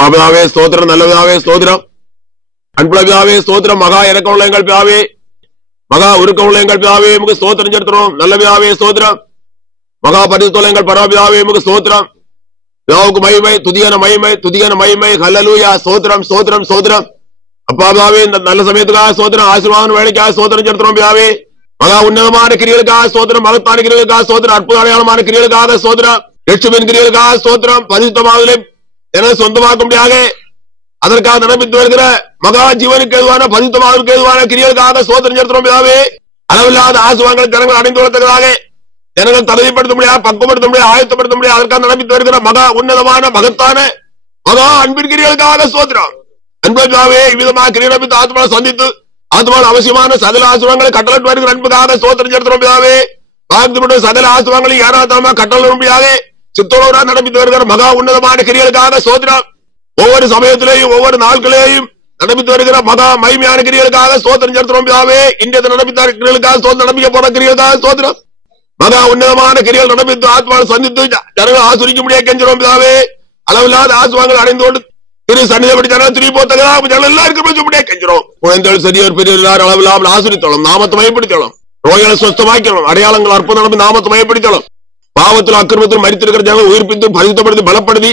பாபிதாவே ஸ்தோத்திரம், நல்ல பிதாவே ஸ்தோத்திரம், அன்புள்ள பிதாவே ஸ்தோத்திரம், மகா இறக்கம் உள்ள எங்கள் பிதாவே, மகா உருக்கம் உள்ள எங்கள் பிதாவே உமக்கு ஸ்தோத்திரம் செலுத்துறோம். நல்ல பிதாவே ஸ்தோத்திரம், மகா பரிசுத்த எங்கள் பரமபிதாவே உமக்கு ஸ்தோத்திரம். பிதாவுக்கு மகிமை, துதியான மகிமை, துதியான மகிமை. ஹல்லேலூயா, ஸ்தோத்திரம் ஸ்தோத்திரம் ஸ்தோத்திரம். அப்பா பிதாவே, இந்த நல்ல சமயத்துக்காக ஸ்தோத்திரம், ஆசீர்வாதம் வேலைக்காக ஸ்தோத்திரம் செலுத்துறோம் பிதாவே. மகா உன்னதமான கிரியலுக்காக ஸ்தோத்திரம், மகத்தான கிரியலுக்காக ஸ்தோத்திரம், அற்புத அடையாளமான கிரியலுக்காக ஸ்தோத்திரம், ரட்சிப்பின் கிரியலுக்காக ஸ்தோத்திரம், பரிசுத்தமாவதிலே எனக்கு சொந்தமாக்க முடியாக அதற்காக நடப்பித்து வருகிற மகா ஜீவனுக்கு எதுவான பரிசுத்தமாவதற்கு எதுவான கிரியலுக்காக ஸ்தோத்திரம் செலுத்துறோம் பிதாவே. அளவில்லாத ஆசீர்வாதங்களை ஜனங்கள் அடைந்து கொள்ளத்தக்கதாக ஜனங்கள் தகுதிப்படுத்த முடியாது, பக்குவப்படுத்த முடியாது, ஆயத்தப்படுத்த முடியாது, அதற்காக நடப்பித்து வருகிற மகா உன்னதமான மகத்தான மகா அன்பின் கிரியலுக்காக ஸ்தோத்திரம். அன்பாவே இவ்விதமாக கிரியலபித்து ஆத்மாவை சந்தித்து ஆத்மாவில் அவசியமான சகல ஆசீர்வாதங்களை கட்டளை வருகிற அன்புக்காக ஸ்தோத்திரம் செலுத்துறோம் பிதாவே. பார்த்து சகல ஆசீர்வாதங்களை யாராவது கட்டளை முடியாக சித்தோடு நடப்பித்து வருகிற மகா உன்னதமான கிரியலுக்காக ஸ்தோத்திரம். ஒவ்வொரு சமயத்திலேயும் ஒவ்வொரு நாட்களையும் நடப்பித்து வருகிற மகா மகிமையான கிரியலுக்காக ஸ்தோத்திரம் செலுத்துறோம் பிதாவே. இன்றைய நடப்பித்த கிரியலுக்காக ஸ்தோத்திரம், நடப்பிக்க போற கிரியலுக்காக ஸ்தோத்திரம். மகா உன்னதமான கிரியல் நடப்பித்து ஆத்மாவை சந்தித்து ஜனங்கள் ஆசிரிக்க முடியாது கெஞ்சுறோம் பிதாவே. அளவில்லாத ஆசீர்வாதங்கள் அடைந்து கொண்டு திரு சன்னிதப்படி ஜனங்கள் திரும்பி போத்தலாம் ஜனங்கள் எல்லாருக்கும் முடியாது கெஞ்சுறோம். குழந்தைகள் சிறியோர் பெரியவர் அளவில்லாமல் ஆசிரித்தோம், நாமத்தை மயப்படுத்தலாம், நோய்களை சுத்தமாக்கணும், அடையாளங்கள் அற்புதம் நாமத்தை மயப்படுத்தலாம். பாவத்தில் அக்கிரமத்தில் மரித்திருக்கிற ஜனங்கள் உயிர்ப்பித்து பரிசுத்தப்படுத்தி பலப்படுத்தி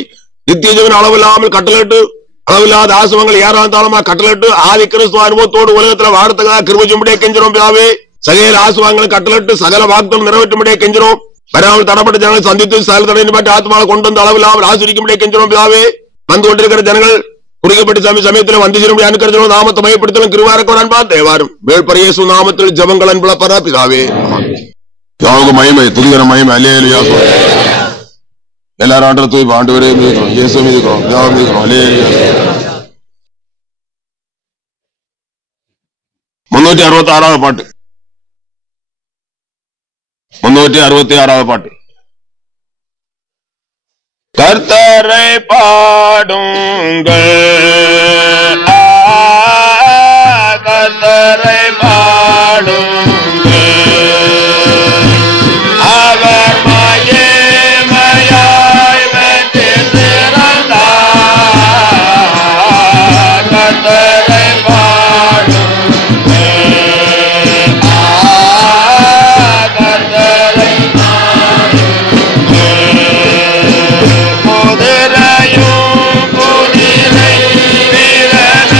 நித்திய ஜீவன் அளவில்லாமல் கட்டளிட்டு அளவில்லாத ஆசீர்வாதங்கள் ஏராளமா கட்டளிட்டு ஆதி கிறிஸ்துவ அனுபவத்தோடு உலகத்தில் வாழத்தக்கதாக கிருபையும்படியாக கெஞ்சுறோம் பிதாவே. சகல ஆசீர்வாதங்களை கட்டளிட்டு சகல வாக்குத்தம் நிறைவேற்றும்படியாக கெஞ்சுறோம். வராமல் தடப்பட்ட ஜனங்களை சந்தித்து சகல தடை பற்றி ஆத்மாவை கொண்டு வந்து அளவில்லாமல் ஆசிரிக்கும்படியாக கெஞ்சுறோம் பிதாவே. வந்து கொண்டிருக்கிற ஜனங்கள் குறிக்கப்பட்ட சமயத்தில் வந்து சேரும்படி அனுக்கிறோம், நாமத்தை மயப்படுத்தலும் கிருபாரக்கம் அன்பா தேவாரும் வேள்பரையேசு நாமத்தில் ஜபங்கள் அன்புள்ள பரா பிதாவே. யாவுக்கு மகிமை, துதிகர மகிமை. அல்லேலூயா. எல்லாரும் ஆண்டவரை தூய் ஆண்டவரே மீதுக்கிறோம், இயேசு மீதுக்கிறோம், பிதாவை மீதுக்கிறோம். அல்லேலூயா. 366வது பாட்டு, 366வது பாட்டு. கர்த்தரை பாடுங்கள், கர்த்தரை பாடுங்கள், அவர் மகிமையாய் வெற்றி சிறந்தார். கர்த்தரை பாடுங்கள், கர்த்தரை பாடுங்கள். குதிரையும் குதிரை வீரன்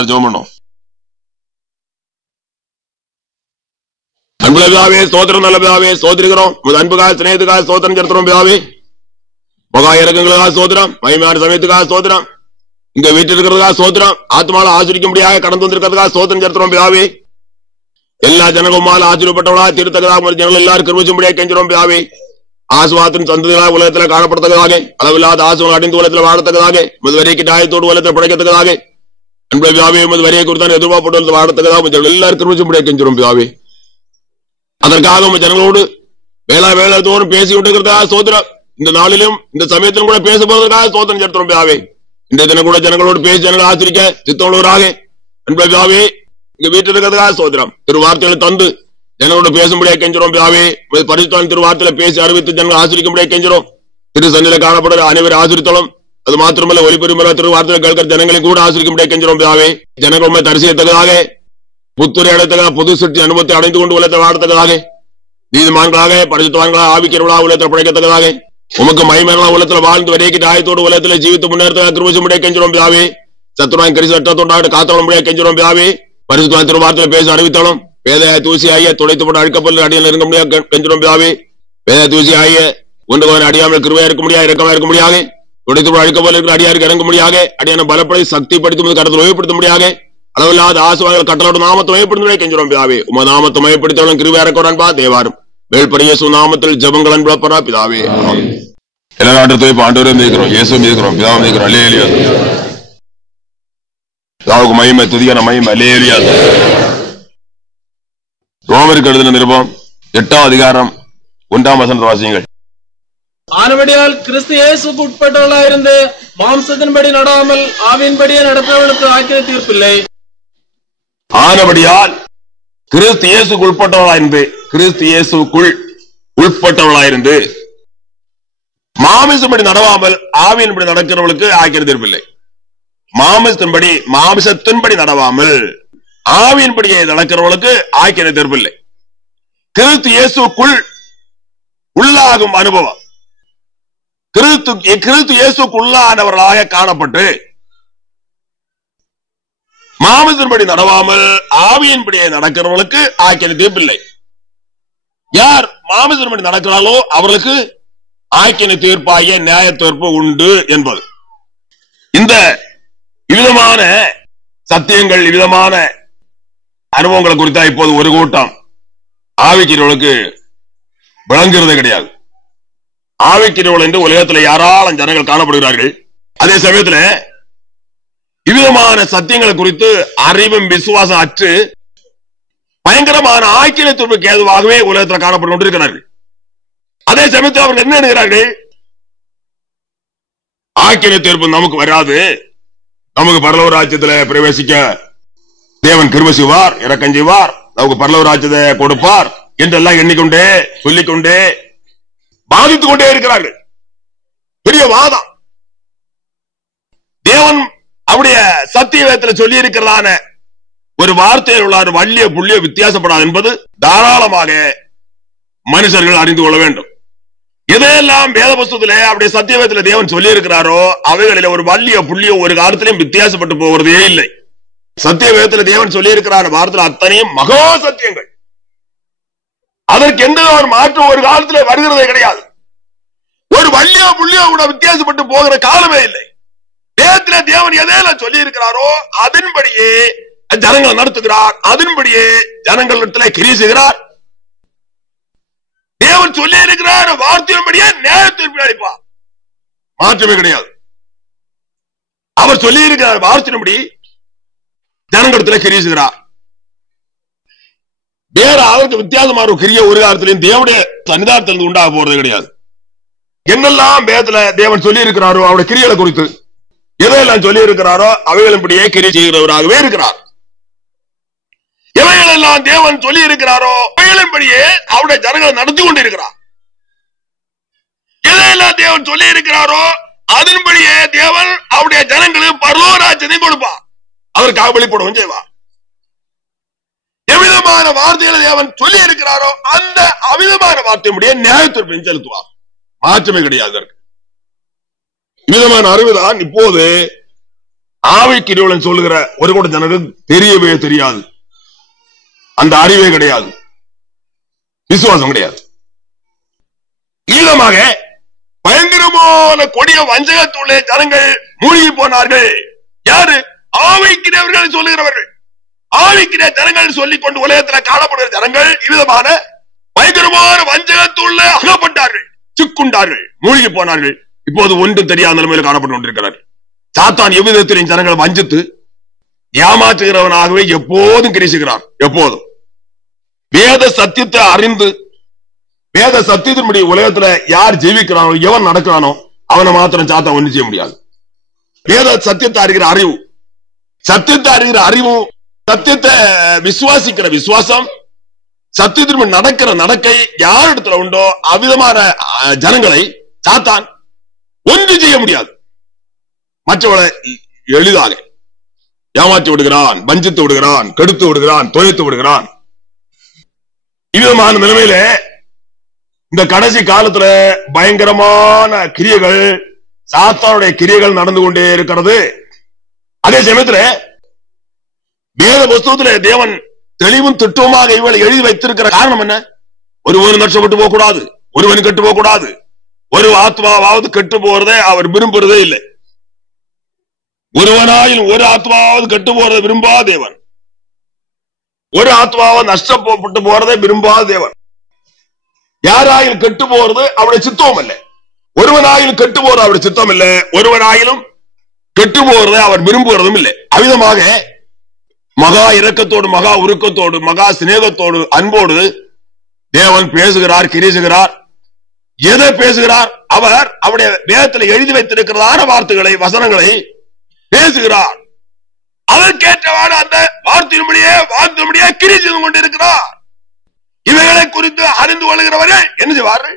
எல்லாரும் ஜெபம் பண்ணோம். அன்புள்ள பிதாவே ஸ்தோத்திரம், நல்ல பிதாவே ஸ்தோத்திரிக்கிறோம். அன்புக்காக சிநேகத்துக்காக ஸ்தோத்திரம் செலுத்துறோம் பிதாவே. மகா இறக்கங்களுக்காக ஸ்தோத்திரம், மகிமையான சமயத்துக்காக ஸ்தோத்திரம், இங்க வீட்டில் இருக்கிறதுக்காக ஸ்தோத்திரம், ஆத்மால ஆசிரிக்கும்படியாக கடந்து வந்திருக்கிறதுக்காக ஸ்தோத்திரம் செலுத்துறோம் பிதாவே. எல்லா ஜனகுமால ஆச்சரியப்பட்டவளா திருத்தகதாக ஜனங்கள் எல்லாரும் கிருபிச்சும்படியாக கெஞ்சுறோம் பிதாவே. ஆசுவாத்தின் சந்ததிகளாக உலகத்தில் காணப்படத்தக்கதாக, அளவில்லாத ஆசுவங்கள் அடைந்து உலகத்தில் வாழத்தக்கதாக, வரைக்கு ஆயத்தோடு உலகத்தில் படைக்கத்தக்கதாக, அன்புள்ள பிதாவே வரையை குறித்தான் எதிர்பார்ப்பட்டு வாழத்தக்கதாக எல்லாரும் கிருபிச்சும்படியாக கெஞ்சுறோம் பிதாவே. அதற்காக ஜனங்களோடு வேளா தோறும் பேசி கொண்டிருக்கிறதுக்காக ஸ்தோத்திரம். இந்த நாளிலும் இந்த சமயத்திலும் கூட பேச போவதற்காக ஸ்தோத்திரம் செலுத்துறோம் பிதாவே. இந்த தினம் கூட ஜனங்களோடு பேசி ஜனங்கள் ஆசிரிக்க சித்தமுள்ளவராக அன்புள்ள பிதாவே இங்க வீட்டில் இருக்கிறதுக்காக ஸ்தோத்திரம். திருவார்த்தைகளை தந்து ஜனங்களோடு பேசும்படியாக கெஞ்சுறோம் பிதாவே. பரிசுத்தவான் திருவார்த்தையில பேசி அறிவித்து ஜனங்கள் ஆசிரிக்கும்படியாக கெஞ்சுறோம். திரு சந்நிதியில காணப்படுற அனைவரும் ஆசிரித்தலும், அது மாத்திரமல்ல ஒளிபெருமல திருவார்த்தையில கேட்கிற ஜனங்களை கூட ஆசிரிக்கும்படியாக கெஞ்சுறோம் பிதாவே. ஜனங்கள் தரிசியத்தக்கதாக, புத்துரை அடைத்ததாக, புது சிருஷ்டி அனுபவத்தை அடைந்து கொண்டு உலகத்தை வாழத்தக்கதாக, நீதிமான்களாக பரிசுத்தவான்களாக ஆவிக்கிறவர்களாக உலகத்தில் படைக்கத்தக்கதாக, உமக்கு மகிமையான உலகத்தில் வாழ்ந்து வரைக்கு ஆயத்தோடு உலகத்தில் ஜீவித்து முன்னேறதாக கிருபையும்படியாக கெஞ்சுறோம் பிதாவே. சத்துருவான் கரிசி சட்டத்தோடு காத்தவளும்படியாக கெஞ்சுறோம் பிதாவே. பரிசுத்தவான் திருவார்த்தையில பேச அறிவித்தாலும் வேதைய தூசி ஆகிய துடைத்து போட்டு அழுக்கப்பட்டு அடியில் இருக்க முடியாது கெஞ்சுறோம் பிதாவே. வேதைய தூசி ஆகிய ஒன்று அடியாமல் கிருபையா இருக்க முடியாது, இறக்கமா இருக்க முடியாது, துடைத்து போட்டு அழுக்கப்பட்டு இருக்கிற அடியாருக்கு இறங்க முடியாது, அடியான பலப்படை சக்தி படுத்தும் கடத்தில் உயர்படுத்த முடியாது, அளவில்லாத ஆசுவார்கள் கட்டளோட நாமத்தை மயப்படுத்த கெஞ்சுறோம் பிதாவே. உம நாமத்தை மயப்படுத்தவளும் கிருபையா இருக்கோடான்பா தேவாரும் வேல்படி இயேசு நாமத்தில் ஜெபங்கள் அன்பளப்பரா பிதாவே. எல்லா நாட்டத்தையும் இப்ப ஆண்டவரையும் இருக்கிறோம், இயேசுவும் இருக்கிறோம், பிதாவும் இருக்கிறோம். அல்லேலூயா. பிதாவுக்கு மகிமை, துதியான மகிமை. அல்லேலூயா. ரோமருக்கு எழுதின நிருபம் 8ஆம் அதிகாரம் 1ஆம் வசனத்தை வாசியுங்கள். ஆனபடியால் கிறிஸ்து இயேசுக்கு உட்பட்டவர்களாயிருந்து மாம்சத்தின்படி நடாமல் ஆவியின்படியே நடப்பவர்களுக்கு ஆக்கின தீர்ப்பில்லை. ஆனபடியால் கிறிஸ்து இயேசுக்கு உட்பட்டவர்களாயிருந்து, கிறிஸ்து இயேசுக்குள் உட்பட்டவர்களாயிருந்து மாமிசத்தின்படி நடவாமல் ஆவியின்படி நடக்கிறவர்களுக்கு ஆக்கின தீர்ப்பில்லை. மாமிசத்தின்படி நடவாமல் ஆவியின்படியே நடக்கிறவர்களுக்கு ஆக்கின தீர்ப்பில்லை. கிறிஸ்து இயேசுக்குள் உள்ளாகும் அனுபவம், கிறிஸ்து இயேசுக்குள்ளானவர்களாக காணப்பட்டு மாமிசத்தின்படி நடவாமல் ஆவியின்படியே நடக்கிறவர்களுக்கு ஆக்கின தீர்ப்பில்லை. யார் மாமிசத்தின்படி நடக்கிறார்களோ அவர்களுக்கு ஆக்கின தீர்ப்பாகிய நியாய தீர்ப்பு உண்டு என்பது. இந்த விதமான சத்தியங்கள், விதமான அனுபவங்களை குறித்தா இப்போது ஒரு கூட்டம் ஆவிக்கிறவர்களுக்கு விளங்குறதே கிடையாது. ஆவிக்கிறவர்கள் என்று உலகத்தில் யாராலும் ஜனங்கள் காணப்படுகிறார்கள். அதே சமயத்தில் இவ்விதமான சத்தியங்களை குறித்து அறிவும் விசுவாசம் அற்று பயங்கரமான ஆக்கின தீர்ப்புக்கு ஏதுவாகவே உலகத்தில் காணப்பட்டு கொண்டிருக்கிறார்கள். அதே சமயத்தில் அவர்கள் என்ன என்கிறார்கள்? ஆக்கின தீர்ப்பு நமக்கு வராது, நமக்கு பரலோக ராஜ்யத்தில் பிரவேசிக்க தேவன் கிருபை செய்வார், இரக்கம் செய்வார், நமக்கு பரலோக ராஜ்யத்தை கொடுப்பார் என்றெல்லாம் எண்ணிக்கொண்டே சொல்லிக்கொண்டே பாதித்துக் கொண்டே இருக்கிறார்கள். பெரிய வாதம். தேவன் அவருடைய சத்திய வேதத்தில் சொல்லி இருக்கிறதான ஒரு வார்த்தையில் உள்ள வள்ளிய புள்ளிய வித்தியாசப்படாது என்பது தாராளமாக மனுஷர்கள் அறிந்து கொள்ள வேண்டும். எதையெல்லாம் வேத புஸ்தகத்திலே அவருடைய சத்திய வேதத்தில் தேவன் சொல்லி இருக்கிறாரோ அவைகளில் ஒரு வள்ளிய புள்ளிய ஒரு காலத்திலையும் வித்தியாசப்பட்டு போகிறதே இல்லை. சத்திய வேதத்தில் தேவன் சொல்லி இருக்கிறார் வார்த்தையில் அத்தனையும் மகா சத்தியங்கள். அதற்கு எந்த ஒரு மாற்றம் ஒரு காலத்தில் வருகிறதே கிடையாது. ஒரு வள்ளிய புள்ளிய கூட வித்தியாசப்பட்டு போகிற காலமே இல்லை. வேதத்தில் தேவன் எதையெல்லாம் சொல்லி இருக்கிறாரோ அதன்படியே ஜனங்களை நடத்துகிறார், அதன்படியே ஜனங்களிடத்தில் கிரியை செய்கிறார். தேவன் சொல்லி இருக்கிறார் வார்த்தையின்படியே நியாய தீர்ப்பு அளிப்பார், மாற்றமே கிடையாது. அவர் சொல்லி இருக்கிறார் வார்த்தையின்படி ஜனங்களிடத்தில் கிரியை செய்கிறார். வேற அவருக்கு வித்தியாசமான கிரியை ஒரு காலத்திலையும் தேவனுடைய சன்னிதானத்திலிருந்து உண்டாக போறது கிடையாது. என்னெல்லாம் வேதத்துல தேவன் சொல்லி இருக்கிறாரோ அவருடைய கிரியைகளை குறித்து எதையெல்லாம் சொல்லி இருக்கிறாரோ அவைகளின்படியே கிரியை செய்கிறவராகவே இருக்கிறார். எவைகளெல்லாம் தேவன் சொல்லி இருக்கிறாரோ அவைகளின்படியே அவருடைய ஜனங்களை நடத்தி கொண்டிருக்கிறார். எதையெல்லாம் தேவன் சொல்லி இருக்கிறாரோ அதன்படியே தேவன் அவருடைய ஜனங்களுக்கு பரலோக ராஜ்யத்தை கொடுப்பார், அதற்காக வெளிப்படவும் செய்வார். எவ்விதமான வார்த்தைகளை தேவன் சொல்லி இருக்கிறாரோ அந்த அவிதமான வார்த்தையுடைய நியாயத்தீர்ப்பை செலுத்துவார், மாற்றமே கிடையாது. இவ்விதமான அறிவுதான் இப்போது ஆவிக்கிரியவன் சொல்லுகிற ஒரு கூட ஜனங்கள் தெரியவே தெரியாது. அந்த அறிவே கிடையாது, விசுவாசம் கிடையாது. ஈழமாக பயங்கரமான கொடிய வஞ்சகத்துள்ள ஜனங்கள் மூழ்கி போனார்கள். யாரு? ஆவிக்கிறவர்கள் சொல்லுகிறவர்கள். ஆவிக்கிற ஜனங்கள் சொல்லிக் கொண்டு உலகத்தில் காணப்படுகிற ஜனங்கள் இவ்விதமான பயங்கரமான வஞ்சகத்துள்ள அகப்பட்டார்கள், சிக்குண்டார்கள், மூழ்கி போனார்கள். இப்போது ஒன்று தெரியாத நிலைமையில் காணப்பட்டு கொண்டிருக்கிறார்கள். சாத்தான் எவ்விதத்திலும் ஜனங்களை வஞ்சித்து ஏமாற்றுகிறவனாகவே எப்போதும் கிரிசுகிறான். எப்போதும் வேத சத்தியத்தை அறிந்து வேத சத்தியத்தின்படி உலகத்துல யார் ஜீவிக்கிறானோ, எவன் நடக்கிறானோ அவனை மாத்திரம் சாத்தான் ஒண்ணு செய்ய முடியாது. வேத சத்தியத்தை அறிகிற அறிவு, சத்தியத்தை அறிகிற அறிவும், சத்தியத்தை விசுவாசிக்கிற விசுவாசம், சத்தியத்தின்படி நடக்கிற நடக்கை யார் இடத்துல உண்டோ அவ்விதமான ஜனங்களை சாத்தான் ஒன்று செய்ய முடியாது. மற்றவளை எளிதாக ஏமாற்றி விடுகிறான், வஞ்சித்து விடுகிறான், கெடுத்து விடுகிறான், தொலைத்து விடுகிறான். இவ்விதமான நிலைமையில இந்த கடைசி காலத்துல பயங்கரமான கிரியைகள், சாத்தானுடைய கிரியைகள் நடந்து கொண்டே இருக்கிறது. அதே சமயத்துல வேத புஸ்தகத்துல தேவன் தெளிவும் திட்டமாக இவளை எழுதி வைத்திருக்கிற காரணம் என்ன? ஒருவன் நஷ்டப்பட்டு போக கூடாது, ஒருவன் கெட்டு போக கூடாது, ஒரு ஆத்மாவாவது கெட்டு போறதை அவர் விரும்புறதே இல்லை. ஒருவனாயில் ஒரு ஆத்மாவது கெட்டு போறதை விரும்பாத தேவன், ஒரு ஆத்மாவை நஷ்டப்பட்டு போறதை விரும்பாத தேவன். யாராயில் கெட்டு போறது அவருடைய சித்தம் இல்லை. ஒருவனாயிலும் கெட்டு போறது அவருடைய சித்தம் இல்லை, ஒருவனாயிலும் கெட்டு போறதை அவர் விரும்புகிறதும் இல்லை. அவ்விதமாக மகா இரக்கத்தோடு, மகா உருக்கத்தோடு, மகா சிநேகத்தோடு, அன்போடு தேவன் பேசுகிறார், கிரிசுகிறார். எதை பேசுகிறார்? அவர் அவருடைய வேதத்தில் எழுதி வைத்திருக்கிறதான வார்த்தைகளை, வசனங்களை பேசுகிறார். அதற்கேற்றவாறு அந்த வார்த்தையின்படியே கிரி செய்து கொண்டிருக்கிறார். இவைகளை குறித்து அறிந்து கொள்கிறவர்கள் என்ன செய்வார்கள்?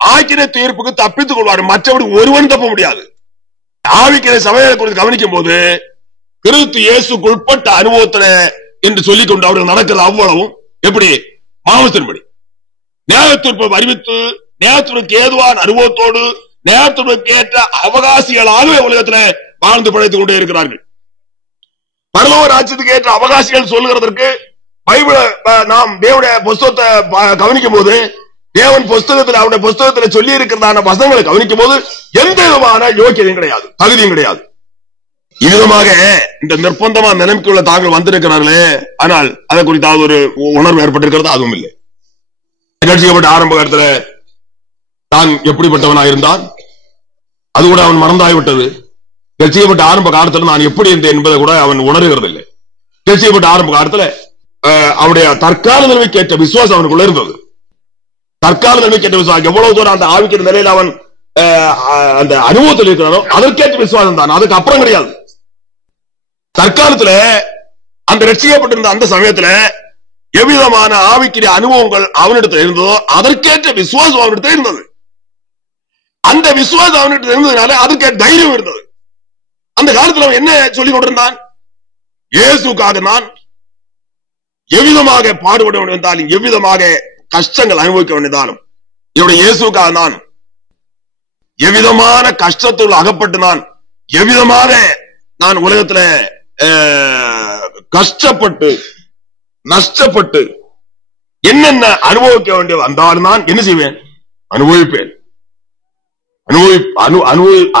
ஆக்கின தீர்ப்புக்கு தப்பித்துக் கொள்வார்கள். மற்றபடி ஒருவன் தப்ப முடியாது. ஆவிக்கிற சபைகளை குறித்து கவனிக்கும் போது கிறிஸ்து இயேசுக்கு உட்பட்ட அனுபவத்துல என்று சொல்லிக் கொண்டு அவர்கள் நடக்கிறது அவ்வளவும் எப்படி? மாமசத்தின்படி நேயத்திற்கு அறிவித்து நேயத்திற்கு ஏதுவான அனுபவத்தோடு நேயத்திற்கு ஏற்ற அவகாசிகளாகவே உலகத்துல வாழ்ந்து படைத்துக் கொண்டே இருக்கிறார்கள். பரலோக ராஜ்யத்துக்கு ஏற்ற அவகாசிகள் சொல்லுகிறதற்கு பைபிள நாம் தேவனுடைய புஸ்தகத்தை கவனிக்கும் போது, தேவன் புஸ்தகத்தில் அவருடைய புஸ்தகத்தில் சொல்லி இருக்கிறதான வசனங்களை கவனிக்கும் போது எந்த விதமான யோக்கியதையும் கிடையாது, தகுதியும் கிடையாது. இவ்விதமாக இந்த நிர்பந்தமான நிலைமைக்குள்ள தாங்கள் வந்திருக்கிறார்களே, ஆனால் அதை குறித்தாவது ஒரு உணர்வு ஏற்பட்டிருக்கிறது அதுவும் இல்லை. ரட்சிக்கப்பட்ட ஆரம்ப காலத்துல தான் எப்படிப்பட்டவனாக இருந்தான் அது கூட அவன் மறந்தாய்விட்டது. ரட்சிக்கப்பட்ட ஆரம்ப காலத்துல நான் எப்படி இருந்தேன் என்பதை கூட அவன் உணர்கிறது இல்லை. ரட்சிக்கப்பட்ட ஆரம்ப காலத்துல அவனுடைய தற்கால நிலைமைக்கு ஏற்ற விசுவாசம் அவனுக்குள்ள இருந்தது. தற்கால நிலைமைக்கு ஏற்ற விசுவாசம் எவ்வளவு தூரம் அந்த ஆவிக்கிற நிலையில் அவன் அந்த அனுபவத்தில் இருக்கிறானோ அதற்கேற்ற விசுவாசம் தான், அதுக்கு அப்புறம் கிடையாது. தற்காலத்துல அந்த ரட்சிக்கப்பட்டிருந்த அந்த சமயத்துல எவ்விதமான ஆவிக்கிற அனுபவங்கள் அவனிடத்தில் இருந்ததோ அதற்கேற்ற விசுவாசம் அவனிடத்தில் இருந்தது. அந்த விசுவாசம் அவனிடத்தில் இருந்ததுனால அதற்கேற்ற தைரியம் இருந்தது. அந்த காலத்தில் அவன் என்ன சொல்லிக் கொண்டிருந்தான்? இயேசுக்காக நான் எவ்விதமாக பாடுபட வேண்டியிருந்தாலும், எவ்விதமாக கஷ்டங்கள் அனுபவிக்க வேண்டியிருந்தாலும், என்னுடைய இயேசுக்காக நான் எவ்விதமான கஷ்டத்துள் அகப்பட்டு எவ்விதமாக நான் உலகத்துல கஷ்டப்பட்டு நஷ்டப்பட்டு என்னென்ன அனுபவிக்க வேண்டிய வந்தாலும் நான் என்ன செய்வேன்? அனுபவிப்பேன்.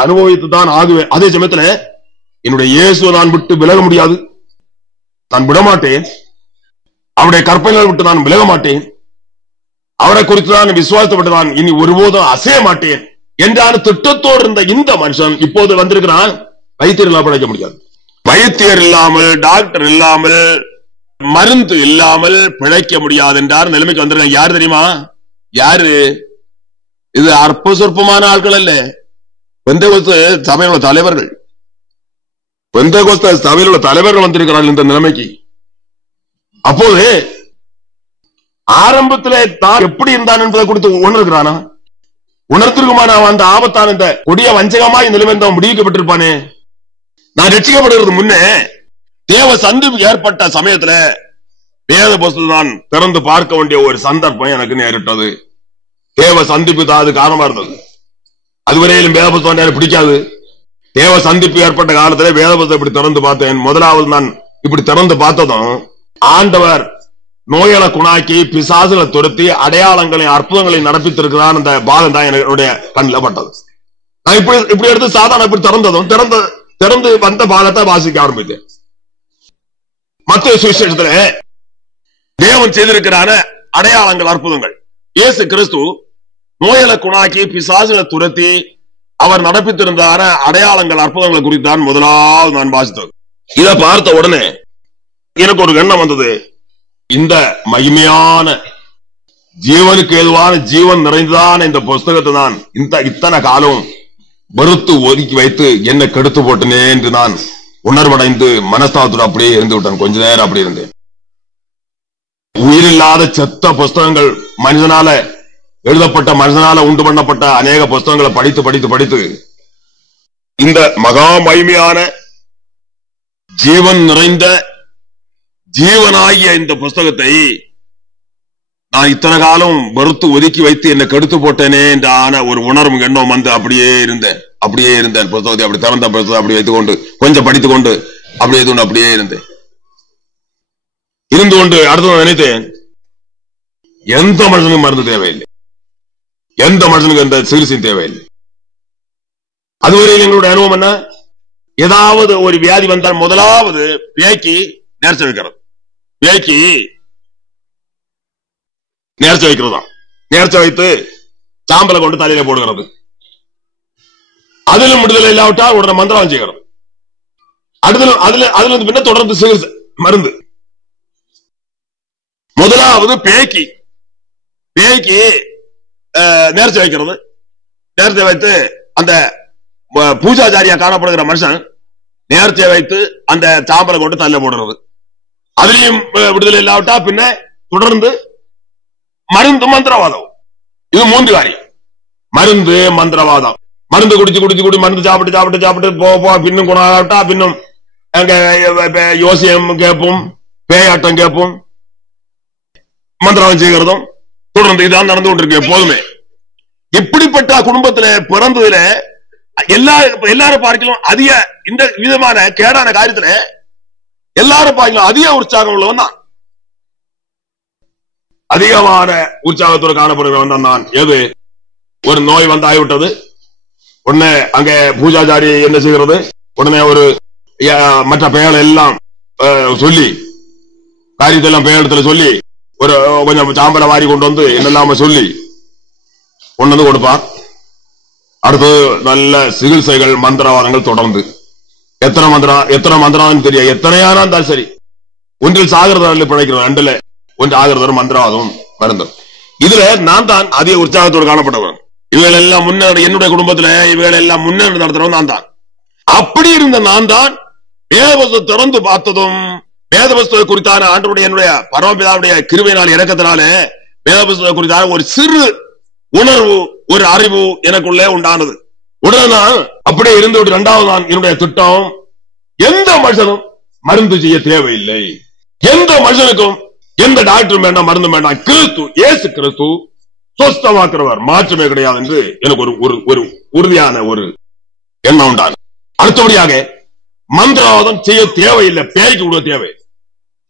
அனுபவித்துதான் ஆகுவேன். அதே சமயத்துல என்னுடைய இயேசுவை நான் விட்டு விலக முடியாது, நான் விடமாட்டேன். அவருடைய கற்பனைகளை விட்டு நான் விலக மாட்டேன். அவரை குறித்து நான் விசுவாசப்பட்டு நான் இனி ஒருபோதும் அசைய மாட்டேன் என்றான திட்டத்தோடு இருந்த இந்த மனுஷன் இப்போது வந்திருக்கிறான். வைத்தியர் இல்லாமல் பிழைக்க முடியாது. வைத்தியர் இல்லாமல், டாக்டர் இல்லாமல், மருந்து இல்லாமல் பிழைக்க முடியாது என்றார் நிலைமைக்கு வந்திருக்காங்க. யாரு தெரியுமா? யாரு இது? அற்ப சொற்பமான ஆட்கள் அல்ல, பெந்தேகோஸ்து சபையில் உள்ள தலைவர்கள். பெந்தேகோஸ்து சபையில் உள்ள தலைவர்கள் வந்திருக்கிறார்கள் இந்த நிலைமைக்கு. அப்போது ஆரம்பத்தில் தான் எப்படி இருந்தான் என்பதை குறித்து உணர்கிறானா? உணர்த்திருக்குமான அந்த ஆபத்தான இந்த கொடிய வஞ்சகமாய் நிலைமை முடிவிக்கப்பட்டிருப்பானே. நான் ரட்சிக்கப்படுறது முன்னே தேவ சந்திப்பு ஏற்பட்ட சமயத்துல வேத புஸ்தகம் நான் திறந்து பார்க்க வேண்டிய ஒரு சந்தர்ப்பம் எனக்கு நேரிட்டது. தேவ சந்திப்பு தான் அது காரணமா இருந்தது. அதுவரையிலும் வேத புஸ்தகம் பிடிக்காது. தேவ சந்திப்பு ஏற்பட்ட காலத்துல வேத புத்தகத்தை இப்படி திறந்து பார்த்தேன். முதலாவது நான் இப்படி திறந்து பார்த்ததும் ஆண்டவர் நோய்களை குணாக்கி பிசாசுகளை துரத்தி அடையாளங்களையும் அற்புதங்களையும் நடப்பித்திருக்கிறான். அந்த பாகம் தான் என்னுடைய கண்ணில் பட்டது. நான் இப்படி எடுத்து சாதாரண இப்படி திறந்ததும் திறந்து வந்த பாகத்தை வாசிக்க ஆரம்பித்தேன். மத்திய சுவிசேஷத்துல தேவன் செய்திருக்கிறான அடையாளங்கள் அற்புதங்கள், இயேசு கிறிஸ்து நோய்களை குணாக்கி பிசாசுகளை துரத்தி அவர் நடப்பித்திருந்தார அடையாளங்கள் அற்புதங்களை குறித்தான் முதலாவது நான் வாசித்தது. இதை பார்த்த உடனே எனக்கு ஒரு எண்ணம் வந்தது. இந்த மகிமையான ஜீவனுக்கு ஏதுவான ஜீவன் நிறைந்ததான இந்த புஸ்தகத்தை நான் இத்தனை காலம் வெறுத்து ஒதுக்கி வைத்து என்ன கெடுத்து போட்டனே என்று நான் உணர்வடைந்து மனஸ்தாபத்தோடு அப்படியே இருந்து விட்டேன். கொஞ்ச நேரம் அப்படி இருந்தேன். உயிரில்லாத செத்த புஸ்தகங்கள், மனிதனால எழுதப்பட்ட, மனிதனால உண்டு பண்ணப்பட்ட அநேக புஸ்தகங்களை படித்து படித்து படித்து இந்த மகா மகிமையான ஜீவன் நிறைந்த ஜீவனாகிய இந்த புஸ்தகத்தை நான் இத்தனை காலம் வெறுத்து ஒதுக்கி வைத்து என்ன கெடுத்து போட்டேனே என்றான ஒரு உணர்வு எண்ணம் வந்து அப்படியே இருந்தேன். புஸ்தகத்தை அப்படி திறந்த புஸ்தகத்தை அப்படி வைத்துக் கொண்டு கொஞ்சம் படித்துக் கொண்டு அப்படியே இருந்தேன். இருந்து கொண்டு அடுத்து நினைத்தேன், எந்த மனுஷனுக்கும் மருந்து தேவையில்லை, எந்த மனுஷனுக்கு எந்த சிகிச்சையும் தேவையில்லை. அதுவரையில் எங்களுடைய அனுபவம் என்ன, ஏதாவது ஒரு வியாதி வந்தால் முதலாவது பேக்கி நேர்ச்சை வைக்கிறது. பேக்கி நேர்ச்சை வைக்கிறது தான். நேர்ச்சை வைத்து சாம்பலை கொண்டு தலையில போடுகிறது. அதிலும் விடுதலை இல்லாவிட்டால் உடனே மந்திரம் செய்கிறது. அதுல பின்ன தொடர்ந்து சிகிச்சை மருந்து. முதலாவது பேக்கி நேர்ச்சை வைக்கிறது. நேர்ச்சை வைத்து அந்த பூஜாச்சாரியா காணப்படுகிற மனுஷன் நேர்ச்சை வைத்து அந்த சாம்பலை கொண்டு தலையில போடுறது. அதுலயும் விடுதலை இல்லாவிட்டா பின்ன தொடர்ந்து மருந்து, மந்திரவாதம். இது 3 காரியம். மருந்து, மந்திரவாதம். மருந்து குடிச்சு மருந்து சாப்பிட்டு போ பின்னும் குணாகட்டா பின்னும் யோசியம் கேட்போம், பேயாட்டம் கேட்போம், மந்திரவாதம் செய்கிறதும் தொடர்ந்து இதான் நடந்து கொண்டிருக்கு எப்போதுமே. இப்படிப்பட்ட குடும்பத்துல பிறந்ததுல எல்லாரும் பார்க்கலாம் அதிக இந்த விதமான கேடான காரியத்துல எல்லாரும் பார்க்கலாம் அதிக உற்சாகம் உள்ளவன் தான், அதிகமான உற்சாகத்தோடு காணப்படுகிறவன் தான் நான். எது ஒரு நோய் வந்து ஆகிவிட்டது, உடனே அங்க பூஜாச்சாரி என்ன செய்கிறது, உடனே ஒரு மற்ற பெயர் எல்லாம் சொல்லி காரியத்தை எல்லாம் பெயரிடத்துல சொல்லி ஒரு கொஞ்சம் சாம்பலை வாரி கொண்டு வந்து என்னெல்லாம சொல்லி கொண்டு வந்து கொடுப்பார். அடுத்து நல்ல சிகிச்சைகள், மந்திரவாதங்கள் தொடர்ந்து எத்தனை மந்திரம் தெரியும், எத்தனையான இருந்தாலும் சரி. ஒன்றில் சாகிறதால பிழைக்கிறது, 2ல ஒன்று ஆகிறத மந்திரவாதம் மருந்து. இதுல நான் தான் அதிக உற்சாகத்தோடு காணப்பட்டவன். இவைகள் எல்லாம் முன்னேறி என்னுடைய குடும்பத்துல இவைகள் எல்லாம் முன்னேறி நடத்துறவன் நான் தான். அப்படி இருந்த நான் தான் வேதபுஸ்தகத்தை திறந்து பார்த்ததும் வேதபுஸ்தகத்தை குறித்தான ஆண்டவருடைய என்னுடைய பரமபிதாவுடைய கிருபையினால் இறக்கத்தினால வேதபுஸ்தகத்தை குறித்தான ஒரு சிறு உணர்வு, ஒரு அறிவு எனக்குள்ளே உண்டானது. உடனே நான் அப்படியே இருந்து விட்டு 2வது நான் என்னுடைய திட்டம், எந்த மனுஷனும் மருந்து செய்ய தேவையில்லை, எந்த மனுஷனுக்கும் எந்த டாக்டரும் வேண்டாம், மருந்து வேண்டாம், கிறிஸ்து இயேசு கிறிஸ்து சொஸ்தமாக்குறவர், மாற்றமே கிடையாது என்று எனக்கு ஒரு உறுதியான ஒரு எண்ணம் உண்டான. அடுத்தபடியாக மந்திரவாதம் செய்ய தேவையில்லை, பேய்க்கு கொடுக்க தேவை.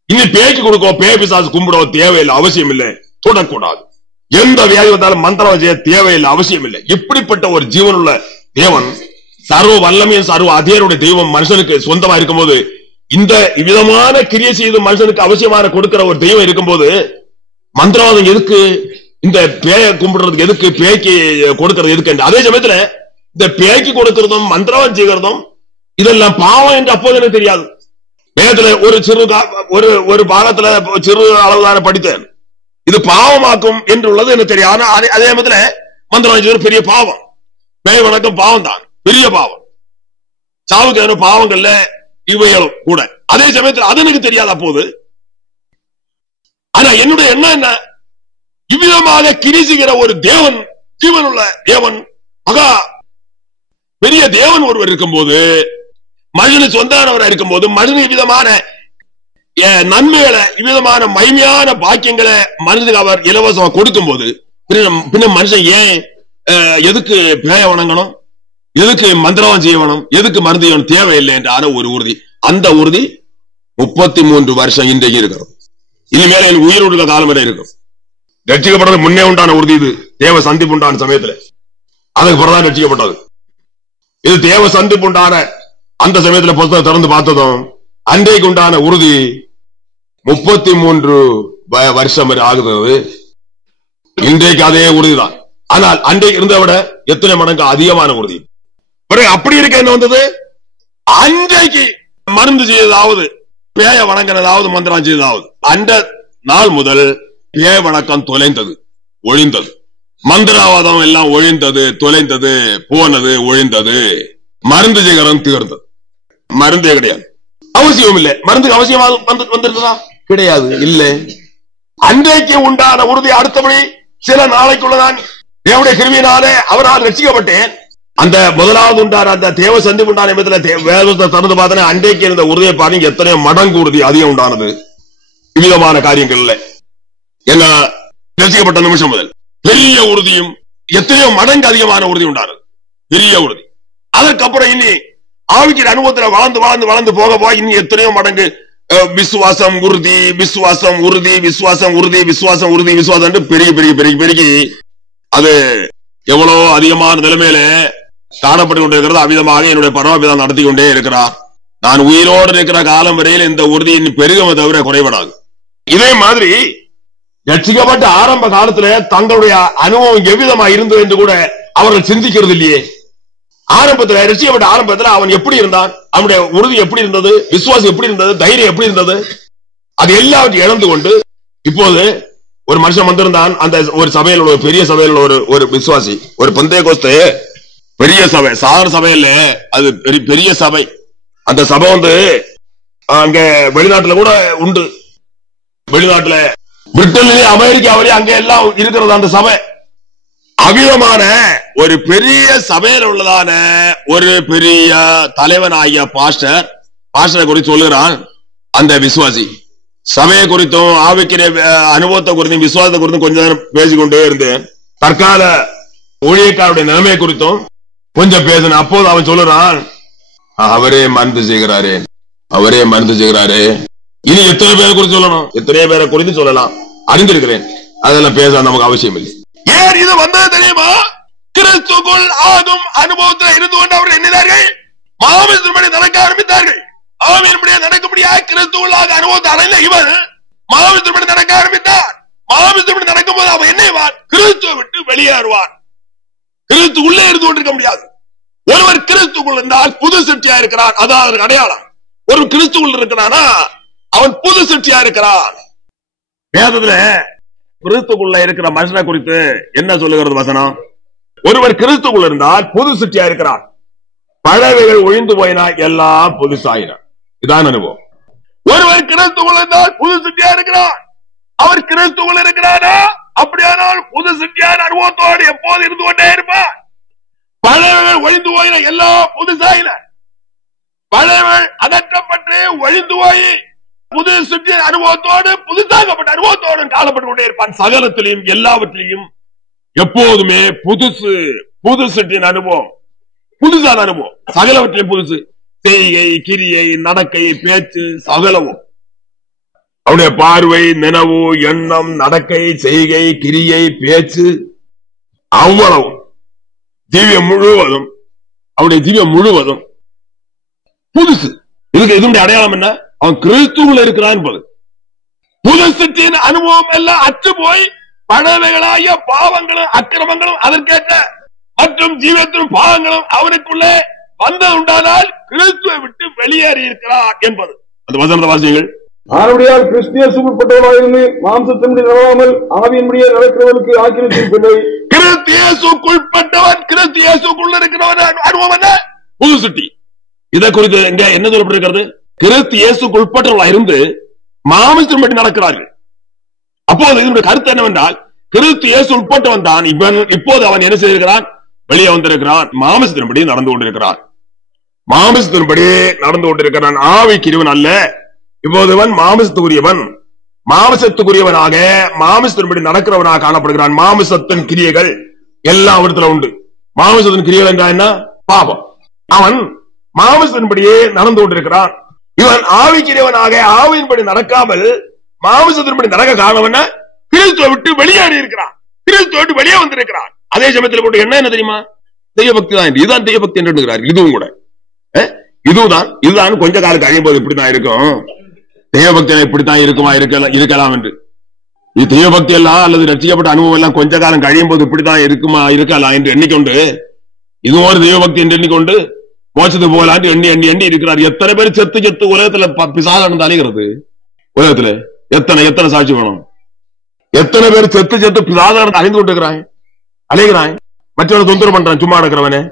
இனி பேய்க்கு கொடுக்க பேய் பிசாசு கும்பிட தேவையில்லை, அவசியம் இல்லை, தொடக்கூடாது. எந்த வியாதி வந்தாலும் மந்திரம் செய்ய தேவையில்லை, அவசியம் இல்லை. இப்படிப்பட்ட ஒரு ஜீவனுள்ள தேவன், சர்வ வல்லமையும் சர்வ அதிகாரியுடைய தெய்வம் மனுஷனுக்கு சொந்தமா இருக்கும்போது, இந்த விதமான கிரியை செய்து மனுஷனுக்கு அவசியமான கொடுக்கிற ஒரு தெய்வம் இருக்கும்போது மந்திரவாதம் எதுக்கு, இந்த பேயை கும்பிடுறதுக்கு எதுக்கு, பேய்க்கு கொடுக்கிறது எதுக்கு? அதே சமயத்துல இந்த பேய்க்கு கொடுக்கிறதும் மந்திரவாதம் செய்கிறதும் இதெல்லாம் பாவம் என்று அப்போது எனக்கு தெரியாது. வேதத்துல ஒரு பாகத்துல சிறு அளவுதான படித்தேன், இது பாவமாக்கும் என்று உள்ளது எனக்கு தெரியாது. அதே சமயத்துல மந்திரவாதம் செய்வது பெரிய பாவம், பேய் வணக்கம் பாவம் தான், பெரிய பாவம். சாவுக்கு பாவங்கள்ல இவைகளும் கூட. அதே சமயத்தில் அது எனக்கு தெரியாது அப்போது. ஆனா என்னுடைய எண்ணம் என்ன, இவ்விதமாக கிரிசுகிற ஒரு தேவன், ஜீவனுள்ள தேவன், மகா பெரிய தேவன் ஒருவர் இருக்கும்போது, மனிதனுக்கு சொந்தமானவராக இருக்கும்போது, மனிதனுக்கு இவ்விதமான நன்மைகளை, இவ்விதமான மகிமையான பாக்கியங்களை மனிதனுக்கு அவர் இலவசமா கொடுக்கும் போது, பின்ன மனுஷன் ஏன் எதுக்கு பேய வணங்கணும், எதுக்கு மந்திரம் செய்யணும், எதுக்கு மருந்து செய்யணும் தேவையில்லை என்ற ஒரு உறுதி. அந்த உறுதி 33 வருஷம் இன்றைக்கு இருக்கிறது. இனிமேல என் உயிர் உள்ள காலம் வரை இருக்கும். ரட்சிக்கப்பட்டது முன்னே உண்டான உறுதி. இது தேவ சந்திப்பு உண்டான சமயத்துல அதுக்கு பிறகுதான் ரட்சிக்கப்பட்டது. இது தேவ சந்திப்பு உண்டான அந்த சமயத்துல புத்தகம் திறந்து பார்த்ததும் அன்றைக்கு உண்டான உறுதி 33 வருஷம் வரை ஆகுது. இன்றைக்கு அதே உறுதிதான். ஆனால் அன்றைக்கு இருந்த விட எத்தனை மடங்கு அதிகமான உறுதி. அப்படி இருக்க என்ன வந்தது, அன்றைக்கு மருந்து செய்ததாவது, பேய வணங்கினதாவது, மந்திரம் செய்ததாவது, அந்த நாள் முதல் பேய வணக்கம் தொலைந்தது, ஒழிந்தது. மந்திரவாதம் எல்லாம் ஒழிந்தது, தொலைந்தது, போனது, ஒழிந்தது. மருந்து செய்கிறோம் தீர்ந்தது. மருந்தே கிடையாது, அவசியம் இல்லை. மருந்துக்கு அவசியமாக வந்திருந்ததா? கிடையாது, இல்லை. அன்றைக்கு உண்டான உறுதி அடுத்தபடி சில நாளைக்குள்ளதான் தேவனுடைய கிருபையினாலே அவரால் ரட்சிக்கப்பட்டேன். அந்த முதலாவது உண்டான அந்த தேவ சந்திப்பு உண்டான வேதத்தை திறந்து பார்த்தேன். அன்றைக்கு இருந்த உறுதியை பாருங்க, எத்தனையோ மடங்கு உறுதி அதிகம் உண்டானது விதமான காரியங்கள்ல. என்ன ரட்சிக்கப்பட்ட நிமிஷம் முதல் பெரிய உறுதியும் எத்தனையோ மடங்கு அதிகமான உறுதி உண்டானது, பெரிய உறுதி. அதற்கப்புறம் இனி ஆவிக்கிற அனுபவத்தில் வளர்ந்து வளர்ந்து வளர்ந்து போக போக இன்னும் எத்தனையோ மடங்கு விசுவாசம் உறுதி, விசுவாசம் உறுதி, விசுவாசம் உறுதி, விசுவாசம் உறுதி, விசுவாசம் பெருகி பெருகி பெருகி பெருகி அது எவ்வளவு அதிகமான நிலைமையில காணப்பட்டு கொண்டிருக்கிறது. அவ்விதமாக என்னுடைய பரமபிதா நடத்தி கொண்டே இருக்கிறார். நான் உயிரோடு இருக்கிற காலம் வரையில் இந்த உறுதி இன்னும் பெருகமே தவிர குறைபடாது. இதே மாதிரி ரட்சிக்கப்பட்ட ஆரம்ப காலத்துல தங்களுடைய அனுபவம் எவ்விதமா இருந்தது என்று கூட அவர்கள் சிந்திக்கிறது இல்லையே. ஆரம்பத்தில் ரட்சிக்கப்பட்ட ஆரம்பத்தில் அவன் எப்படி இருந்தான், அவனுடைய உறுதி எப்படி இருந்தது, விசுவாசம் எப்படி இருந்தது, தைரியம் எப்படி இருந்தது, அது எல்லாவற்றையும் இழந்து கொண்டு இப்போது ஒரு மனுஷன் வந்திருந்தான். அந்த ஒரு சபையில் ஒரு பெரிய சபையில் ஒரு விசுவாசி, ஒரு பெந்தேகோஸ்தே பெரிய சபை, சாதாரண சபையில அது பெரிய சபை. அந்த சபை அங்க வெளிநாட்டுல கூட உண்டு. வெளிநாட்டுல பிரிட்டன்லயே அமெரிக்கா வரையும் அங்க எல்லாம் இருக்கிறது அந்த சபை. அவ்விதமான ஒரு பெரிய சபையில் உள்ளதான ஒரு பெரிய தலைவன் ஆகிய பாஸ்டரை குறித்து சொல்லுகிறான். அந்த விசுவாசி சபையை குறித்தும் ஆவிக்கிற அனுபவத்தை குறித்தும் விசுவாசத்தை குறித்தும் கொஞ்ச நேரம் பேசிக்கொண்டே இருந்தேன். தற்கால ஊழியக்காரருடைய நிலைமை குறித்தும் கொஞ்சம் பேசின. அப்போது அவன் சொல்லுறான், அவரே மருந்து செய்கிறாரே, அவரே மருந்து செய்கிறாரே. இனி எத்தனை பேரை குறித்து சொல்லணும், எத்தனை பேரை குறித்து சொல்லலாம், அறிந்திருக்கிறேன். அதெல்லாம் பேச நமக்கு அவசியம் இல்லை. ஏன் இது வந்தது தெரியுமா? கிறிஸ்துக்குள் ஆகும் அனுபவத்தில் இருந்து கொண்டு அவர்கள் எண்ணினார்கள், மாமிசத்தின்படி நடக்க ஆரம்பித்தார்கள். ஆவியின்படியே நடக்க முடியாது. கிறிஸ்துக்குள் ஆக அனுபவத்தை அடைந்த இவன் மாமிசத்தின்படி நடக்க ஆரம்பித்தார். மாமிசத்தின்படி நடக்கும் போது அவன் என்னைவான், கிறிஸ்துவை விட்டு வெளியேறுவான். கிறிஸ்து உள்ளே இருந்து கொண்டிருக்க முடியாது. ஒருவர் கிறிஸ்துக்குள் இருந்தால் புது சிருஷ்டியா இருக்கிறான், அதான் அதற்கு அடையாளம். ஒரு கிறிஸ்துக்குள் இருக்கிறானா அவன் புது சிருஷ்டியா இருக்கிறான். வேதத்துல கிறிஸ்துக்குள்ள இருக்கிற மனுஷனை குறித்து என்ன சொல்லுகிறது வசனம்? ஒருவர் கிறிஸ்துக்குள் இருந்தால் புது சிருஷ்டியா இருக்கிறான், பழையவைகள் ஒழிந்து போயினா எல்லாம் புதுசாயின. இதான் அனுபவம். ஒருவர் கிறிஸ்துக்குள் இருந்தால் புது சிருஷ்டியா இருக்கிறான். அவர் கிறிஸ்துக்குள் இருக்கிறானா, அப்படியானால் புது சிருஷ்டியான அனுபவத்தோடு எப்போது இருந்து கொண்டே இருப்பார். பழையவைகள் ஒழிந்து போயின எல்லாம் புதுசாயின. பழையவள் அகற்றப்பட்டு ஒழிந்து போய் புது சிருஷ்டி அனுபவத்தோடு புதுசாகப்பட்ட அனுபவத்தோடு காணப்பட்டு கொண்டே இருப்பான். சகலத்திலையும் எல்லாவற்றிலையும் எப்போதுமே புதுசு, புது சிருஷ்டியின் அனுபவம், புதுசான அனுபவம். சகலவற்றிலையும் புதுசு. செய்கை, கிரியை, நடக்கை, பேச்சு, சகலமும் அவனுடைய பார்வை, நினைவு, எண்ணம், நடக்கை, செய்கை, கிரியை, பேச்சு, அவ்வளவு ஜீவியம் முழுவதும், அவனுடைய ஜீவியம் முழுவதும் புதுசு. இதுக்கு இதனுடைய அடையாளம் என்ன? அவன் கிறிஸ்துவுல இருக்கிறான் என்பது. புது சிருஷ்டியின் அனுபவம் எல்லாம் அற்று போய் பழையவைகளாகிய பாவங்களும் அக்கிரமங்களும் அதற்கேற்ற மற்றும் ஜீவத்திலும் பாவங்களும் அவனுக்குள்ளே வந்தது உண்டானால் கிறிஸ்துவை விட்டு வெளியேறி இருக்கிறார் என்பது. அந்த வசனத்தை வாசியுங்கள். ஆனபடியால் கிறிஸ்து இயேசுக்குட்பட்டவராயிருந்து மாம்சத்தின்படி நடவாமல் ஆவியின்படியே நடக்கிறவர்களுக்கு ஆக்கினை தீர்ப்பில்லை. கிறிஸ்து இயேசுக்குட்பட்டவன், கிறிஸ்து இயேசுக்குள்ள இருக்கிறவன் அனுபவம் என்ன? புது சிருஷ்டி. இதை குறித்து எங்க என்ன சொல்லப்பட்டிருக்கிறது? கிறிஸ்து இயேசுக்குட்பட்டவர்களாக இருந்து மாம்சத்தின்படி நடக்கிறார்கள். அப்போது இதனுடைய கருத்து என்னவென்றால், கிறிஸ்து இயேசு உட்பட்டவன் தான் இப்போது அவன் என்ன செய்திருக்கிறான்? வெளியே வந்திருக்கிறான். மாம்சத்தின்படி நடந்து கொண்டிருக்கிறான். மாம்சத்தின்படி நடந்து கொண்டிருக்கிறான். ஆவிக்குரியவன் அல்ல. இப்போது இவன் மாம்சத்துக்குரியவன், மாம்சத்துக்குரியவனாக மாம்சத்தின்படி நடக்கிறவனாக காணப்படுகிறான். மாம்சத்தின் கிரியைகள் எல்லா இடத்துல உண்டு. மாம்சத்தின் கிரியைகள் என்றால் என்ன? பாவம். அவன் மாமிசத்தின்படியே நடந்து கொண்டிருக்கிறான். இவன் ஆவிக்கிறவனாக ஆவியின்படி நடக்காமல் மாமிசத்தின்படி நடக்க காரணம் என்ன? கிறிஸ்துவை விட்டு வெளியேறி இருக்கிறான், கிறிஸ்துவை விட்டு வெளியே வந்திருக்கிறான். அதே சமயத்தில் போட்டு என்ன தெரியுமா? தெய்வபக்தி தான். இதுதான் தெய்வபக்தி என்று இருக்கிறார். இதுவும் கூட இதுதான் கொஞ்ச காலம் கழியும் போது இப்படித்தான் இருக்கும். தெய்வபக்தி இப்படித்தான் இருக்குமா இருக்கலாம் என்று. இது தெய்வபக்தி எல்லாம் அல்லது ரட்சிக்கப்பட்ட அனுபவம் எல்லாம் கொஞ்ச காலம் கழியும் போது இப்படித்தான் இருக்குமா இருக்கலாம் என்று எண்ணிக்கொண்டு, இது ஒரு தெய்வபக்தி என்று எண்ணிக்கொண்டு மோட்சத்துக்கு போகலான்னு எண்ணி எண்ணி எண்ணி இருக்கிறார். எத்தனை பேர் செத்து உலகத்துல பிசாசு அலைகிறது? உலகத்துல எத்தனை சாட்சி வேணும்? எத்தனை பேர் செத்து பிசாசு அழிந்து கொண்டிருக்கிறான், அலைகிறான், மற்றவனை தொந்தரவு பண்றான் சும்மா நடக்கிறவனே.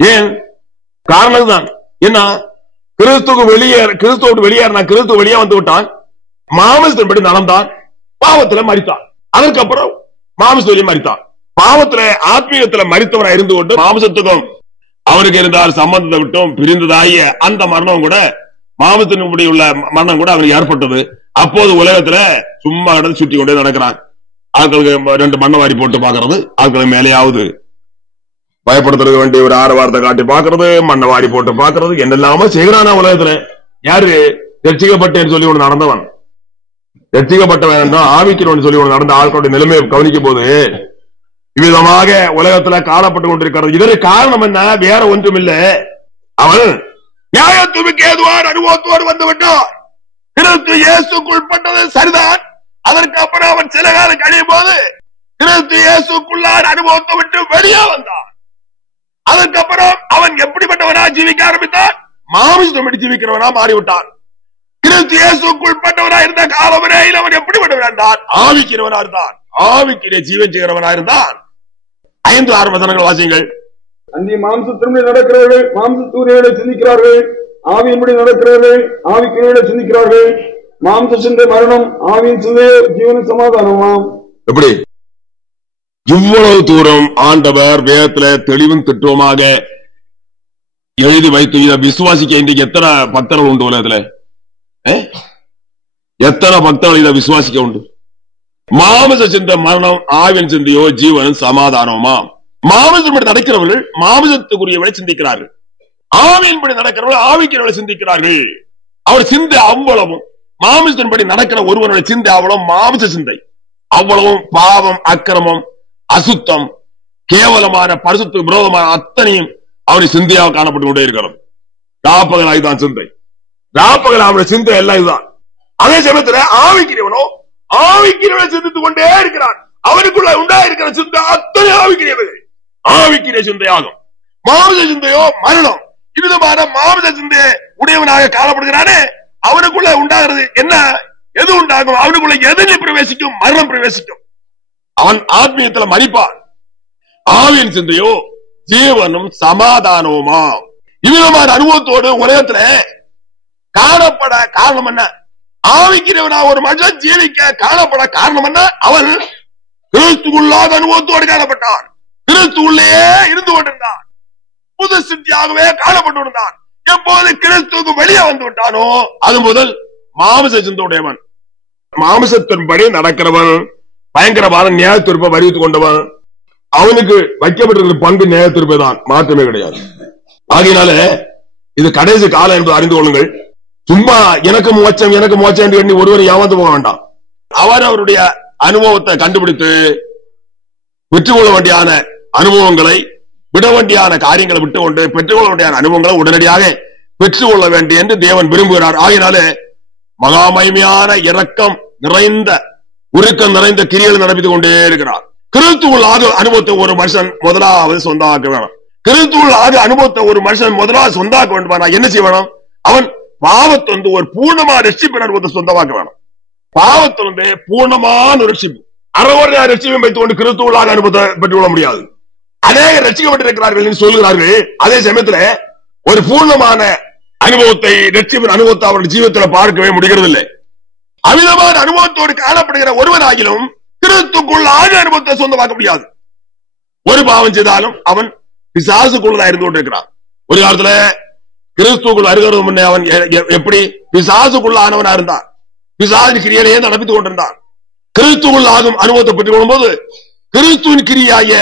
ஏன்? காரணம் தான் என்ன? கிறிஸ்துவுக்கு வெளியேறினா, கிறிஸ்துவ வெளியே வந்து விட்டான், மாமிசத்தின்படி நடந்தான், பாவத்துல மரித்தான். அதற்கப்புறம் மாமிசத்திலே மரித்தான். பாவத்துல ஆத்மீகத்துல மரித்தவனா இருந்து கொண்டு மாமிசத்துக்கும் அவனுக்கு இருந்தால் சம்பந்தத்தை விட்டும் பிரிந்ததாகிய அந்த மரணம் கூட, மாமிசத்தின்படி உள்ள மரணம் கூட அவனுக்கு ஏற்பட்டது. அப்போது உலகத்துல சும்மா கடந்து சுற்றி கொண்டே நடக்கிறான். ஆட்களுக்கு 2 மண்ணை வாரி போட்டு பாக்குறது, ஆட்களுக்கு மேலேயாவது பயப்படுத்துறது வேண்டிய ஒரு ஆரவாரத்தை காட்டி பாக்குறது, மண்ணை வாரி போட்டு பாக்குறது, என்னெல்லாம செய்கிறானா உலகத்துல. யாரு? ரட்சிக்கப்பட்டேன்னு சொல்லி ஒன்று நடந்தவன், ரட்சிக்கப்பட்டவன் ஆவிக்கிறவன் சொல்லி ஒன்று நடந்த ஆட்களுடைய நிலைமையை கவனிக்கும் போது இவ்விதமாக உலகத்துல காணப்பட்டு கொண்டிருக்கிறது. இதற்கு காரணம் என்ன? வேற ஒன்றும் இல்லை. அவன் நியாயத்துவக்கு ஏதுவான அனுபவத்தோடு வந்து விட்டான். கிறிஸ்து இயேசுக்குள்பட்டது சரிதான். அதற்கு அப்புறம் அவன் சில காலம் கழியும் போது கிறிஸ்து இயேசுக்குள்ளான அனுபவத்தை விட்டு வெளியே வந்தான். அதற்கப்புறம் அவன் எப்படிப்பட்டவனா ஜீவிக்க ஆரம்பித்தான்? மாமிசத்தபடி ஜீவிக்கிறவனா மாறிவிட்டான். கிறிஸ்து இயேசுக்குள்பட்டவனா இருந்த காலவரையில் அவன் எப்படிப்பட்டவனா இருந்தான்? ஆவிக்கிறவனா இருந்தான், ஆவிக்கிற ஜீவன் செய்கிறவனா இருந்தான். 5-6 வசனங்கள் வாசியுங்கள். அந்நிய மாம்சத்தின்படி நடக்கிறவர்கள் மாம்சத்தூரிகளை சிந்திக்கிறார்கள், ஆவியின்படி நடக்கிறவர்கள் ஆவிக்கிரைகளை சிந்திக்கிறார்கள். மாம்ச சிந்தை மரணம், ஆவியின் சிந்தை ஜீவனும் சமாதானமாம். எப்படி இவ்வளவு தூரம் ஆண்டவர் வேதத்துல தெளிவும் திட்டமாக எழுதி வைத்து இதை விசுவாசிக்க இன்றைக்கு எத்தனை பக்தர்கள் உண்டு உலகத்துல? எத்தனை பக்தர்கள் இதை விசுவாசிக்க உண்டு? மாமிச சிந்தை மரணம், ஆவியின் சிந்தையோ ஜீவனும் சமாதானமா. மாமிசப்படி நடக்கிறவர்கள் மாமிசத்துக்குரியவரை சிந்திக்கிறார்கள், ஆவியின்படி நடக்கிறவர்கள் ஆவிக்கிறவரை சிந்திக்கிறார்கள். அவர் சிந்தை அவ்வளவும் மாமிசத்தின்படி நடக்கிற ஒருவனுடைய சிந்தை அவ்வளவு மாமிச சிந்தை, அவ்வளவும் பாவம், அக்கிரமம், அசுத்தம், கேவலமான பரிசுத்த விரோதமான அத்தனையும் அவருடைய சிந்தையாக காணப்பட்டு கொண்டே இருக்கிறது. ராப்பகலாய்தான் சிந்தை, ராப்பகல் அவருடைய சிந்தை எல்லாம் இதுதான். அதே சமயத்துல ஆவிக்கிறவனோ ஆவிக்கிறவனை சிந்தித்துக் கொண்டே இருக்கிறான். அவனுக்குள்ள உண்டாயிருக்கிற சிந்தை அத்தனை ஆவிக்கிறவர்கள், ஆவிக்கிற சிந்தையாகும். மாமிச சிந்தையோ மரணம். இவ்விதமான மாமிச சிந்தை உடையவனாக காணப்படுகிறானே, அவனுக்குள்ள உண்டாகிறது என்ன? எது உண்டாகும்? அவனுக்குள்ள எதிரில் பிரவேசிக்கும்? மரணம் பிரவேசிக்கும். அவன் ஆத்மீயத்தில் மரிப்பான். ஆவியின் சிந்தையோ ஜீவனும் சமாதானவுமா. இவ்விதமான அனுபவத்தோடு உலகத்துல காணப்பட காரணம் என்ன? ஆவிக்கிறவனா ஒரு மனுஷன் ஜீவிக்க காணப்பட காரணம் என்ன? அவன் கிறிஸ்துவுள்ளாக அனுபவத்தோடு காணப்பட்டான், கிறிஸ்துவுள்ளே இருந்து கொண்டிருந்தான், புது சித்தியாகவே காணப்பட்டு இருந்தான். எப்போது கிறிஸ்துவுக்கு வெளியே வந்து விட்டானோ அது முதல் மாமிச சிந்தையுடையவன், மாமிசத்தின்படி நடக்கிறவன், பயங்கரமான நியாய தீர்ப்பை வரிவித்துக் கொண்டவன். அவனுக்கு வைக்கப்பட்டிருக்கிற பங்கு நியாய தீர்ப்பை தான், மாற்றமே கிடையாது. ஆகையினால இது கடைசி காலம் என்று அறிந்து கொள்ளுங்கள். சும்மா எனக்கு மோட்சம் என்று எண்ணி ஒருவரை ஏமாந்து போக வேண்டாம். அவருடைய அனுபவத்தை கண்டுபிடித்து பெற்றுக்கொள்ள வேண்டியான அனுபவங்களை, விட வேண்டியான காரியங்களை விட்டு கொண்டு பெற்றுக்கொள்ள வேண்டிய அனுபவங்களை உடனடியாக பெற்றுக்கொள்ள வேண்டும் என்று தேவன் விரும்புகிறார். ஆகினாலே மகாமகிமையான இரக்கம் நிறைந்த உருக்கம் நிறைந்த கிரியைகளை நடப்பித்துக் கொண்டே இருக்கிறார். கிறிஸ்துவுள்ளாக அனுபவத்தை ஒரு மனுஷன் முதலாவது சொந்தமாக்க வேணும். கிறிஸ்துவுள்ளாக அனுபவத்தை ஒரு மனுஷன் முதலாவது சொந்தமாக்க வேண்டும். என்ன செய்ய வேணும்? அவன் பாவத்தை ஒரு பூர்ணமான ரட்சிப்பு அனுபவத்தை சொந்தமாக்க வேணும். பாவத்தை பூர்ணமான ரட்சிப்பு, அறவரையா ரட்சிப்பை வைத்துக் கொண்டு கிறிஸ்துவுள்ளாக அனுபவத்தை பெற்றுக்கொள்ள முடியாது. அநேக ரட்சிக்கப்பட்டிருக்கிறார்கள் என்று சொல்கிறார்கள். அதே சமயத்தில் ஒரு பூர்ணமான அனுபவத்தை, ரட்சிப்பின் அனுபவத்தை அவருடைய ஜீவிதத்தில் பார்க்கவே முடிகிறதில்லை. அமிதமான அனுபவத்தோடு காணப்படுகிற ஒருவனாகிலும் கிறிஸ்துக்குள்ளாக அனுபவத்தை சொந்தமாக்க முடியாது. ஒரு பாவம் செய்தாலும் அவன் பிசாசுக்குள்ளதான் இருந்து கொண்டிருக்கிறான். ஒரு காலத்துல கிறிஸ்துக்குள் அருகிறது முன்னே அவன் எப்படி பிசாசுக்குள்ள ஆனவனா இருந்தான், பிசாசின் கிரியையே நடப்பித்துக் கொண்டிருந்தான். கிறிஸ்துக்குள் ஆகும் அனுபவத்தை பெற்றுக் கொள்ளும் போது கிறிஸ்துவின் கிரியாய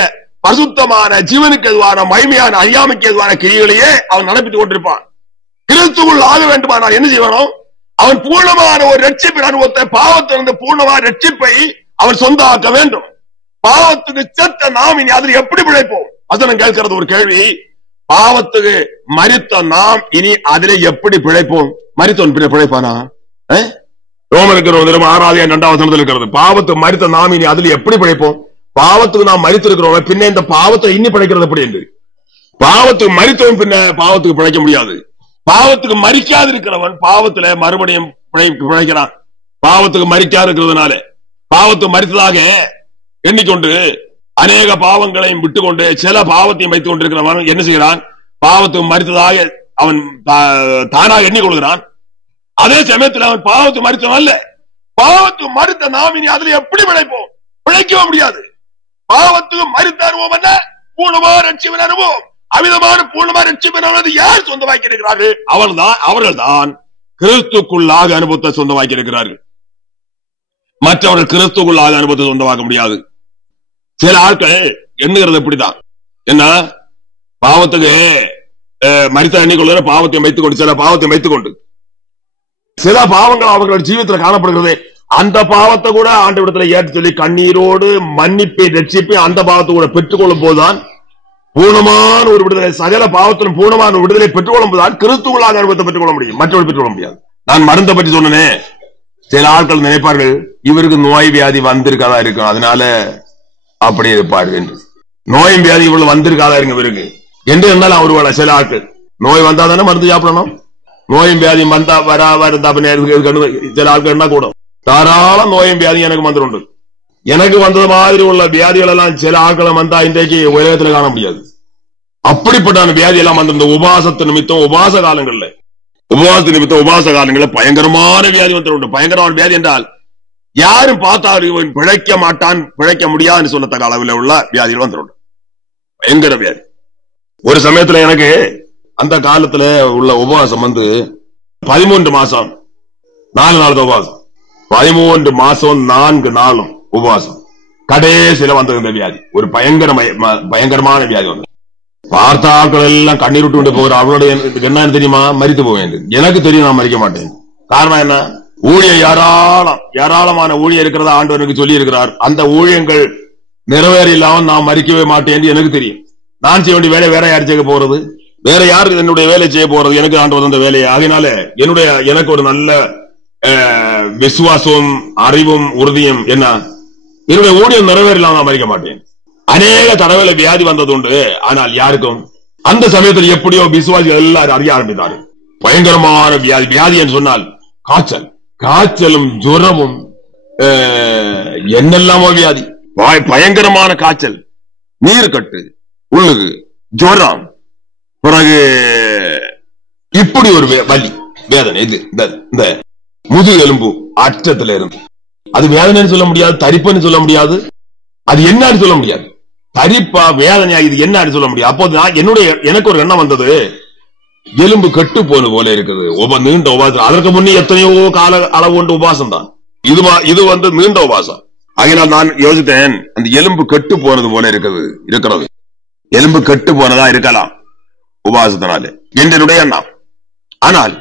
பரிசுத்தமான ஜீவனுக்கு எதுவான மகிமையான அறியாமைக்கு எதுவான கிரியைகளையே அவன் நடப்பித்துக் கொண்டிருப்பான். கிறிஸ்துவுக்குள் ஆக வேண்டுமானால் என்ன செய்யணும்? அவன் பூர்ணமான ஒரு ரட்சிப்பின் அனுபவத்தை, பாவத்திலிருந்து பூர்ணமான ரட்சிப்பை அவன் சொந்தமாக்க வேண்டும். பாவத்துக்கு செத்த நாம் இனி அதில் எப்படி பிழைப்போம்? வசனம் கேட்கிறது ஒரு கேள்வி. பாவத்துக்கு மரித்த நாம் இனி அதிலே எப்படி பிழைப்போம்? மரித்தவன் பிழைப்பானா? ரோமருக்கு 6 2 இருக்கிறது. பாவத்துக்கு மரித்த நாம் இனி அதில் எப்படி பிழைப்போம்? பாவத்துக்கு நாம் மரித்திருக்கிறோம், பின்ன இந்த பாவத்தை இன்னி பிழைக்கிறது எப்படி என்று? பாவத்துக்கு மரித்தவன் பின்ன பாவத்துக்கு பிழைக்க முடியாது. பாவத்துக்கு மரிக்காது இருக்கிறவன் பாவத்துல மறுபடியும் பிழைக்கிறான். பாவத்துக்கு மரிக்காது இருக்கிறதுனால பாவத்துக்கு மரித்ததாக எண்ணிக்கொண்டு அநேக பாவங்களையும் விட்டுக்கொண்டு சில பாவத்தையும் வைத்துக் கொண்டிருக்கிறவன் என்ன செய்கிறான்? பாவத்துக்கு மரித்ததாக அவன் தானாக எண்ணிக்கொள்கிறான். அதே சமயத்தில் அவன் பாவத்துக்கு மரித்தவன் அல்ல. பாவத்துக்கு மரித்த நாம் இனி அதில் எப்படி பிழைப்போம்? பிழைக்கவே முடியாது. பாவத்துக்கு மரித்த அனுபவம் என்ன? பூர்ணமான ரட்சிப்பின் அனுபவம். அமிதமான பூர்ணமான ரட்சிப்பின் யார் சொந்தமாக்கி இருக்கிறார்கள்? அவர்கள் தான் கிறிஸ்துக்குள்ளாக அனுபவத்தை சொந்தமாக்கி இருக்கிறார்கள். மற்றவர்கள் கிறிஸ்துக்குள்ளாக அனுபவத்தை சொந்தமாக்க முடியாது. சில ஆட்கள் எண்ணுகிறது எப்படிதான், என்ன பாவத்துக்கு மரித்த எண்ணிக்கொள்ள பாவத்தை வைத்துக் கொண்டு, சில பாவத்தை வைத்துக் கொண்டு சில பாவங்கள் அவர்கள் ஜீவிதத்தில் காணப்படுகிறது. அந்த பாவத்தை கூட ஆண்டவரிடத்தில் ஏற்று சொல்லி கண்ணீரோடு மன்னிப்பை ரட்சிப்பை அந்த பாவத்தை கூட பெற்றுக்கொள்ளும் போதுதான் பூர்ணமான ஒரு விடுதலை, சகல பாவத்திலும் பூர்ணமான ஒரு விடுதலை பெற்றுக்கொள்ளும் போதுதான் கிறிஸ்துவுள்ளாக அனுபவத்தை பெற்றுக்கொள்ள முடியும். மற்றவர்கள் பெற்றுக்கொள்ள முடியாது. நான் மருந்தை பற்றி சொன்னேனே, சில ஆட்கள் நினைப்பார்கள் இவருக்கு நோய் வியாதி வந்திருக்காதா இருக்கும், அதனால அப்படி இருப்பார்கள் என்று. நோயும் வியாதி இவ்வளவு வந்திருக்காதா இருங்க இவருக்கு என்று இருந்தாலும் ஒருவேளை சில ஆட்கள் நோய் வந்தா தானே மருந்து சாப்பிடணும், நோயும் வியாதியும் வந்தா வரா சில ஆட்கள் என்ன கூட தாராளம் நோயும் வியாதி எனக்கு வந்துருண்டு. எனக்கு வந்தது மாதிரி உள்ள வியாதிகள் எல்லாம் சில ஆட்களை வந்தா இன்றைக்கு உலகத்தில் காண முடியாது. அப்படிப்பட்ட வியாதி எல்லாம் வந்திருந்த உபவாசத்து நிமித்தம், உபவாச காலங்கள்ல உபவாச காலங்களில் பயங்கரமான வியாதி வந்துருண்டு. பயங்கரமான வியாதி என்றால் யாரும் பார்த்தாரு இவன் பிழைக்க மாட்டான், பிழைக்க முடியாதுன்னு சொல்லத்தக்க அளவில் உள்ள வியாதிகள் வந்துருண்டு. பயங்கர வியாதி. ஒரு சமயத்துல எனக்கு அந்த காலத்துல உள்ள உபவாசம் 13 மாசம் 4 நாள் உபவாசம், 13 மாசம் 4 நாளும் உபவாசம். கடைசியில வந்தது இந்த வியாதி, ஒரு பயங்கரமான வியாதி வந்து பார்த்தாக்கள் எல்லாம் கண்ணீர் விட்டு கொண்டு போகிற. அவளோட என்ன தெரியுமா? மரித்து போவேன். எனக்கு தெரியும் நான் மரிக்க மாட்டேன். காரணம் என்ன? ஊழியம் ஏராளமான ஊழியம் இருக்கிறதா ஆண்டவனுக்கு சொல்லி இருக்கிறார். அந்த ஊழியங்கள் நிறைவேற இல்லாமல் நான் மரிக்கவே மாட்டேன் என்று எனக்கு தெரியும். நான் செய்ய வேண்டிய வேலை வேற யார் செய்ய போறது? வேற யாரு என்னுடைய வேலை செய்ய போறது? எனக்கு ஆண்டவர் அந்த வேலையை. ஆகினால எனக்கு ஒரு நல்ல விசுவாசம், அறிவும், உறுதியும் என்ன, என்னுடைய ஊழியம் நிறைவேறலாம் நான் மறிக்க மாட்டேன். அநேக தடவை வியாதி வந்தது உண்டு. ஆனால் யாருக்கும் அந்த சமயத்தில் எப்படியோ விசுவாசிகள் எல்லாரும் அறிய ஆரம்பித்தார்கள். பயங்கரமான வியாதி என்று சொன்னால் காய்ச்சலும் ஜுரமும் என்னெல்லாமோ வியாதி, பயங்கரமான காய்ச்சல், நீர்க்கட்டு, உள்ளுக்கு ஜுரம், பிறகு இப்படி ஒரு வலி வேதனை. இது இந்த முதுகு எலும்பு அச்சத்துல இருந்து அது வேதனைன்னு சொல்ல முடியாது, தரிப்புன்னு சொல்ல முடியாது, அது என்னன்னு சொல்ல முடியாது. தரிப்பா வேதனையா இது என்னன்னு சொல்ல முடியாது. அப்போது எனக்கு ஒரு எண்ணம் வந்தது, எலும்பு கெட்டு போன போல இருக்குது நீண்ட உபாசம். அதற்கு முன்னே எத்தனையோ கால அளவு கொண்டு உபாசம் தான். இது நீண்ட உபாசம். ஆகினால் நான் யோசித்தேன், அந்த எலும்பு கெட்டு போனது போல இருக்கிறது. எலும்பு கெட்டு போனதா இருக்கலாம் உபாசத்தினாலே என்னுடைய எண்ணம். ஆனால்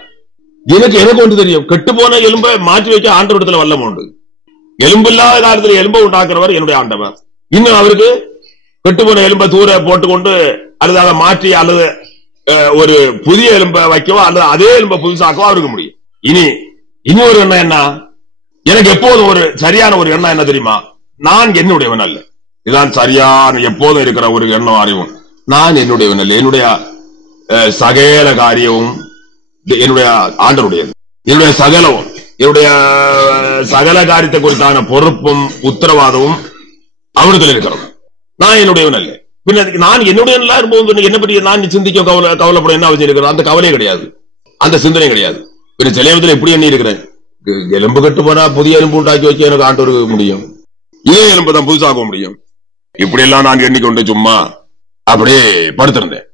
எனக்கு ஒன்று தெரியும், கெட்டு போன எலும்பை மாற்றி வைக்க ஆண்டவரிடத்துல வல்லமை உண்டு. எலும்பு இல்லாத காலத்தில் எலும்பை உண்டாக்குறவர் என்னுடைய ஆண்டவர். இன்னும் அவருக்கு கெட்டு போன எலும்பை தூர போட்டுக்கொண்டு அல்லது அதை மாற்றி அல்லது ஒரு புதிய எலும்பை வைக்கவோ அல்லது அதே எலும்பை புதுசாக்கவோ அவருக்கு முடியும். இனி ஒரு எண்ணம் என்ன, எனக்கு எப்போதும் ஒரு சரியான ஒரு எண்ணம் என்ன தெரியுமா? நான் என்னுடையவன் அல்ல. இதுதான் சரியான எப்போதும் இருக்கிற ஒரு எண்ணம், அறிவும். நான் என்னுடையவன் அல்ல. என்னுடைய சகல காரியமும் என்னுடைய ஆண்டவருடையது. என்னுடைய சகல காரியத்தை குறித்தான பொறுப்பும் உத்தரவாதமும் அவரிடத்தில் இருக்கிறது. நான் என்னுடையவன் அல்ல. பின்ன நான் என்னுடைய என்ன பற்றி நான் சிந்திக்க கவலைப்பட என்ன அவசியம் இருக்கிறது? அந்த கவலையே கிடையாது, அந்த சிந்தனை கிடையாது. பின்ன சில இடத்துல எப்படி எண்ணி இருக்கிறேன், எலும்பு கட்டு போனா புதிய எலும்பு உண்டாக்கி வச்சு எனக்கு ஆண்டவருக்கு முடியும், இதே எலும்பு தான் புதுசாக்க முடியும். இப்படி எல்லாம் நான் எண்ணிக்கொண்டு சும்மா அப்படியே படுத்திருந்தேன்.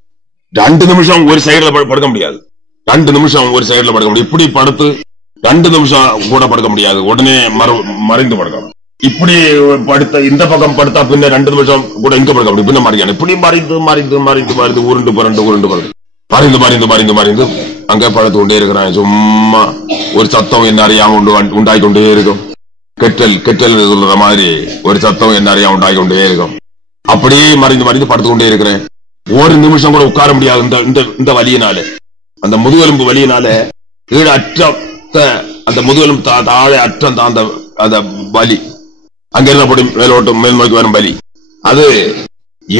2 நிமிஷம் ஒரு சைடுல படுக்க முடியாது. 2 நிமிஷம் ஒரு சைடுல படுக்க முடியும். இப்படி படுத்து 2 நிமிஷம் கூட படுக்க முடியாது. உடனே மறைந்து படுக்கணும். இப்படி படுத்த இந்த பக்கம் படுத்தா பின்ன 2 நிமிஷம் கூட இங்க படுக்க முடியும். பின்ன மாறியான இப்படி மறைந்து உருண்டு மறைந்து அங்க படுத்து கொண்டே இருக்கிறான். சும்மா ஒரு சத்தம் என்ன அறியாம உண்டாகி கொண்டே இருக்கும். கெட்டல் சொல்ற மாதிரி ஒரு சத்தம் என்ன அறியாம உண்டாகி கொண்டே இருக்கும். அப்படியே மறைந்து படுத்து கொண்டே இருக்கிறேன். ஒரு நிமிஷம் கூட உட்கார முடியாது. இந்த வலியினால, அந்த முதுகெலும்பு வலியினால கீழே அற்ற அந்த முதுகெலும்பு தாழെ அற்றம் அந்த வலி, அங்க இருந்தபடி மேல் நோக்கி வரும் வலி, அது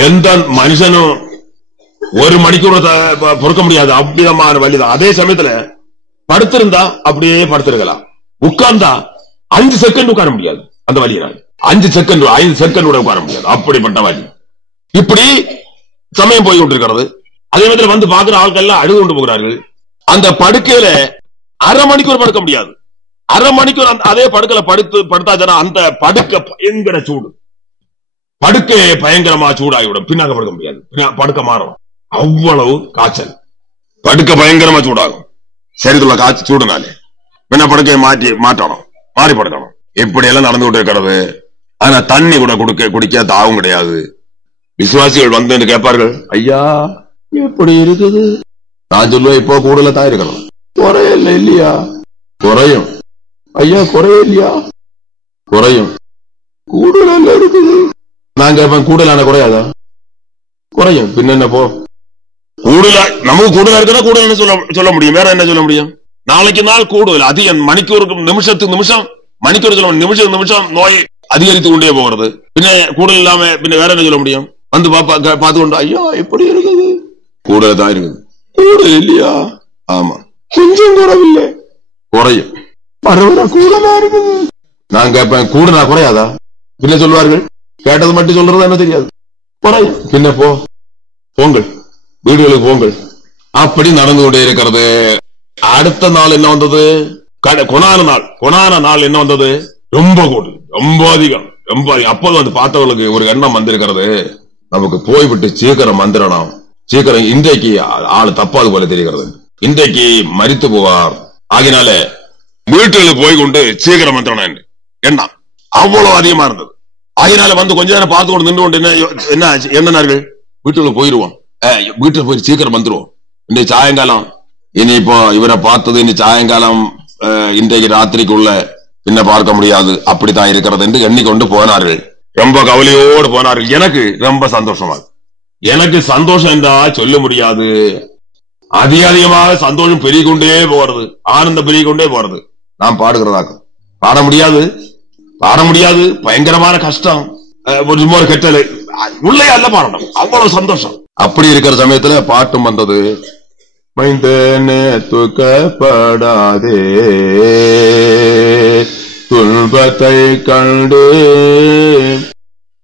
எந்த மனுஷனும் ஒரு மணிக்கூர் பொறுக்க முடியாது. அவ்விதமான வலிதான். அதே சமயத்துல படுத்திருந்தா அப்படியே படுத்திருக்கலாம். உட்கார்ந்தா 5 செகண்ட் உட்கார முடியாது. அந்த வலியினால் 5 செகண்ட் கூட உட்கார முடியாது. அப்படிப்பட்ட வலி. இப்படி சமயம் போய் கொண்டிருக்கிறது. அதே மாதிரி வந்து பாக்குற ஆட்கள் எல்லாம் அழுது கொண்டு போகிறார்கள். அந்த படுக்கையில அரை மணிக்கூர் படுக்க முடியாது. அரை மணிக்கூர் அதே படுக்கையில படுத்தாச்சுன்னா அந்த படுக்கை பயங்கர சூடு, படுக்கை பயங்கரமா சூடாகிவிடும். பின்னாக படுக்க முடியாது, படுக்க மாறும். அவ்வளவு காய்ச்சல், படுக்க பயங்கரமா சூடாகும். சரிதுள்ள காய்ச்சல் சூடுனாலே பின்ன படுக்கையை மாற்றணும், மாறி படுக்கணும். இப்படி எல்லாம் நடந்து கொண்டு இருக்கிறது. ஆனா தண்ணி கூட குடிக்க தாவும் கிடையாது. விசுவாசிகள் வந்து கேட்பார்கள், ஐயா எப்படி இருக்குது? நான் சொல்லுவேன், இப்போ கூடுதல தான் இருக்கணும். குறையில்லை இல்லையா? குறையும். ஐயா குறைய இல்லையா? குறையும். கூடுதல இருக்குது. நான் கேட்பேன், கூடுதலான குறையாதா? குறையும். பின்ன என்ன போ, கூடுதலா நமக்கு கூடுதலா இருக்குன்னா கூடுதல் சொல்ல முடியும். வேற என்ன சொல்ல முடியும்? நாளைக்கு நாள் கூடுதல் அதிகம், மணிக்கூருக்கு நிமிஷத்துக்கு நிமிஷம், மணிக்கூர் சொல்ல நிமிஷத்துக்கு நிமிஷம் நோய் அதிகரித்து கொண்டே போகிறது. பின்ன கூடுதல் இல்லாம பின்ன வேற என்ன சொல்ல முடியும்? வந்து பார்த்து கொண்டு, ஐயா எப்படி இருக்குது? கூடுதல் தான் இருக்குது. கூடுதல் இல்லையா? ஆமா, கொஞ்சம் குறைவில்லை, குறையும். பரவாயில்ல, கூடுதலா இருக்குது. நான் கேட்பேன், கூடுதலா குறையாதா? பின்ன சொல்வார்கள், கேட்டது மட்டும் சொல்றது என்ன தெரியாது, குறையும். பின்ன போங்கள், வீடுகளுக்கு போங்கள். அப்படி நடந்து கொண்டே இருக்கிறது. அடுத்த நாள் என்ன வந்தது? கொனான நாள் என்ன வந்தது? ரொம்ப கூடு, ரொம்ப அதிகம், ரொம்ப. அப்போது வந்து பார்த்தவர்களுக்கு ஒரு எண்ணம் வந்திருக்கிறது, நமக்கு போய்விட்டு சீக்கிரம் வந்துடணும், சீக்கிரம் இன்றைக்கு ஆளு தப்பாது போல தெரிகிறது, இன்றைக்கு மரித்து போவார். ஆகினால வீட்டுகளுக்கு போய் கொண்டு சீக்கிரம் வந்துடணும் எண்ணம் அவ்வளவு அதிகமா இருந்தது. ஆகினால வந்து கொஞ்ச நேரம் பார்த்து கொண்டு நின்று கொண்டு என்னன்னார்கள், வீட்டுக்கு போயிருவோம், வீட்டுல போய் சீக்கிரம் வந்துருவோம், இன்றைக்கு சாயங்காலம், இனி இப்போ இவரை பார்த்தது இனி சாயங்காலம் இன்றைக்கு ராத்திரிக்குள்ள பின்ன பார்க்க முடியாது, அப்படித்தான் இருக்கிறது என்று எண்ணிக்கொண்டு போனார்கள். ரொம்ப கவலையோடு போனார்கள். எனக்கு ரொம்ப சந்தோஷமா, எனக்கு சந்தோஷம் என்றால் சொல்ல முடியாது. அதிகமாக சந்தோஷம் பெருகிக்கொண்டே போறது, ஆனந்தம் பெருகிக்கொண்டே போறது. நாம் பாடுகிறதாக்கும் பாட முடியாது, பயங்கரமான கஷ்டம், ஒரு கெட்டலை உள்ளே அல்ல பாடணும், அவ்வளவு சந்தோஷம். அப்படி இருக்கிற சமயத்துல பாட்டும் வந்தது. மைந்தனே துக்கப்படாதே, துன்பத்தை கண்டு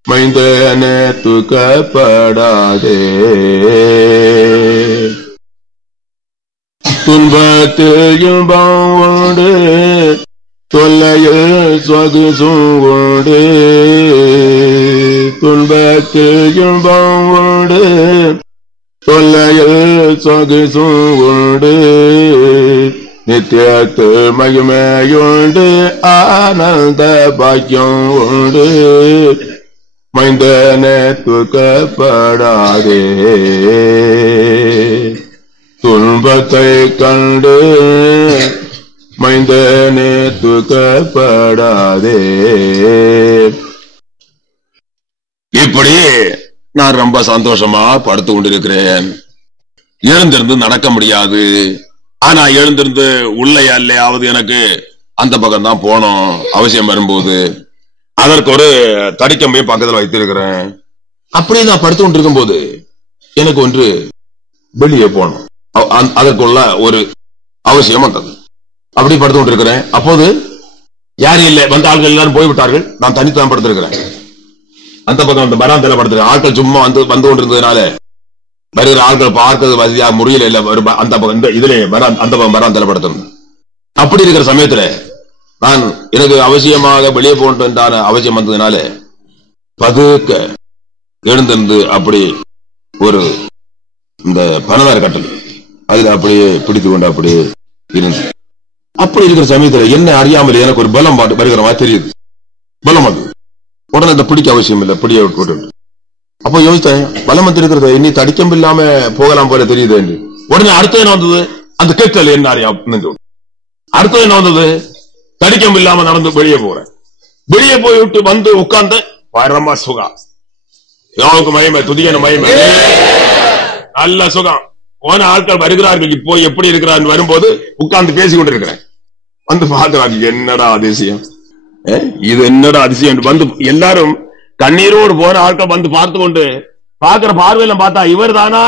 மைந்தனே துக்கப்படாதே, துன்பத்தில் இன்பம் உண்டு, தொல்லையில் சொகுசும் உண்டு, துன்பத்தில் இன்பம் உண்டு, தொல்லையில் சொகுசும் உண்டு, நித்தியத்து மகிமையுண்டு, ஆனந்த பாக்கியம் உண்டு, மைந்தனே துக்கப்படாதே, துன்பத்தை கண்டு மைந்தனே துக்கப்படாதே. இப்படி நான் ரொம்ப சந்தோஷமா படுத்து கொண்டிருக்கிறேன். எழுந்திருந்து நடக்க முடியாது. ஆனா எழுந்திருந்து உள்ள அல்லையாவது எனக்கு அந்த பக்கம் தான் போனோம் அவசியம் வரும்போது. அதற்கு ஒரு தடிக்கம்பையும் பக்கத்தில் வைத்திருக்கிறேன். அப்படி நான் படுத்து கொண்டிருக்கும் போது எனக்கு ஒன்று வெளியே போனோம், அதற்குள்ள ஒரு அவசியம் வந்தது. அப்படி படுத்து கொண்டிருக்கிறேன். அப்போது யாரும் இல்லை, வந்த ஆட்கள் எல்லாரும் போய்விட்டார்கள். நான் தனித்தான் படுத்திருக்கிறேன். அந்த பக்கம் அந்த பராந்தில படுத்திருக்கேன். ஆட்கள் சும்மா வந்து கொண்டிருந்ததுனால வருகிற ஆட்கள் பார்க்கிறது வசதியா முறையில் இல்ல. அந்த பக்கம் இதுல அந்த பக்கம் பராந்தில படுத்திருந்தேன். அப்படி இருக்கிற சமயத்துல நான் எனக்கு அவசியமாக வெளியே போன்ற அவசியம் வந்ததுனால பதுக்க எழுந்திருந்து அப்படி ஒரு இந்த பனதார கட்டல் அதுல அப்படியே பிடித்து கொண்டு அப்படியே இருந்து, அப்படி இருக்கிற சமயத்துல என்ன அறியாமல் எனக்கு ஒரு பலம் வருகிற மாதிரி தெரியுது. பலம் அது உடனே அதை பிடிக்க அவசியம் இல்லை, பிடிய விட்டு. அப்போ யோசித்தேன், பலம் வந்து இருக்கிறது இனி தடிக்கம் இல்லாம போகலாம் போல தெரியுது என்று. உடனே அடுத்த என்ன வந்தது, அந்த கேட்டல் என்ன அடுத்தது என்ன வந்தது, தடிக்கம் இல்லாம நடந்து வெளியே போறேன். வெளியே போய் விட்டு வந்து உட்கார்ந்து பரம சுகம், யாவுக்கு மயமே, துதியான மயமே, நல்ல சுகம். போன ஆட்கள் வருகிறார்கள், இப்போ எப்படி இருக்கிறார் வரும்போது உட்கார்ந்து பேசிக் கொண்டிருக்கிறேன். வந்து பார்க்கிறாங்க, என்னடா அதிசயம், இது என்னடா அதிசயம் வந்து எல்லாரும் கண்ணீரோடு போன ஆட்கள் வந்து பார்த்து கொண்டு பார்க்கிற பார்வையில பார்த்தா இவர் தானா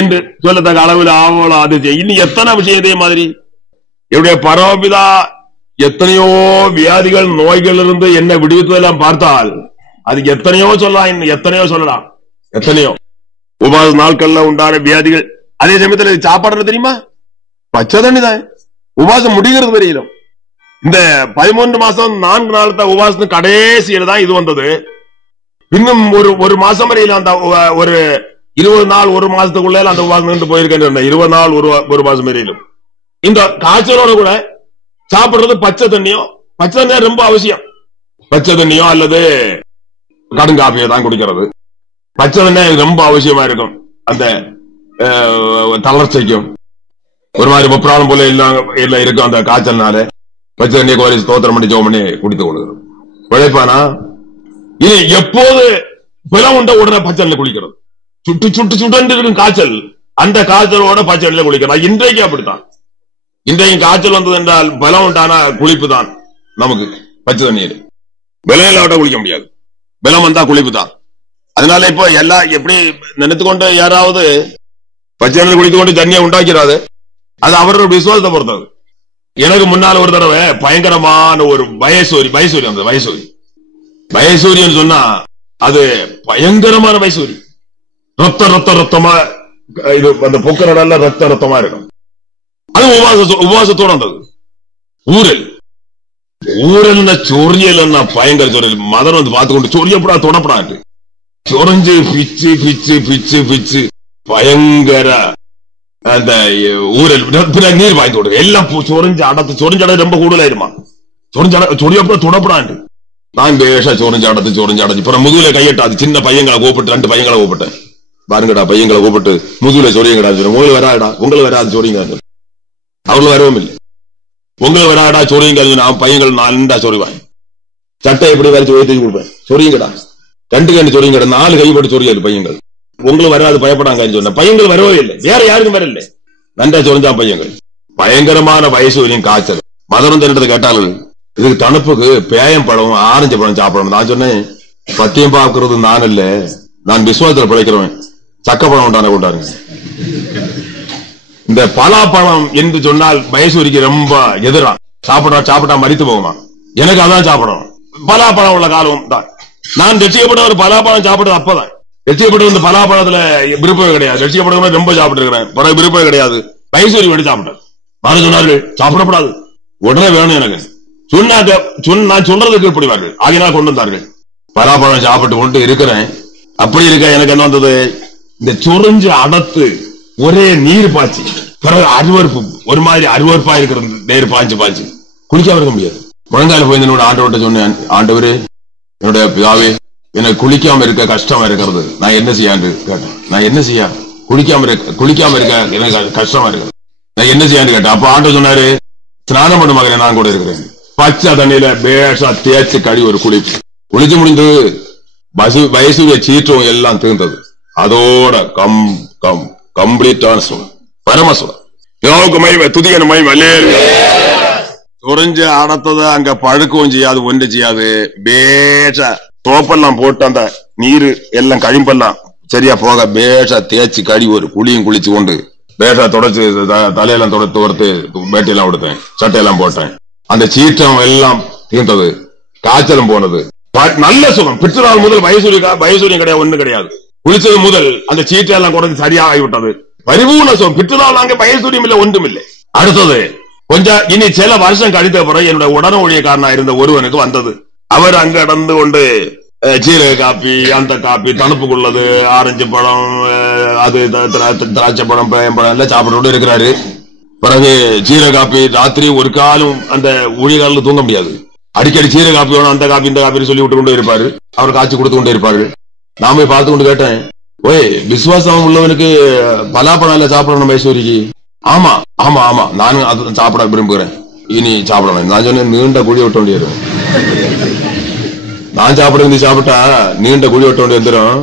என்று சொல்லத்தக்க அளவில் ஆவல அதிசயம். இன்னும் எத்தனை விஷயம் இதே மாதிரி என்னுடைய பரமபிதா எத்தனையோ வியாதிகள் நோய்கள் இருந்து என்ன விடுவித்ததெல்லாம் பார்த்தால் அது எத்தனையோ சொல்லலாம், இன்னும் எத்தனையோ சொல்லலாம், எத்தனையோ உபாச நாட்கள்ல உண்டான வியாதிகள். அதே சமயத்தில் சாப்பாடு தெரியுமா, பச்சை தண்ணி தான். உபாசம் முடிகிறது வரையிலும் இந்த 13 மாசம் 4 நாள் உபாசம் கடைசியில தான் இது வந்தது. இன்னும் ஒரு மாசம் வரையில அந்த ஒரு 20 நாள் ஒரு மாசத்துக்குள்ள அந்த உபாசம் நின்று போயிருக்கேன். 20 நாள் ஒரு மாசம் வரையிலும் இந்த காய்ச்சலோட கூட சாப்பிடுறது பச்சை தண்ணியோ ரொம்ப அவசியம். பச்சை தண்ணியோ அல்லது கடுங்காப்பியோ தான் குடிக்கிறது. பச்சை தண்ணி ரொம்ப அவசியமா இருக்கும். அந்த தளர்ச்சிக்கும் ஒரு மாதிரி வெப்ராளம் போல எல்லாம் இருக்கும். அந்த காய்ச்சல்னால பச்சை தண்ணியை கோரி ஸ்தோத்திரம் பண்ணி ஜெபம் பண்ணி குடித்து கொடுக்குறது. உழைப்பானா இனி எப்போது பலம் உண்ட உடனே பச்சை தண்ணில குளிக்கிறது. சுட்டு இருக்கும் காய்ச்சல், அந்த காய்ச்சலோட பச்சை தண்ணில குளிக்கிறது. இன்றைக்கு அப்படித்தான். இன்றைக்கு காய்ச்சல் வந்தது என்றால் பலம் உண்டான குளிப்பு தான் நமக்கு. பச்சை தண்ணீர் பலம் இல்லாவிட்ட குளிக்க முடியாது, பலம் வந்தா குளிப்பு தான். அதனால இப்போ எல்லாம் எப்படி நினைத்துக்கொண்டு யாராவது பச்சை தண்ணியில் குளித்துக்கொண்டு தண்ணியை உண்டாக்கிறாது. அது அவரோட விசுவாசத்தை பொறுத்தது. எனக்கு முன்னால் ஒரு தடவை பயங்கரமான ஒரு பயசூரியன் சொன்னா அது பயங்கரமான பயசூரி. ரத்தமா இது அந்த பொக்கரடல்ல ரத்தமா இருக்கும். அது உபவாசத்தோட வந்தது. ஊரல் சொரியல் பயங்கர சொரியல். மதர் வந்து பார்த்துக்கொண்டு சொரியப்படா தொடப்படாது, சொரிஞ்சு பிச்சு பிச்சு பிச்சு பிச்சு பயங்கர அந்த ஊரல் நீர் வாங்கி விடுது. எல்லாம் சொரிஞ்சடை ரொம்ப கூடுதலாயிருமா. சொரியப்பட தொடப்படாது. நான் பேஷா சொரிஞ்சு அடைச்சு அப்புறம் முதுகுல கையட்டாது. சின்ன பையங்களை கூப்பிட்டு 2 பையங்களை கூப்பிட்டேன். பாருங்கடா பையங்களை கூப்பிட்டு முதுகுல சொரியங்கடா. உங்களுக்கு வராடா, உங்களுக்கு வராது சொரிங்க. அவங்களும் வரவும் இல்லை. உங்களுக்கு வராடா சொரிங்க. நான் பையங்கள் 4 சொரிவாங்க. சட்டை எப்படி வரைச்சு உயர்த்தி கொடுப்பேன். சொரிங்கடா 2 கண்டு சொரிங்கடா. 4 கைப்பட்டு சொரியாது பையங்கள். உங்களுக்கு வராது பயப்படாங்க சொன்ன பையங்கள் வரவே இல்லை. வேற யாருக்கும் வரல. நன்றா சொரிஞ்சா பையங்கள். பயங்கரமான வயசூரியம் காய்ச்சல். மதம் தினத்தை கேட்டாலும் இதுக்கு தணுப்புக்கு பேயம் பழம் ஆரஞ்சு பழம் சாப்பிடணும். நான் சொன்னேன், பத்தியம் பார்க்கறது நான் இல்ல, நான் விசுவாசத்துல பிழைக்கிறவன். சக்கப்பழம் உண்டான கொண்டாருங்க. இந்த பலாப்பழம் என்று சொன்னால் வயசூரிக்கு ரொம்ப எதிரா. சாப்பிட்டா மரித்து போகுமா. எனக்கு அதான் சாப்பிடணும். பலாப்பழம் உள்ள காலம் தான். நான் ரட்சிக்கப்பட்ட ஒரு பலாப்பழம் சாப்பிட்டது அப்பதான். ரட்சிக்கப்பட்ட இந்த பலாப்பழத்துல விருப்பமே கிடையாது. ரட்சிக்கப்பட்ட ரொம்ப சாப்பிட்டு இருக்கிறேன், விருப்பமே கிடையாது. வயசூரி வேண்டி சாப்பிட்டேன். நான் சொன்னார்கள் சாப்பிடப்படாது, உடனே வேணும் எனக்கு சொன்னாங்க. நான் சொல்றதுக்கு இப்படிவார்கள் ஆகினால் கொண்டு வந்தார்கள். பலாப்பழம் சாப்பிட்டு கொண்டு இருக்கிறேன். அப்படி இருக்க எனக்கு என்ன வந்தது, இந்த சொரிஞ்சு அடத்து ஒரே நீர் பாய்ச்சி பிறகு அருவறுப்பு, ஒரு மாதிரி அருவறுப்பா இருக்கிற நேர் பாய்ச்சி குளிக்காம இருக்க முடியாது. முழங்கால போய் என்னோட ஆண்டவர்கிட்ட சொன்னேன், ஆண்டவரு என்னுடைய பிதாவே எனக்கு குளிக்காம இருக்க கஷ்டமா இருக்கிறது, நான் என்ன செய்யான்னு கேட்டேன். நான் என்ன செய்ய, குளிக்காம இருக்க எனக்கு கஷ்டமா இருக்கிறது, நான் என்ன செய்யான்னு கேட்டேன். அப்ப ஆண்டவர் சொன்னாரு, ஸ்நானம் பண்ண மகனே நான் கூட இருக்கிறேன். பச்சை தண்ணியில பேஷா தேய்ச்சி கழி ஒரு குளிச்சு முடிந்தது. வயசுடைய சீற்றம் எல்லாம் தீர்ந்தது. அதோட கம்ப்ளீட்டான சுகம், பரம சுகம். துதியான மகிமை. சொரிஞ்சு அடத்தத அங்க பழுக்கவும் செய்யாது, ஒன்று செய்யாது. பேஷா தோப்பெல்லாம் போட்டு அந்த நீரு எல்லாம் கழிம்பெல்லாம் சரியா போக பேஷா தேய்ச்சி கழி ஒரு குழியும் குளிச்சு கொண்டு பேஷா தொடச்சு தலையெல்லாம் தொடர்த்து வேட்டையெல்லாம் கொடுத்தேன், சட்டையெல்லாம் போட்டேன். அந்த சீற்றம் எல்லாம் தீர்ந்தது, காய்ச்சலும் போனது. நல்ல சுகம். பிற்று நாள் முதல் வயசூரியம் கிடையாது, ஒண்ணு கிடையாது. குளிச்சது முதல் அந்த சீற்றையெல்லாம் குறைஞ்சு சரியா ஆகிவிட்டது. பரிபூர்ண சுகம். பிற்று நாள் அங்கே வயசூரியம் இல்லை, ஒன்றும் இல்லை. அடுத்தது கொஞ்சம் இனி சில வருஷம் கழித்த பிறகு என்னுடைய உடனே ஊழியக்காரனா இருந்த ஒருவனுக்கு வந்தது. அவர் அங்க நடந்து கொண்டு சீரக காப்பி, அந்த காப்பி, தணுப்புக்குள்ளது, ஆரஞ்சு பழம், அது திராட்சை பழம், பயம்பழம் எல்லாம் சாப்பிட்டு இருக்கிறாரு. பிறகு சீரக காப்பி ராத்திரி ஒரு காலம் அந்த ஊழியக்காரில் தூங்க முடியாது. அடிக்கடி சீர காப்பி வேணும், அந்த காப்பி இந்த காப்பி சொல்லி விட்டு கொண்டே இருப்பாரு. அவர் காய்ச்சி கொடுத்து கொண்டே இருப்பாரு. நாம பார்த்து கொண்டு கேட்டேன், ஓய் விசுவாசம் உள்ளவனுக்கு பலாப்பழம் இல்ல சாப்பிடணும் மைசூரிக்கு? ஆமா ஆமா ஆமா நானும் அது சாப்பிட விரும்புகிறேன், இனி சாப்பிடணும். நான் சொன்னேன் நீண்ட குழி வெட்ட வேண்டியது, நான் சாப்பிட்டா நீண்ட குழி வெட்ட வேண்டிய வந்துடும்,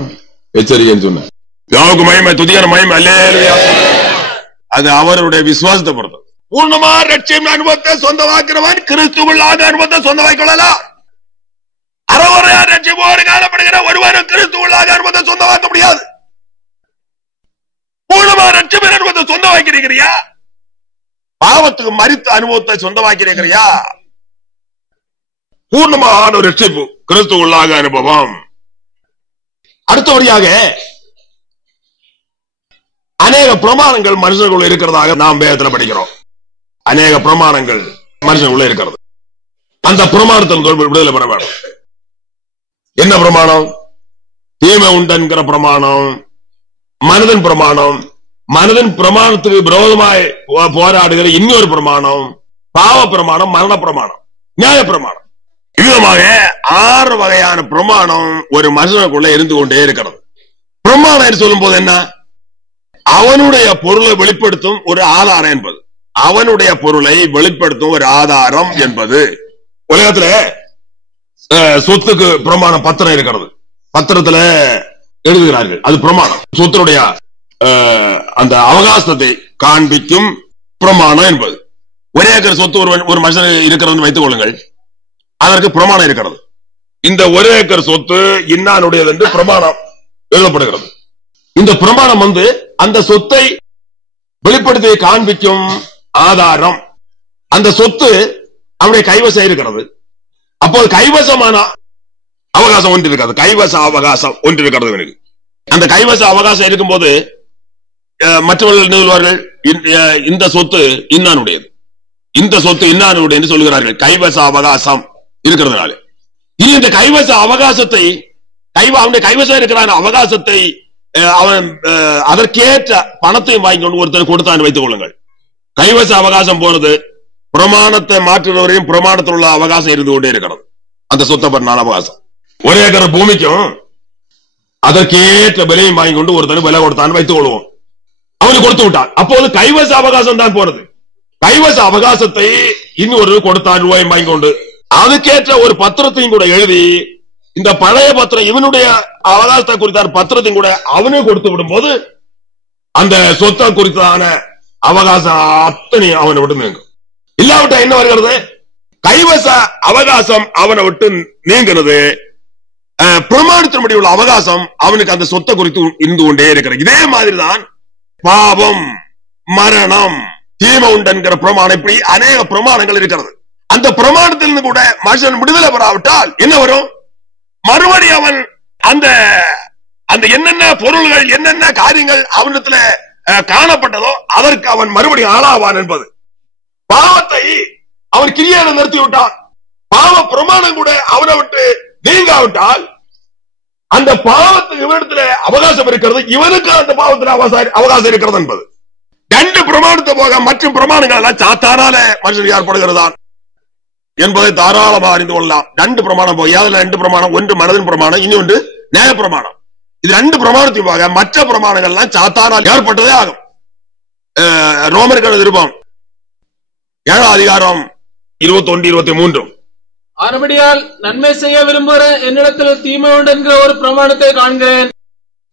எச்சரிக்கைன்னு சொன்னேன். யாவுக்கு மகிமை, துதியான மகிமை, அல்லேலூயா. அது அவருடைய விசுவாசத்தை பொறுத்தது. பூர்ணமா ரட்சியம் அனுபவத்தை சொந்தமாக்கிறவன் கிறிஸ்துவுள்ளாக அனுபவத்தை சொந்தமாக்கலாம். அறவரையா ரட்சிப்போடு காணப்படுகிற ஒருவரும் கிறிஸ்துவுள்ளாக அனுபவத்தை சொந்தமாக்க முடியாது. பூர்ணமா ரட்சிப்பின் அனுபவத்தை சொந்தமாக்கிறீங்கறியா? பாவத்துக்கு மரித்த அனுபவத்தை சொந்தமாக்கிறீங்கறியா? பூர்ணமான ஒரு ரட்சிப்பு கிறிஸ்துவுள்ளாக அனுபவம். அடுத்தபடியாக அநேக பிரமாணங்கள் மனுஷனுக்குள்ள இருக்கிறதாக நாம் வேதத்தில் படிக்கிறோம். அநேக பிரமாணங்கள் மனுஷனுக்குள்ள இருக்கிறது. அந்த பிரமாணத்தில் விடுதலை பெற வேண்டும். என்ன பிரமாணம்? தீமை உண்டென்கிற பிரமாணம், மனதின் பிரமாணம், மனதின் பிரமாணத்துக்கு விரோதமாய் போராடுகிற இன்னொரு பிரமாணம், பாவ பிரமாணம், மரண பிரமாணம், நியாய பிரமாணம். விதமாக 6 வகையான பிரமாணம் ஒரு மனுஷனுக்குள்ள இருந்து கொண்டே இருக்கிறது. பிரமாணம் சொல்லும் போது என்ன? அவனுடைய பொருளை வெளிப்படுத்தும் ஒரு ஆதாரம் என்பது. அவனுடைய பொருளை வெளிப்படுத்தும் ஒரு ஆதாரம் என்பது. உலகத்துல சொத்துக்கு பிரமாணம் பத்திரம் இருக்கிறது. பத்திரத்துல எழுதுகிறார்கள், அது பிரமாணம். சொத்துடைய அந்த அவகாசத்தை காண்பிக்கும் பிரமாணம் என்பது. ஒரே ஏக்கர் சொத்து ஒரு மனுஷன் இருக்கிறது வைத்துக் கொள்ளுங்கள், அதற்கு பிரமாணம் இருக்கிறது. இந்த ஒரே ஏக்கர் சொத்து இன்னானுடையது என்று பிரமாணம் எழுதப்படுகிறது. இந்த பிரமாணம் அந்த சொத்தை வெளிப்படுத்தி காண்பிக்கும் ஆதாரம். அந்த சொத்து அவனுடைய கைவசம் இருக்கிறது. அப்போது கைவசமான அவகாசம் ஒன்று இருக்கிறது. கைவச அவகாசம் ஒன்று இருக்கிறது. அந்த கைவச அவகாசம் இருக்கும்போது மற்றவர்கள் நிறுவர்கள் இந்த சொத்து இன்னானுடையது, இந்த சொத்து இன்னானுடைய என்று சொல்கிறார்கள். கைவச அவகாசம் இருக்கிறதுனால இந்த கைவச அவகாசத்தை அவனுடைய கைவசம் இருக்கிற அவகாசத்தை அவன் அதற்கேற்ற பணத்தையும் வாங்கி கொண்டு ஒருத்தர் கொடுத்தான் வைத்துக் கொள்ளுங்கள். கைவச அவகாசம் போனது பிரமாணத்தை மாற்றுவரையும் பிரமாணத்தில் உள்ள அவகாசம் இருந்து கொண்டே இருக்கிறது. அந்த சொத்தை பற்றின அவகாசம் ஒரே ஏக்கர் பூமிக்கும் அதற்கேற்ற விலையும் வாங்கி கொண்டு ஒருத்தர் விலை கொடுத்தான் வைத்துக் கொள்வோம். அவனுக்கு கொடுத்து விட்டான். அப்போது கைவச அவகாசம் தான் போனது. கைவச அவகாசத்தை இன்னொரு கொடுத்தான் ரூபாயும் வாங்கி கொண்டு அதுக்கேற்ற ஒரு பத்திரத்தையும் கூட எழுதி, இந்த பழைய பத்திரம் இவனுடைய அவகாசத்தை குறித்தான பத்திரத்தையும் கூட அவனுக்கு கொடுத்து விடும் போது அந்த சொத்தை குறித்தான அவகாசம் அத்தனை அவனை விட்டு நீங்கும். இல்லாவிட்டா என்ன வருகிறது? கைவச அவகாசம் அவனை விட்டு நீங்கிறது. பிரமாணத்தின்படி உள்ள அவகாசம் அவனுக்கு அந்த சொத்தை குறித்து இருந்து கொண்டே இருக்கிறது. இதே மாதிரிதான் பாவம், மரணம், தீமை உண்டென்கிற பிரமாணம், இப்படி அநேக பிரமாணங்கள் இருக்கிறது. அந்த பிரமாணத்திலிருந்து கூட மனுஷன் விடுதலை பெறாவிட்டால் என்ன வரும்? மறுபடி அவன் அந்த என்னென்ன பொருள்கள் என்னென்ன காரியங்கள் அவனிடத்துல காணப்பட்டதோ அதற்கு அவன் மறுபடியும் ஆளாவான் என்பது. பாவத்தை அவன் கிரியால நிறுத்தி விட்டான். பாவ பிரமாணம் கூட அவனை விட்டு நீங்காவிட்டால் அந்த பாவத்துக்கு இவனிடத்துல அவகாசம் இருக்கிறது, இவனுக்கு அந்த பாவத்தில் அவகாசம் இருக்கிறது என்பது. 2 பிரமாணத்தை போக மற்ற பிரமாணங்கள் எல்லாம் சாத்தானால மனுஷன் ஏற்படுகிறதான் என்பதை தாராளமாக அறிந்து கொள்ளலாம். 2 பிரமாணம் போய் 2 பிரமாணம், ஒன்று மனதின் பிரமாணம், இன்னொன்று நியாய பிரமாணம். இது 2 பிரமாணத்தையும் போக மற்ற பிரமாணங்கள் எல்லாம் சாத்தானால் ஏற்பட்டதே ஆகும். ரோமர்கள் இருப்போம் 7ஆம் அதிகாரம் 21, 23. ஆனபடியால் நன்மை செய்ய விரும்புகிற என்னிடத்தில் தீமை உண்டு என்கிற ஒரு பிரமாணத்தை காண்கிறேன்.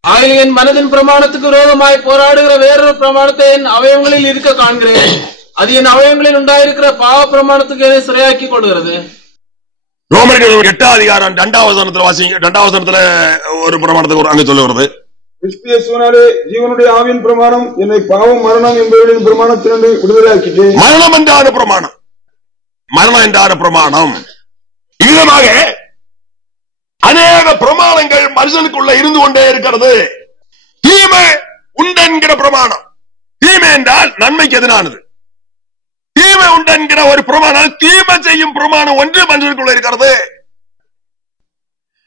ஆகிய என் மனதின் பிரமாணத்துக்கு விரோதமாய் போராடுகிற வேறொரு பிரமாணத்தை என் அவயவங்களில் இருக்க காண்கிறேன். அது என் அவயவங்களில் உண்டாயிருக்கிற பாவ பிரமாணத்துக்கு என்னை சிறையாக்கி கொள்கிறது. ரோமர்கள் 8ஆம் அதிகாரம் 2ஆம் வசனத்துல வாசிங்க. 2ஆம் வசனத்துல ஒரு பிரமாணத்துக்கு அங்க சொல்லுகிறது, ஜீவனுடைய ஆவியின் பிரமாணம் என்னை பாவம் மரணம் என்பவர்களின் பிரமாணத்திலிருந்து விடுதலையாக்கிட்டு. மரணம் என்றான பிரமாணம், மரணம் என்றான பிரமாணம். விதமாக அநேக பிரமாணங்கள் மனுஷனுக்குள்ள இருந்து கொண்டே இருக்கிறது. தீமை உண்டென்கிற பிரமாணம், தீமை என்றால் நன்மைக்கு எதிரானது. தீமை உண்டென்கிற ஒரு பிரமாணம், தீமை செய்யும் பிரமாணம் ஒன்று மனுஷனுக்குள்ள இருக்கிறது.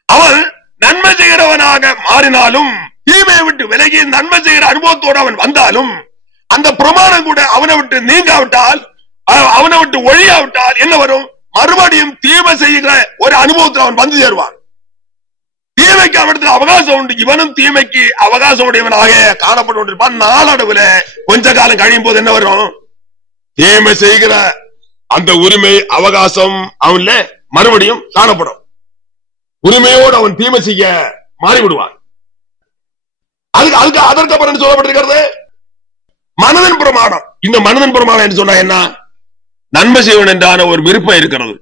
அவன் நன்மை செய்கிறவனாக மாறினாலும், தீமையை விட்டு விலகி நன்மை செய்கிற அனுபவத்தோடு அவன் வந்தாலும், அந்த பிரமாணம் கூட அவனை விட்டு நீங்காவிட்டால், அவனை விட்டு ஒழியாவிட்டால் என்ன வரும்? மறுபடியும் தீமை செய்கிற ஒரு அனுபவத்தில் அவன் வந்து சேருவான். தீமைக்கு அவனிடத்தில் அவகாசம் உண்டு. இவனும் தீமைக்கு அவகாசம் உடையவனாக காணப்பட்டு கொண்டிருப்பான். நாளடைவில் கொஞ்ச காலம் கழியும் போது என்ன வரும்? தீமை செய்கிற அந்த உரிமை அவகாசம் அவன்ல மறுபடியும் காணப்படும். உரிமையோடு அவன் தீமை செய்ய மாறிவிடுவான். அதற்கு அப்புறம் சொல்லப்பட்டிருக்கிறது மனதின் பிரமாணம். இந்த மனதின் பிரமாணம் என்று சொன்னா என்ன? நன்மை செய்வன் என்றான ஒரு விருப்பம் இருக்கிறது.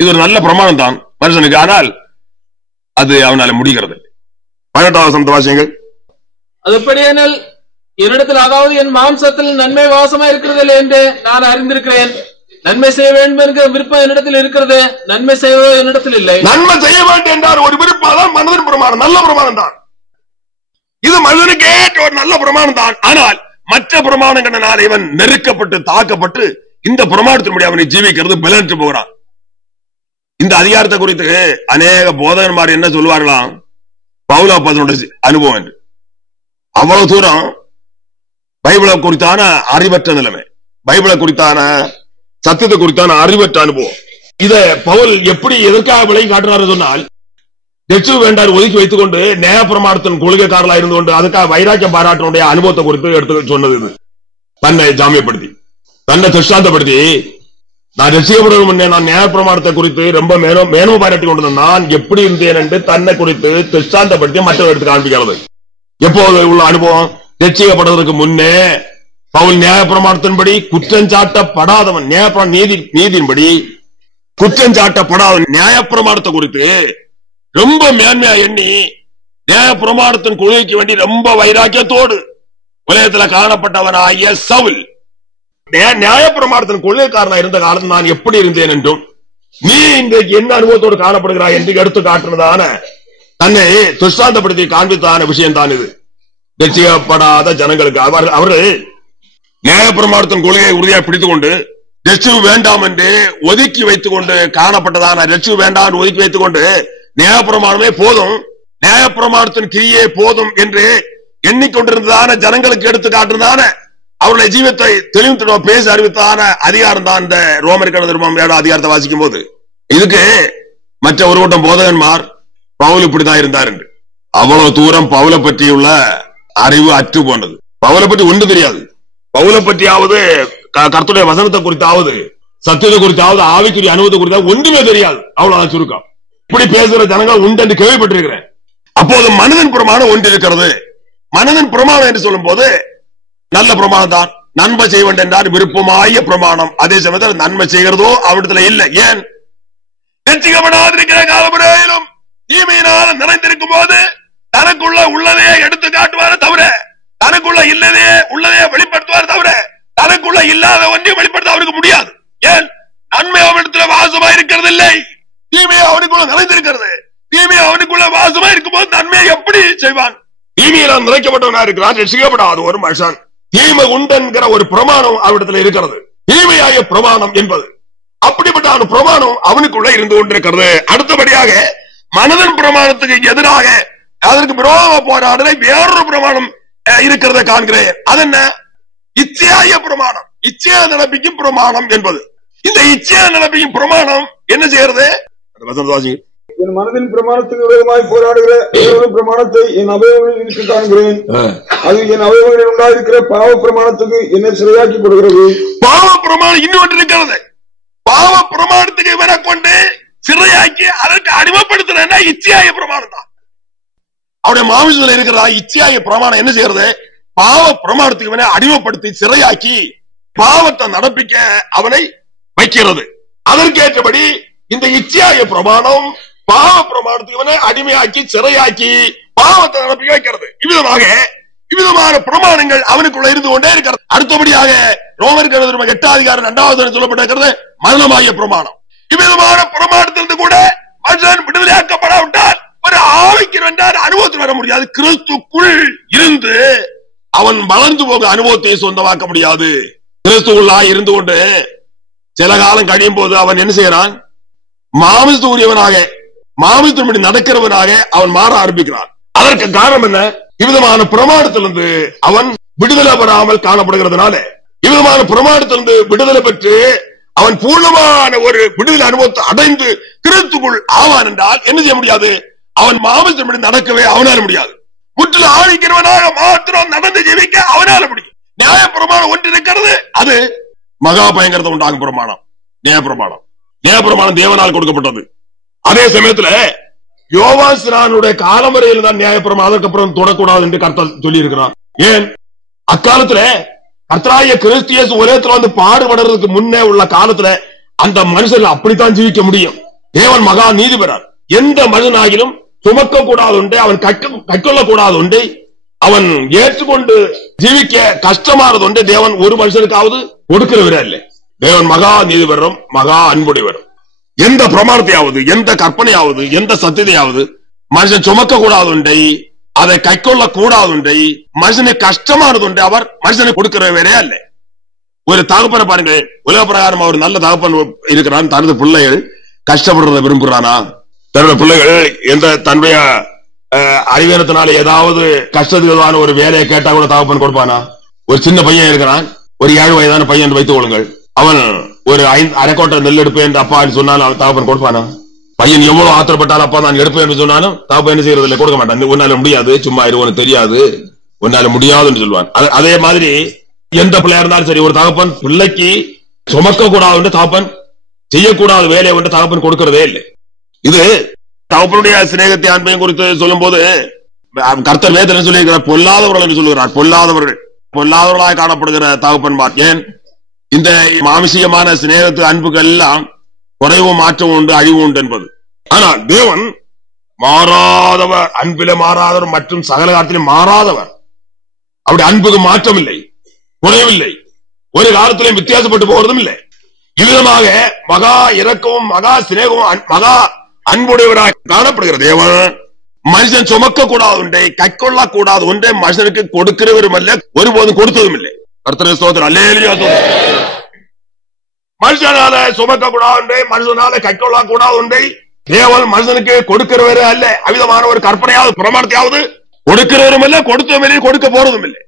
இது ஒரு நல்ல பிரமாணம் தான் மனுஷனுக்கு. ஆனால் அது அவனால முடிகிறது. 18வது வசனத்தை வாசியுங்கள். அது எப்படியெனில் என்னிடத்தில், அதாவது என் மாம்சத்தில் நன்மை வாசமா இருக்கிறது என்று நான் அறிந்திருக்கிறேன். நன்மை செய்ய வேண்டும் என்கிற விருப்பம் என்னிடத்தில் இருக்கிறது, நன்மை செய்வதோ என்னிடத்தில் இல்லை. நன்மை செய்ய வேண்டும் என்றார் ஒரு விருப்பம் தான் மனதின் பிரமாணம். நல்ல பிரமாணம் தான் இது. மனிதனுக்கு ஏற்ற ஒரு நல்ல பிரமாணம் தான். ஆனால் மற்ற பிரமாணங்களால் இவன் நெருக்கப்பட்டு தாக்கப்பட்டு இந்த பிரமாணத்தின்படி அவனை ஜீவிக்கிறது பலனற்று போகிறான். இந்த அதிகாரத்தை குறித்து அநேக போதகன்மார் என்ன சொல்வார்களாம்? பவுல் அப்போஸ்தலனுடைய அனுபவம் என்று. அவ்வளவு தூரம் பைபிளை குறித்தான அறிவற்ற நிலைமை, பைபிளை குறித்தான சத்தியத்தை குறித்தான அறிவற்ற அனுபவம். இத பவுல் எப்படி எதற்காக விலை காட்டினார் சொன்னால், ரட்சிப்பு வேண்டார் ஒதுக்கி வைத்துக் கொண்டு நியாயப்பிரமாணத்தின் கொள்கைக்காரலா இருந்து கொண்டு அதுக்காக வைராக்கியம் பாராட்டினுடைய அனுபவத்தை குறித்து எடுத்து சொன்னது. இது தன்னை ஜாமியப்படுத்தி, தன்னை திருஷ்டாந்தப்படுத்தி, நான் ரசிக்கப்படுவதற்கு முன்னே நான் நியாயப்பிரமாணத்தை குறித்து ரொம்ப மேனோ பாராட்டி கொண்டிருந்தேன், நான் எப்படி இருந்தேன் என்று தன்னை குறித்து திருஷ்டாந்தப்படுத்தி மற்றவர்களுக்கு காண்பிக்கிறது. எப்போது உள்ள அனுபவம்? ரட்சிக்கப்படுவதற்கு முன்னே பவுல் நியாயப்பிரமாணத்தின்படி குற்றஞ்சாட்டப்படாதவன், நீதியின்படி குற்றஞ்சாட்டப்படாதவன் நியாயப்பிரமாணத்தை குறித்து ரொம்ப மேன்மையா எண்ணி நியாயப்பிரமாணத்தின் கொள்கைக்கு வேண்டி ரொம்ப வைராக்கியத்தோடு உலகத்தில் காணப்பட்டவனாகிய சவுல் நியாயப்பிரமாணத்தின் கொள்கைக்காரனா இருந்த காலத்தில் நான் எப்படி இருந்தேன் என்றும் நீ இன்றைக்கு என்ன அனுபவத்தோடு காணப்படுகிறாய் என்று எடுத்து காட்டுனதான தன்னை துஷ்டாந்தப்படுத்தி காண்பித்தான விஷயம் தான் இது. ரட்சிக்கப்படாத ஜனங்களுக்கு அவர்கள் நியாயப்பிரமாணத்தின் கொள்கையை உறுதியாக பிடித்துக் கொண்டு ரட்சிப்பு வேண்டாம் என்று ஒதுக்கி வைத்துக் கொண்டு காணப்பட்டதான ரட்சிப்பு வேண்டாம் ஒதுக்கி வைத்துக் கொண்டு நியாயப்பிரமாணமே போதும், நியாயப்பிரமாணத்தின் கிரியே போதும் என்று எண்ணிக்கொண்டிருந்ததான ஜனங்களுக்கு எடுத்து காட்டுறதான அவருடைய ஜீவத்தை தெளிவு பேச அறிவித்தான அதிகாரம் தான் இந்த ரோமர் கழுதர்மம் 7 அதிகாரத்தை வாசிக்கும் போது. இதுக்கு மற்ற ஒரு கூட்டம் போதகன்மார் பவுல் இப்படிதான் இருந்தார் என்று. அவ்வளவு தூரம் பவுலை பற்றியுள்ள அறிவு அற்று போனது. பவுலை பற்றி ஒன்று தெரியாது. பவுலை பற்றியாவது கர்த்தருடைய வசனத்தை குறித்தாவது சத்தியத்தை குறித்தாவது ஆவிக்குரிய அனுபவத்தை குறித்தாவது ஒன்றுமே தெரியாது. அவ்வளவுதான் சுருக்கம். இப்படி பேசுகிற ஜனங்கள் உண்டு என்று கேள்விப்பட்டிருக்கிறேன். அப்போது மனதின் பிரமாணம் ஒன்று இருக்கிறது. மனதின் பிரமாணம் என்று சொல்லும் போது நல்ல பிரமாணம் தான். நன்மை செய்ய வேண்டும் என்றால் விருப்பமாய பிரமாணம். அதே சமயத்தில் நன்மை செய்கிறதோ அவரிடத்துல இல்லை. ஏன்? ரட்சிக்கப்படாதிருக்கிற காலமுறையிலும் தீமையினால் நிறைந்திருக்கும் போது தனக்குள்ள உள்ளதே எடுத்து காட்டுவார தவிர, தனக்குள்ள உள்ளதே வெளிப்படுத்துவார் தவிர, தனக்குள்ள இல்லாத ஒன்றையும் வெளிப்படுத்த அவருக்கு முடியாது. ஏன்? நன்மை அவனிடத்துல வாசமா இருக்கிறது இல்லை, தீமையை அவனுக்குள்ள நிறைந்திருக்கிறது. தீமையை அவனுக்குள்ள வாசமா இருக்கும் போது நன்மையை எப்படி செய்வான்? தீமையினால் நிறைக்கப்பட்டவனா இருக்கிறான். ரட்சிக்கப்படாத ஒரு மனுஷன் தீமை உண்டு என்கிற ஒரு பிரமாணம் அவரிடத்துல இருக்கிறது. தீமையாய பிரமாணம் என்பது அப்படிப்பட்ட பிரமாணம் அவனுக்குள்ள இருந்து கொண்டிருக்கிறது. அடுத்தபடியாக மனதின் பிரமாணத்துக்கு எதிராக அதற்கு விரோத போராடுற வேறொரு பிரமாணம் இருக்கிறத காண்கிறேன். அது என்ன? இச்சையாய பிரமாணம், இச்சையா நடப்பிக்கும் பிரமாணம் என்பது. இந்த இச்சையா நடப்பிக்கும் பிரமாணம் என்ன செய்யறது? என் மனதின் பிரமாணத்துக்கு விரோதமாய் போராடுகிற பிரமாணத்தை என் அவயவங்களில் இருக்க காண்கிறேன். அது என் அவயவங்களில் உண்டாயிருக்கிற பாவ பிரமாணத்துக்கு என்னை சிறையாக்கி கொடுக்கிறது. பாவ பிரமாணம் இன்னொன்று இருக்கிறது. பாவ பிரமாணத்துக்கு இவனை கொண்டு சிறையாக்கி அதற்கு அடிமைப்படுத்துறா இச்சையாய பிரமாணம் தான். அவருடைய மாமிசத்தில் இருக்கிறதா இச்சையாய பிரமாணம் என்ன செய்யறது? பாவ பிரமாணத்துக்கு இவனை அடிமைப்படுத்தி சிறையாக்கி பாவத்தை நடப்பிக்க அவனை வைக்கிறது. அதற்கேற்றபடி இந்த இச்சையாய பிரமாணம் பாவ பிரமாணத்துக்கு இவனை அடிமையாக்கி சிறையாக்கி பாவத்தை நடப்பிக்க வைக்கிறது. இவ்விதமான பிரமாணங்கள் அவனுக்குள்ள இருந்து கொண்டே இருக்கிறது. அடுத்தபடியாக ரோமர் 8 அதிகாரம் 2வது சொல்லப்பட்டிருக்கிறது மரணமாகிய பிரமாணம். இவ்விதமான பிரமாணத்திலிருந்து கூட மனுஷன் விடுதலையாக்கப்படாவிட்டால் ஒரு ஆவிக்கு வென்றார் அனுபவத்தில் வர முடியாது. கிறிஸ்துக்குள் இருந்து அவன் வளர்ந்து போக அனுபவத்தை சொந்தமாக்க முடியாது. கிறிஸ்துக்குள்ளாய் இருந்து கொண்டு சில காலம் கழியும் போது அவன் என்ன செய்யறான்? மாமிசத்து உரியவனாக, மாமிசத்தின்படி நடக்கிறவனாக அவன் மாற ஆரம்பிக்கிறான். அதற்கு காரணம் என்ன? இவ்விதமான பிரமாணத்திலிருந்து அவன் விடுதலை பெறாமல் காணப்படுகிறதுனால, இவ்விதமான பிரமாணத்திலிருந்து விடுதலை பெற்று அவன் பூர்ணமான ஒரு விடுதலை அனுபவத்தை அடைந்து கிறிஸ்துக்குள் ஆவான் என்றால் என்ன செய்ய முடியாது? அவன் மாமிசப்படி நடக்கவே அவனால முடியாது. முற்றிலும் ஆவிக்கிறவனாக மாத்திரம் நடந்து ஜீவிக்க அவனால முடியும். நியாய பிரமாணம் ஒன்று இருக்கிறது, அது மகா பயங்கரத்தை உண்டாகும் பிரமாணம். நியாய பிரமாணம் தேவனால் கொடுக்கப்பட்டது. அதே சமயத்துல யோவான்ஸ்நானுடைய காலம் வரையில் தான் நியாய பிரமாணம், அதுக்கப்புறம் தொடக்கூடாது என்று கர்த்தர் சொல்லி இருக்கிறார். ஏன்? அக்காலத்துல கர்த்தராகிய கிறிஸ்து இயேசு உலகத்துல வந்து பாடுபடுறதுக்கு முன்னே உள்ள காலத்துல அந்த மனுஷர்கள் அப்படித்தான் ஜீவிக்க முடியும். தேவன் மகா நீதிபரார். எந்த மனிதனாகிலும் சுமக்க கூடாது உண்டு, அவன் கைக்கொள்ள கூடாது உண்டு, அவன் ஏற்றுக்கொண்டு ஜீவிக்க கஷ்டமானது உண்டு. தேவன் ஒரு மனுஷனுக்காவது கொடுக்கிறவரே இல்லை. தேவன் மகா நீதிபரம், மகா அன்புடையவரும். எந்த பிரமாணத்தையாவது, எந்த கற்பனையாவது, எந்த சத்தியத்தையாவது மனுஷன் சுமக்க கூடாது உண்டை, அதை கைக்கொள்ள கூடாது உண்டை, மனுஷனுக்கு கஷ்டமானது உண்டு, அவர் மனுஷனுக்கு கொடுக்கிறவரே அல்ல. ஒரு தகப்பனை பாருங்க, உலக பிரகாரம் அவர் நல்ல தகப்பன் இருக்கிறான், தனது பிள்ளைகள் கஷ்டப்படுறத விரும்புறானா? தன்னுடைய பிள்ளைகள் எந்த தன்னுடைய அறிவீனத்தினால ஏதாவது கஷ்டத்துக்கான ஒரு வேலையை கேட்டா கூட தகப்பன் கொடுப்பானா? ஒரு சின்ன பையன் இருக்கிறான், ஒரு 7 வயதான பையன் வைத்துக் கொள்ளுங்கள், அவன் ஒரு 1/2 கோட்டை நெல் எடுப்பேன் அப்பா சொன்னாலும் அவன் தகப்பன் கொடுப்பானா? பையன் எவ்வளவு ஆத்திரப்பட்டாலும் அப்பா நான் எடுப்பேன் என்று சொன்னாலும் தகப்பன் என்ன செய்யறது இல்லை, கொடுக்க மாட்டான். உன்னால முடியாது, சும்மா உனக்கு தெரியாது, உன்னால முடியாதுன்னு சொல்லுவான். அதே மாதிரி எந்த பிள்ளையா இருந்தாலும் சரி, ஒரு தகப்பன் பிள்ளைக்கு சுமக்க கூடாது தகப்பன், செய்யக்கூடாத வேலையை வந்து தகப்பன் கொடுக்கிறதே இல்லை. இது தகப்பனுடைய சிநேகத்தை அன்பையும் குறித்து சொல்லும் போது கர்த்தர் வேதனை சொல்லியிருக்கிறார், பொல்லாதவர்கள் என்று சொல்லுகிறார். பொல்லாதவர்களாக காணப்படுகிற தகப்பன்மார். ஏன்? இந்த மாமிசீகமான சிநேகத்து அன்புகள் எல்லாம் குறைவும் மாற்றமும் உண்டு, அழிவு உண்டு என்பது. ஆனால் தேவன் மாறாதவர், அன்பில மாறாதவர் மற்றும் சகல காலத்திலும் மாறாதவர். அப்படி அன்புக்கு மாற்றம் இல்லை, குறைவில்லை, ஒரு காலத்திலும் வித்தியாசப்பட்டு போவதும் இல்லை. இவ்விதமாக மகா இரக்கமும் மகா சிநேகமும் மகா அன்புடையவராக காணப்படுகிற தேவன் மனுஷன் சுமக்க கூடாது ஒன்றை, கைக்கொள்ள கூடாது ஒன்றை மனுஷனுக்கு கொடுக்கிறவரும் அல்ல, ஒருபோதும் கொடுத்ததும் இல்லை. கர்த்தரே ஸ்தோத்திரம், அல்லேலூயா ஸ்தோத்திரம். மனுஷனால சுமக்க கூடாது ஒன்றை, மனுஷனால கைக்கொள்ள கூடாது ஒன்றை தேவன் மனுஷனுக்கு கொடுக்கிறவரே அல்ல. அவிதமான ஒரு கற்பனையாவது பிரமாணத்தையாவது கொடுக்கிறவரும் இல்ல, கொடுத்ததும் இல்லை, கொடுக்க போறதும் இல்லை.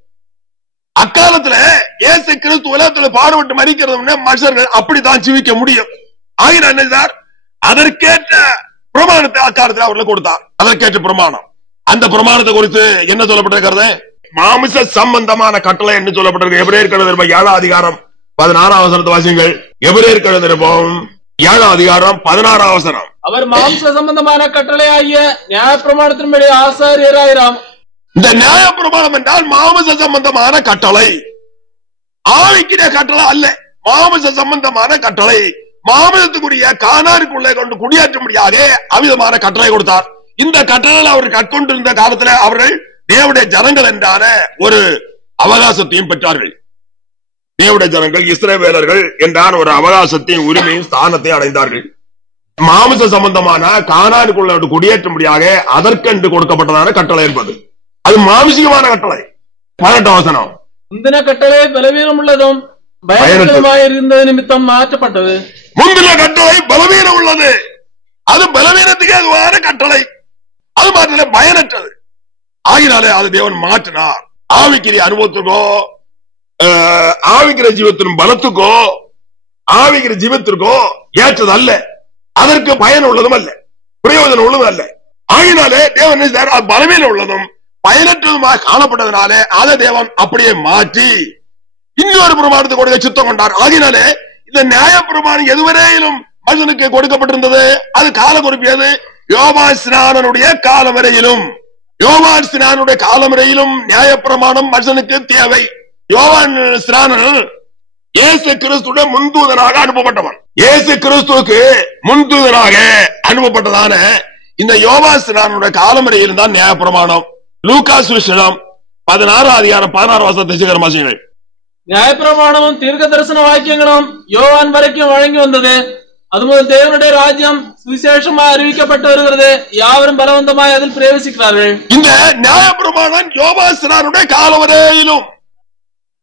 அக்காலத்துல இயேசு கிறிஸ்து உலகத்துல பாடுபட்டு மரிக்கிறது மனுஷர்கள் அப்படித்தான் ஜீவிக்க முடியும். ஆகினா என்ன சார், அதற்கேற்ற பிரமாணத்தை அக்காலத்தில் அவர்கள் கொடுத்தார். அதற்கேற்ற பிரமாணம். அந்த பிரமாணத்தை குறித்து என்ன சொல்லப்பட்டிருக்கிறது? மாமிச சம்பந்தமான கட்டளை என்று சொல்லப்பட்டிருக்க எபிரேயர் கழுதை 7ஆம் அதிகாரம் 16ஆம் வசனத்தை வாசியுங்கள். எபிரேயர் கழுதை 7ஆம் அதிகாரம் 16ஆம் வசனம். அவர் மாம்ச சம்பந்தமான கட்டளை ஆகிய நியாய பிரமாணத்தின்படி ஆசாரியராயிராம். இந்த நியாய பிரமாணம் என்றால் மாமிச சம்பந்தமான கட்டளை, ஆவிக்குரிய கட்டளை அல்ல. மாமிச சம்பந்தமான கட்டளை, மாமிசத்துக்குரிய கானாருக்குள்ளே கொண்டு குடியேற்றும்படியாக அவிதமான கட்டளை கொடுத்தார். இந்த கட்டளையில் அவர்கள் கற்கொண்டிருந்த காலத்தில் அவர்கள் தேவனுடைய ஜனங்கள் என்றான ஒரு அவகாசத்தையும் பெற்றார்கள். தேவனுடைய ஜனங்கள் இஸ்ரவேலர்கள் என்றான ஒரு அவகாசத்தையும் உரிமையும் ஸ்தானத்தை அடைந்தார்கள். மாமிச சம்பந்தமான கானாருக்குள்ள குடியேற்றும்படியாக அதற்கென்று கொடுக்கப்பட்டதான கட்டளை என்பது அது மாமிசமான கட்டளை. 18ஆம் வசனம். முந்தின கட்டளை பலவீனம் உள்ளதும் பயங்கரமாயிருந்த நிமித்தம் மாற்றப்பட்டது. முந்தின கட்டளை பலவீனம் உள்ளது, அது பலவீனத்துக்கு அதுவான கட்டளை, அது மாற்ற பயனற்றது. ஆகினாலே அது தேவன் மாற்றினார். ஆவிக்கிற அனுபவத்துக்கோ, ஆவிக்கிற ஜீவத்தின் பலத்துக்கோ, ஆவிக்கிற ஜீவத்திற்கோ ஏற்றது அல்ல, அதற்கு பயன் உள்ளதும் அல்ல, பிரயோஜனம் உள்ளதும் அல்ல. ஆகினாலே தேவன் பலவீனம் உள்ளதும் பயனற்றதுமாக காணப்பட்டதுனாலே அதை தேவன் அப்படியே மாற்றி இன்னொரு பிரமாணத்தை கொடுக்க சித்தம் கொண்டார். ஆகினாலே இந்த நியாய பிரமாணம் எதுவரையிலும் மனுஷனுக்கு கொடுக்கப்பட்டிருந்தது அது கால குறிப்பியது. யோவான் ஸ்நானனுடைய காலம் வரையிலும், யோவான் ஸ்நானனுடைய காலம் வரையிலும் நியாய பிரமாணம் மனுஷனுக்கு தேவை. யோவான் ஸ்நானன் இயேசு கிறிஸ்துடைய முன்தூதனாக அனுப்பப்பட்டவன். இயேசு கிறிஸ்துவுக்கு முன்தூதனாக அனுப்பப்பட்டதான இந்த யோவான் ஸ்நானனுடைய காலம் வரையிலும் தான் நியாய பிரமாணம். லூக்கா சுவிசேஷம் 16ஆம் அதிகாரம் 16ஆம் வசனத்தை வாசியுங்கள். நியாயப்பிரமாணமும் தீர்க்க தரிசன வாக்கியங்களும் யோவான் வரைக்கும் வழங்கி வந்தது. அது முதல் தேவனுடைய ராஜ்யம் சுவிசேஷமாக அறிவிக்கப்பட்டு வருகிறது. யாவரும் பலவந்தமாய் அதில் பிரவேசிக்கிறார்கள். இந்த நியாயப்பிரமாணம் யோவான் ஸ்நானனுடைய காலம் வரையிலும்,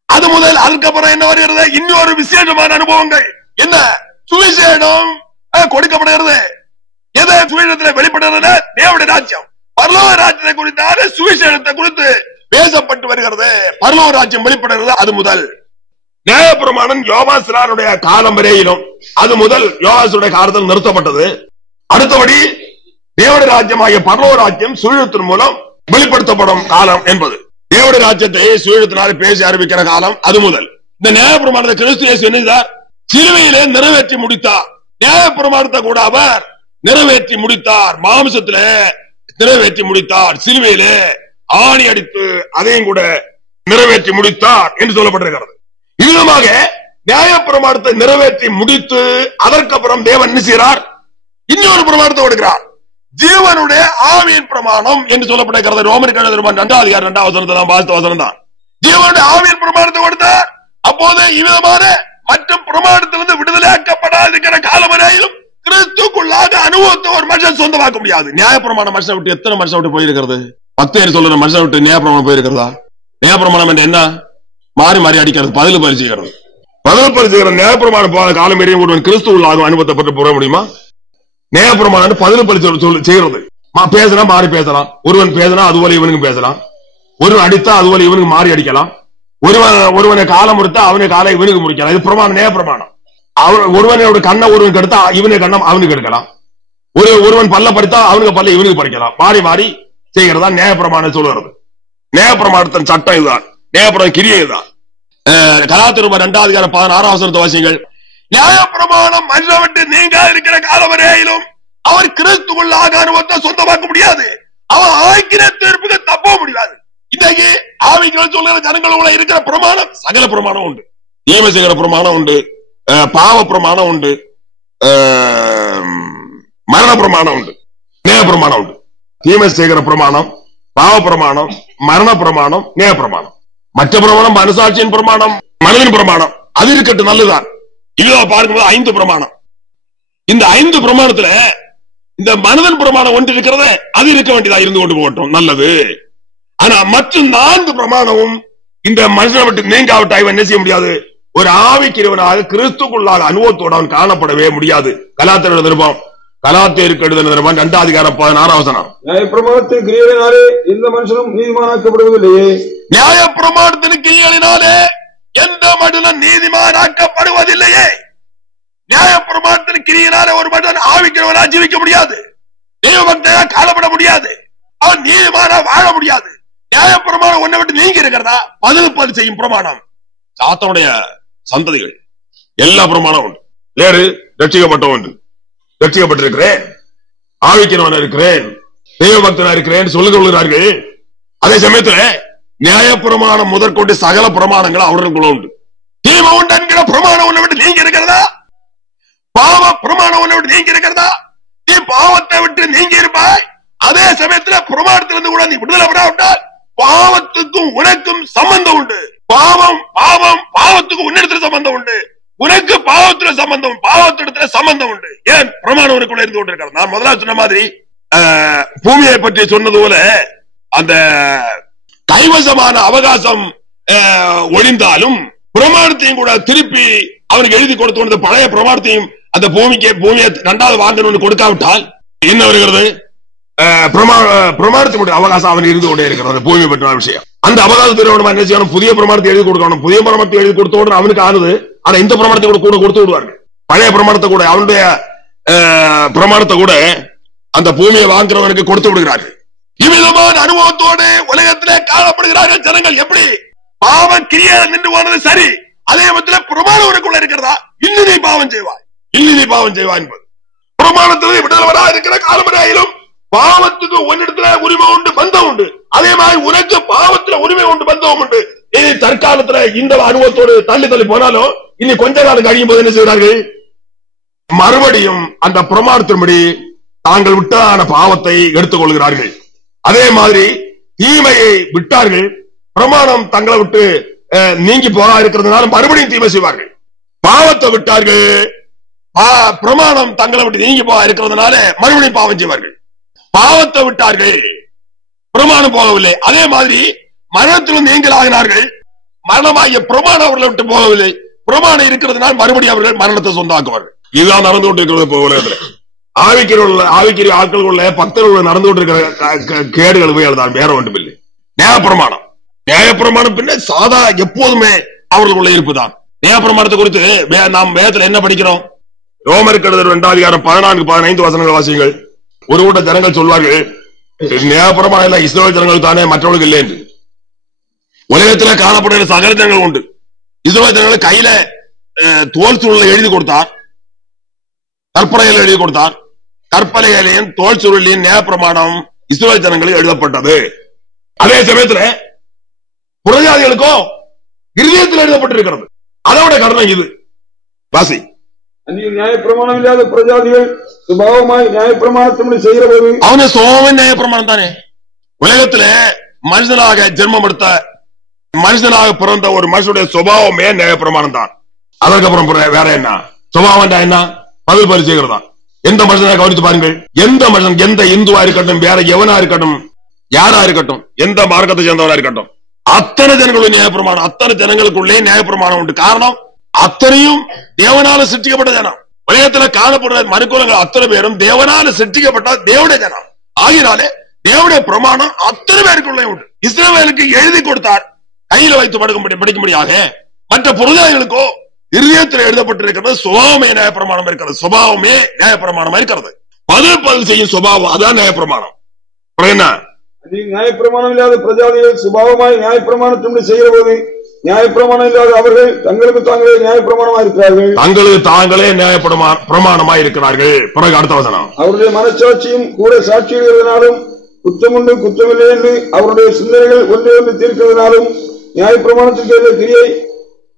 அது முதல் அதுக்கப்புறம் என்ன வருகிறது? இன்னொரு விசேஷமான அனுபவங்கள். என்ன? சுவிசேஷம் கொடுக்கப்படுகிறது. எதை சுவிசேஷத்தில் வெளிப்படுகிறது? தேவனுடைய ராஜ்யம், பரலோக ராஜ்யத்தை குறித்தான சுவிசேஷத்தை குறித்து பேசப்பட்டு வருகிறது. பரலோக ராஜ்யம் வெளிப்படுகிறது. அது முதல் நியாயப்பிரமாணம் யோவாசுடைய காலம் வரையிலும் அது முதல் யோவாசுடைய காலத்தில் நிறுத்தப்பட்டது. அடுத்தபடி தேவனுடைய ராஜ்யமாகிய பரலோக ராஜ்யம் சுழத்தின் மூலம் வெளிப்படுத்தப்படும் காலம் என்பது. தேவனுடைய ராஜ்யத்தை சுழத்தினாலே பேசி அறிவிக்கிற காலம் அது முதல். இந்த நியாயப்பிரமாணத்தை கிறிஸ்து இயேசு என்ன சிலுவையிலே நிறைவேற்றி முடித்தார். நியாயப்பிரமாணத்தை கூட அவர் நிறைவேற்றி முடித்தார், மாம்சத்திலே நிறைவேற்றி முடித்தார், சிலுவையிலே ஆணி அடித்து அதையும் கூட நிறைவேற்றி முடித்தார் என்று சொல்லப்பட்டிருக்கிறது. இவ்விதமாக நியாயப்பிரமாணத்தை நிறைவேற்றி முடித்து அதற்கப்புறம் தேவன் என்ன செய்கிறார்? இன்னொரு பிரமாணத்தை கொடுக்கிறார், ஜீவனுடைய ஆவியின் பிரமாணம் என்று சொல்லப்பட்டிருக்கிறது. ரோமருக்கு 2 அதிகாரம் 2 வசனத்தை நாம் வாசித்த வசனம் தான். ஜீவனுடைய ஆவியின் பிரமாணத்தை கொடுத்தார். அப்போது இவ்விதமான மற்றும் பிரமாணத்திலிருந்து விடுதலையாக்கப்படாதிருக்கிற காலம் வரையிலும் கிறிஸ்துக்குள்ளாக அனுபவத்தை ஒரு மனுஷன் சொந்தமாக்க முடியாது. நியாயப்பிரமாண மனுஷனை விட்டு எத்தனை மனுஷன் விட்டு போயிருக்கிறது? 10 சொல்ற மனுஷன் விட்டு நியாயப்பிரமாணம் போயிருக்கிறதா? நியாயப்பிரமாணம் என்ன? மாறி மாறி அடிக்கிறது, பதில் பரிசுகிறது. பதில் பரிசுகிற நியாயப்பிரமாணம் போன காலம் வரையும் ஒருவன் கிறிஸ்துவுள்ளாக அனுபவத்தை பற்றி போட முடியுமா? நியாயப்பிரமாணம் பதில் பரிசு செய்யறது. பேசினா மாறி பேசலாம், ஒருவன் பேசினா அதுபோல இவனுக்கு பேசலாம், ஒருவன் அடித்தா அதுபோல இவனுக்கு மாறி அடிக்கலாம், ஒருவனை காலம் முறித்தா அவனை காலை இவனுக்கு முடிக்கலாம். இது பிரமாணம், நியாயப்பிரமாணம். ஒருவனோட கண்ணை ஒருவன் கெடுத்தா இவனை கண்ணம் அவனுக்கு எடுக்கலாம், ஒருவன் பல்ல படித்தா அவனுக்கு பல்ல இவனுக்கு படிக்கலாம். மாறி மாறி செய்கிறதா நியாயப்பிரமாணம் சொல்லுறது. நியாயப்பிரமாணத்தின் சட்டம் இதுதான், நியாயப்பிரமாண கிரியை இதுதான். கலாத்தியர் 2 அதிகாரம் 16 வசனத்தை வாசிங்கள். நியாயப்பிரமாணம் மனுஷனை விட்டு நீங்க இருக்கிற காலம் வரையிலும் அவர் கிறிஸ்துவுள்ளாக அனுபவத்தை சொந்தமாக்க முடியாது. அவர் ஆக்கின தீர்ப்புக்கு தப்ப முடியாது. இன்னைக்கு ஆவிகள் சொல்லுகிற ஜனங்களுக்குள்ள இருக்கிற பிரமாணம் சகல பிரமாணம் உண்டு. தீமை செய்கிற பிரமாணம் உண்டு, பாவ பிரமாணம் உண்டு, மரண பிரமாணம் உண்டு, நேய பிரமாணம் உண்டு. தீமை செய்கிற பிரமாணம், பாவ பிரமாணம், மரண பிரமாணம், நேய பிரமாணம். மற்ற பிரமாணம் மனசாட்சியின் பிரமாணம், மனதின் பிரமாணம், அது இருக்கட்டும், நல்லதுதான். இதுல பார்க்கும்போது 5 பிரமாணம். இந்த 5 பிரமாணத்துல இந்த மனதின் பிரமாணம் ஒன்று இருக்கிறத அது இருக்க வேண்டியதா இருந்து கொண்டு போகட்டும், நல்லது. ஆனா மற்ற 4 பிரமாணமும் இந்த மனுஷனை விட்டு நீங்காவிட்டா இவன் என்ன செய்ய முடியாது? ஒரு ஆவிக்கிறவனாக கிறிஸ்துக்குள்ளாக அனுபவத்தோடு அவன் காணப்படவே முடியாது. கலாத்தியர் எழுதிருப்போம், கலாத்தியருக்கு எழுதிருப்போம் 2 அதிகாரம் 16 வசனம். நியாயப்பிரமாணத்தின் கிரியையினாலே எந்த மனுஷனும் நீதிமானாக்கப்படுவதில்லையே. நியாயப்பிரமாணத்தின் கிரியையினாலே எந்த மனிதனும் நீதிமானாக்கப்படுவதில்லையே. நியாயப்பிரமாணத்தின் கிரியினாலே ஒரு மனிதன் ஆவிக்கிறவனா ஜீவிக்க முடியாது, தெய்வபக்தனா காணப்பட முடியாது, அவன் நீதிமானா வாழ முடியாது. நியாயப்பிரமாணம் ஒன்றை விட்டு நீங்க இருக்கிறதா? பதில் செய்யும் பிரமாணம். சாத்தனுடைய சந்ததிகள் எல்லா பிரமாணம் உண்டு. வேறு ரட்சிக்கப்பட்ட உண்டு, ரட்சிக்கப்பட்டிருக்கிறேன், ஆவிக்கிறவனா இருக்கிறேன், தெய்வபக்தனா இருக்கிறேன் சொல்லிக் கொள்கிறார்கள். அதே சமயத்துல நியாயப்பிரமாணம் முதற்கொண்டு சகல பிரமாணங்கள் அவர்களுக்குள்ள உண்டு. தீமை உண்டு என்கிற பிரமாணம் ஒன்றை விட்டு நீங்க இருக்கிறதா? பாவ பிரமாணம் ஒன்றை விட்டு நீங்க இருக்கிறதா? நீ பாவத்தை விட்டு நீங்க இருப்பாய். அதே சமயத்துல பிரமாணத்திலிருந்து கூட நீ விடுதலை விடாவிட்டால் பாவத்துக்கும் உனக்கும் சம்பந்தம் உண்டு. பாவத்துக்கு உன்னிடத்துல சம்பந்தம் உண்டு, உனக்கு பாவத்துல சம்பந்தம், பாவத்திடத்துல சம்பந்தம் உண்டு. ஏன்? பிரமாணம் உனக்குள்ள இருந்து கொண்டிருக்கிறது. நான் முதல்ல சொன்ன மாதிரி பூமியை பற்றி சொன்னது போல அந்த கைவசமான அவகாசம் ஒழிந்தாலும் பிரமாணத்தையும் கூட திருப்பி அவனுக்கு எழுதி கொடுத்து பழைய பிரமாணத்தையும் அந்த பூமியை 2வது வாங்கணும்னு கொடுக்காவிட்டால் என்ன வருகிறது? பிரமாணத்தினுடைய அவகாசம் அவனுக்கு இருந்து கொண்டே இருக்கிறது. பூமியை பற்றின விஷயம் அந்த அவகாசத்தை என்ன செய்யணும்? புதிய பிரமாணத்தை எழுதி கொடுக்கணும். புதிய பிரமாணத்தை எழுதி கொடுத்த உடனே அவனுக்கு ஆனது. ஆனா இந்த பிரமாணத்தை கூட கொடுத்து விடுவார்கள். பழைய பிரமாணத்தை கூட அவனுடைய பிரமாணத்தை கூட அந்த பூமியை வாங்குறவனுக்கு கொடுத்து விடுகிறார்கள். இவ்விதமான அனுபவத்தோடு உலகத்திலே காணப்படுகிறார்கள் ஜனங்கள். எப்படி? பாவம் கிரியை நின்று போனது சரி, அதே மத்தியில் பிரமாணம் உனக்குள்ள இருக்கிறதா? இன்னும் நீ பாவம் செய்வாய், இன்னும் நீ பாவம் செய்வாய் என்பது பிரமாணத்தில் விடுதலை இருக்கிற காலமுறையிலும் பாவத்துக்கு உன்னிடத்துல உரிமை உண்டு, பந்தம் உண்டு. அதே மாதிரி உனக்கு பாவத்துல உரிமை உண்டு, பந்தம் உண்டு. இனி தற்காலத்துல இந்த அனுபவத்தோடு தள்ளி போனாலும் இனி கொஞ்ச காலம் கழியும் போது என்ன செய்கிறார்கள்? மறுபடியும் அந்த பிரமாணத்தின்படி தாங்கள் விட்டான பாவத்தை எடுத்துக் கொள்கிறார்கள். அதே மாதிரி தீமையை விட்டார்கள், பிரமாணம் தங்களை விட்டு நீங்கி போகா இருக்கிறதுனால மறுபடியும் தீமை செய்வார்கள். பாவத்தை விட்டார்கள், பிரமாணம் தங்களை விட்டு நீங்கி போகா இருக்கிறதுனால மறுபடியும் பாவம் செய்வார்கள். பாவத்தை விட்டார்கள், பிரமாணம் போகவில்லை. அதே மாதிரி மரணத்திலும் நீங்கள் ஆகினார்கள், மரணமாகிய பிரமாணம் அவர்களை விட்டு போகவில்லை. பிரமாணம் இருக்கிறதுனால் மறுபடியும் அவர்கள் மரணத்தை சொந்தாக்குவார்கள். இதுதான் நடந்து கொண்டிருக்கிறது உலகத்தில். ஆவிக்கிற ஆட்கள் உள்ள பக்தர்கள் நடந்து கொண்டிருக்கிற கேடுகள் தான், வேற ஒன்றும் இல்லை. நியாயப்பிரமாணம் பின்ன சாதா எப்போதுமே அவர்களுக்குள்ள இருப்புதான். நியாயப்பிரமாணத்தை குறித்து நாம் வேதத்துல என்ன படிக்கிறோம்? ரோமருக்கு எழுதின 2 அதிகாரம் 14-15 வசனங்கள் வாசியுங்கள். ஒரு கூட்ட ஜனங்கள் சொல்வார்கள், நியாயப்பிரமாணம் எல்லாம் இஸ்ரவேல் ஜனங்கள் தானே, மற்றவர்களுக்கு இல்லை என்று. உலகத்தில் காணப்படுகிற சகல ஜனங்கள் உண்டு. இஸ்ரவேல் ஜனங்கள் கையில தோல் சுருளை எழுதி கொடுத்தார், கற்பனையில் எழுதி கொடுத்தார். கற்பனைகளையும் தோல் சுருளின் நியாயப்பிரமாணம் இஸ்ரவேல் ஜனங்களுக்கு எழுதப்பட்டது. அதே சமயத்தில் புறஜாதிகளுக்கோ இருதயத்தில் எழுதப்பட்டிருக்கிறது. அதோட கருணை இது. வாசி. நியாயப்பிரமாணம் இல்லாத பிரஜாதிகள் சுபாவமாய் நியாயப்பிரமாணத்தை செய்கிற போது அவனு சுபாவம் நியாயப்பிரமாணம் தானே. உலகத்துல மனுஷனாக ஜென்மம் எடுத்த மனுஷனாக பிறந்த ஒரு மனுஷனுடைய சுபாவமே நியாயப்பிரமாணம் தான். அதற்கப்புறம் வேற என்ன சுபாவம்? என்ன பதில் பரிசெய்கிறதா? எந்த மனுஷனை கவனித்து பாருங்கள். எந்த மனுஷன், எந்த இந்துவா இருக்கட்டும், வேற எவனா இருக்கட்டும், யாரா இருக்கட்டும், எந்த மார்க்கத்தை சேர்ந்தவனா இருக்கட்டும், அத்தனை ஜனங்களுடைய நியாயப்பிரமாணம், அத்தனை ஜனங்களுக்குள்ளே நியாயப்பிரமாணம் உண்டு. காரணம், அத்தனையும் தேவனால சிருஷ்டிக்கப்பட்ட ஜனம். உலகத்துல காணப்படுற மனுக்குலங்கள் அத்தனை பேரும் தேவனால சிருஷ்டிக்கப்பட்ட தேவனுடைய ஜனம். ஆகினாலே தேவனுடைய பிரமாணம் அத்தனை பேருக்குள்ளே உண்டு. இஸ்ரவேலுக்கு எழுதி கொடுத்தார், கையில வைத்து படிக்கும்படியாக. மற்ற புறஜாதிகளுக்கோ இருதயத்தில் எழுதப்பட்டிருக்கிறது. சுபாவமே நியாயப்பிரமாணம் இருக்கிறது. சுபாவமே நியாயப்பிரமாணம் இருக்கிறது. பதில் செய்யும் சுபாவம், அதான் நியாயப்பிரமாணம். என்ன? நியாயப்பிரமாணம் இல்லாத பிரஜாதிகள் சுபாவமாய் நியாயப்பிரமாணத்தை செய்கிற போது நியாயப்பிரமாணம் இல்லாத அவர்கள் தங்களுக்கு தாங்களே நியாயப்பிரமாணமாக இருக்கிறார்கள். தங்களுக்கு தாங்களே நியாயப்பிரமாணமாய் இருக்கிறார்கள். பிறகு அடுத்த வசனம். அவருடைய மனச்சாட்சியும் கூட சாட்சியிடுவதனாலும் குற்றமுண்டு குற்றமில்லை என்று அவருடைய சிந்தனைகள் ஒன்றே ஒன்று தீர்க்கிறதுனாலும் நியாயப்பிரமாணத்துக்கு ஏற்ற கிரியை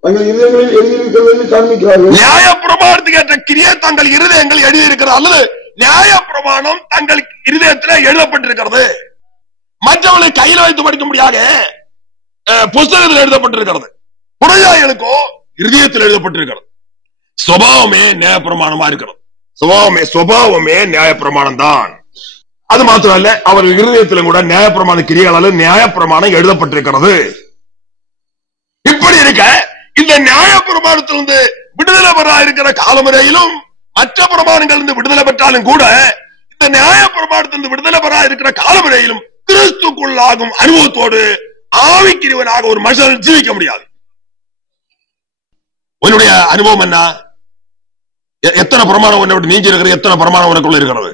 தங்கள் இருதயங்களில் எழுதியிருக்கிறது என்று காண்பிக்கிறார்கள். நியாயப்பிரமாணத்துக்கு ஏற்ற கிரியை தங்கள் இருதயங்கள் எழுதியிருக்கிறது, அல்லது நியாயப்பிரமாணம் தங்கள் இருதயத்தில் எழுதப்பட்டிருக்கிறது. மற்றவர்களை கையில வைத்து படிக்கும்படியாக புஸ்தகத்தில் எழுதப்பட்டிருக்கிறது. புறஜாதிகளுக்கோ இருதயத்தில் எழுதப்பட்டிருக்கிறது. சுபாவமே நியாயப்பிரமாணமா இருக்கிறது. சுபாவமே நியாயப்பிரமாணம் தான். அது மாத்திரமல்ல, அவர்கள் இருதயத்திலும் கூட நியாயப்பிரமாண கிரியைகளால் நியாயப்பிரமாணம் எழுதப்பட்டிருக்கிறது. இப்படி இருக்க இந்த நியாயப்பிரமாணத்திலிருந்து விடுதலை பெற இருக்கிற காலமுறையிலும் மற்ற பிரமாணங்கள் விடுதலை பெற்றாலும் கூட இந்த நியாயப்பிரமாணத்திலிருந்து விடுதலை பெற இருக்கிற காலமுறையிலும் கிறிஸ்துக்குள்ளாகும் அனுபவத்தோடு ஆவிக்கிறவனாக ஒரு மனுஷன் ஜீவிக்க முடியாது. உன்னுடைய அனுபவம் என்ன? எத்தனை பிரமாணம் உன்னை விட்டு நீங்கி இருக்கிறது? எத்தனை பிரமாணம் உனக்குள்ள இருக்கிறது?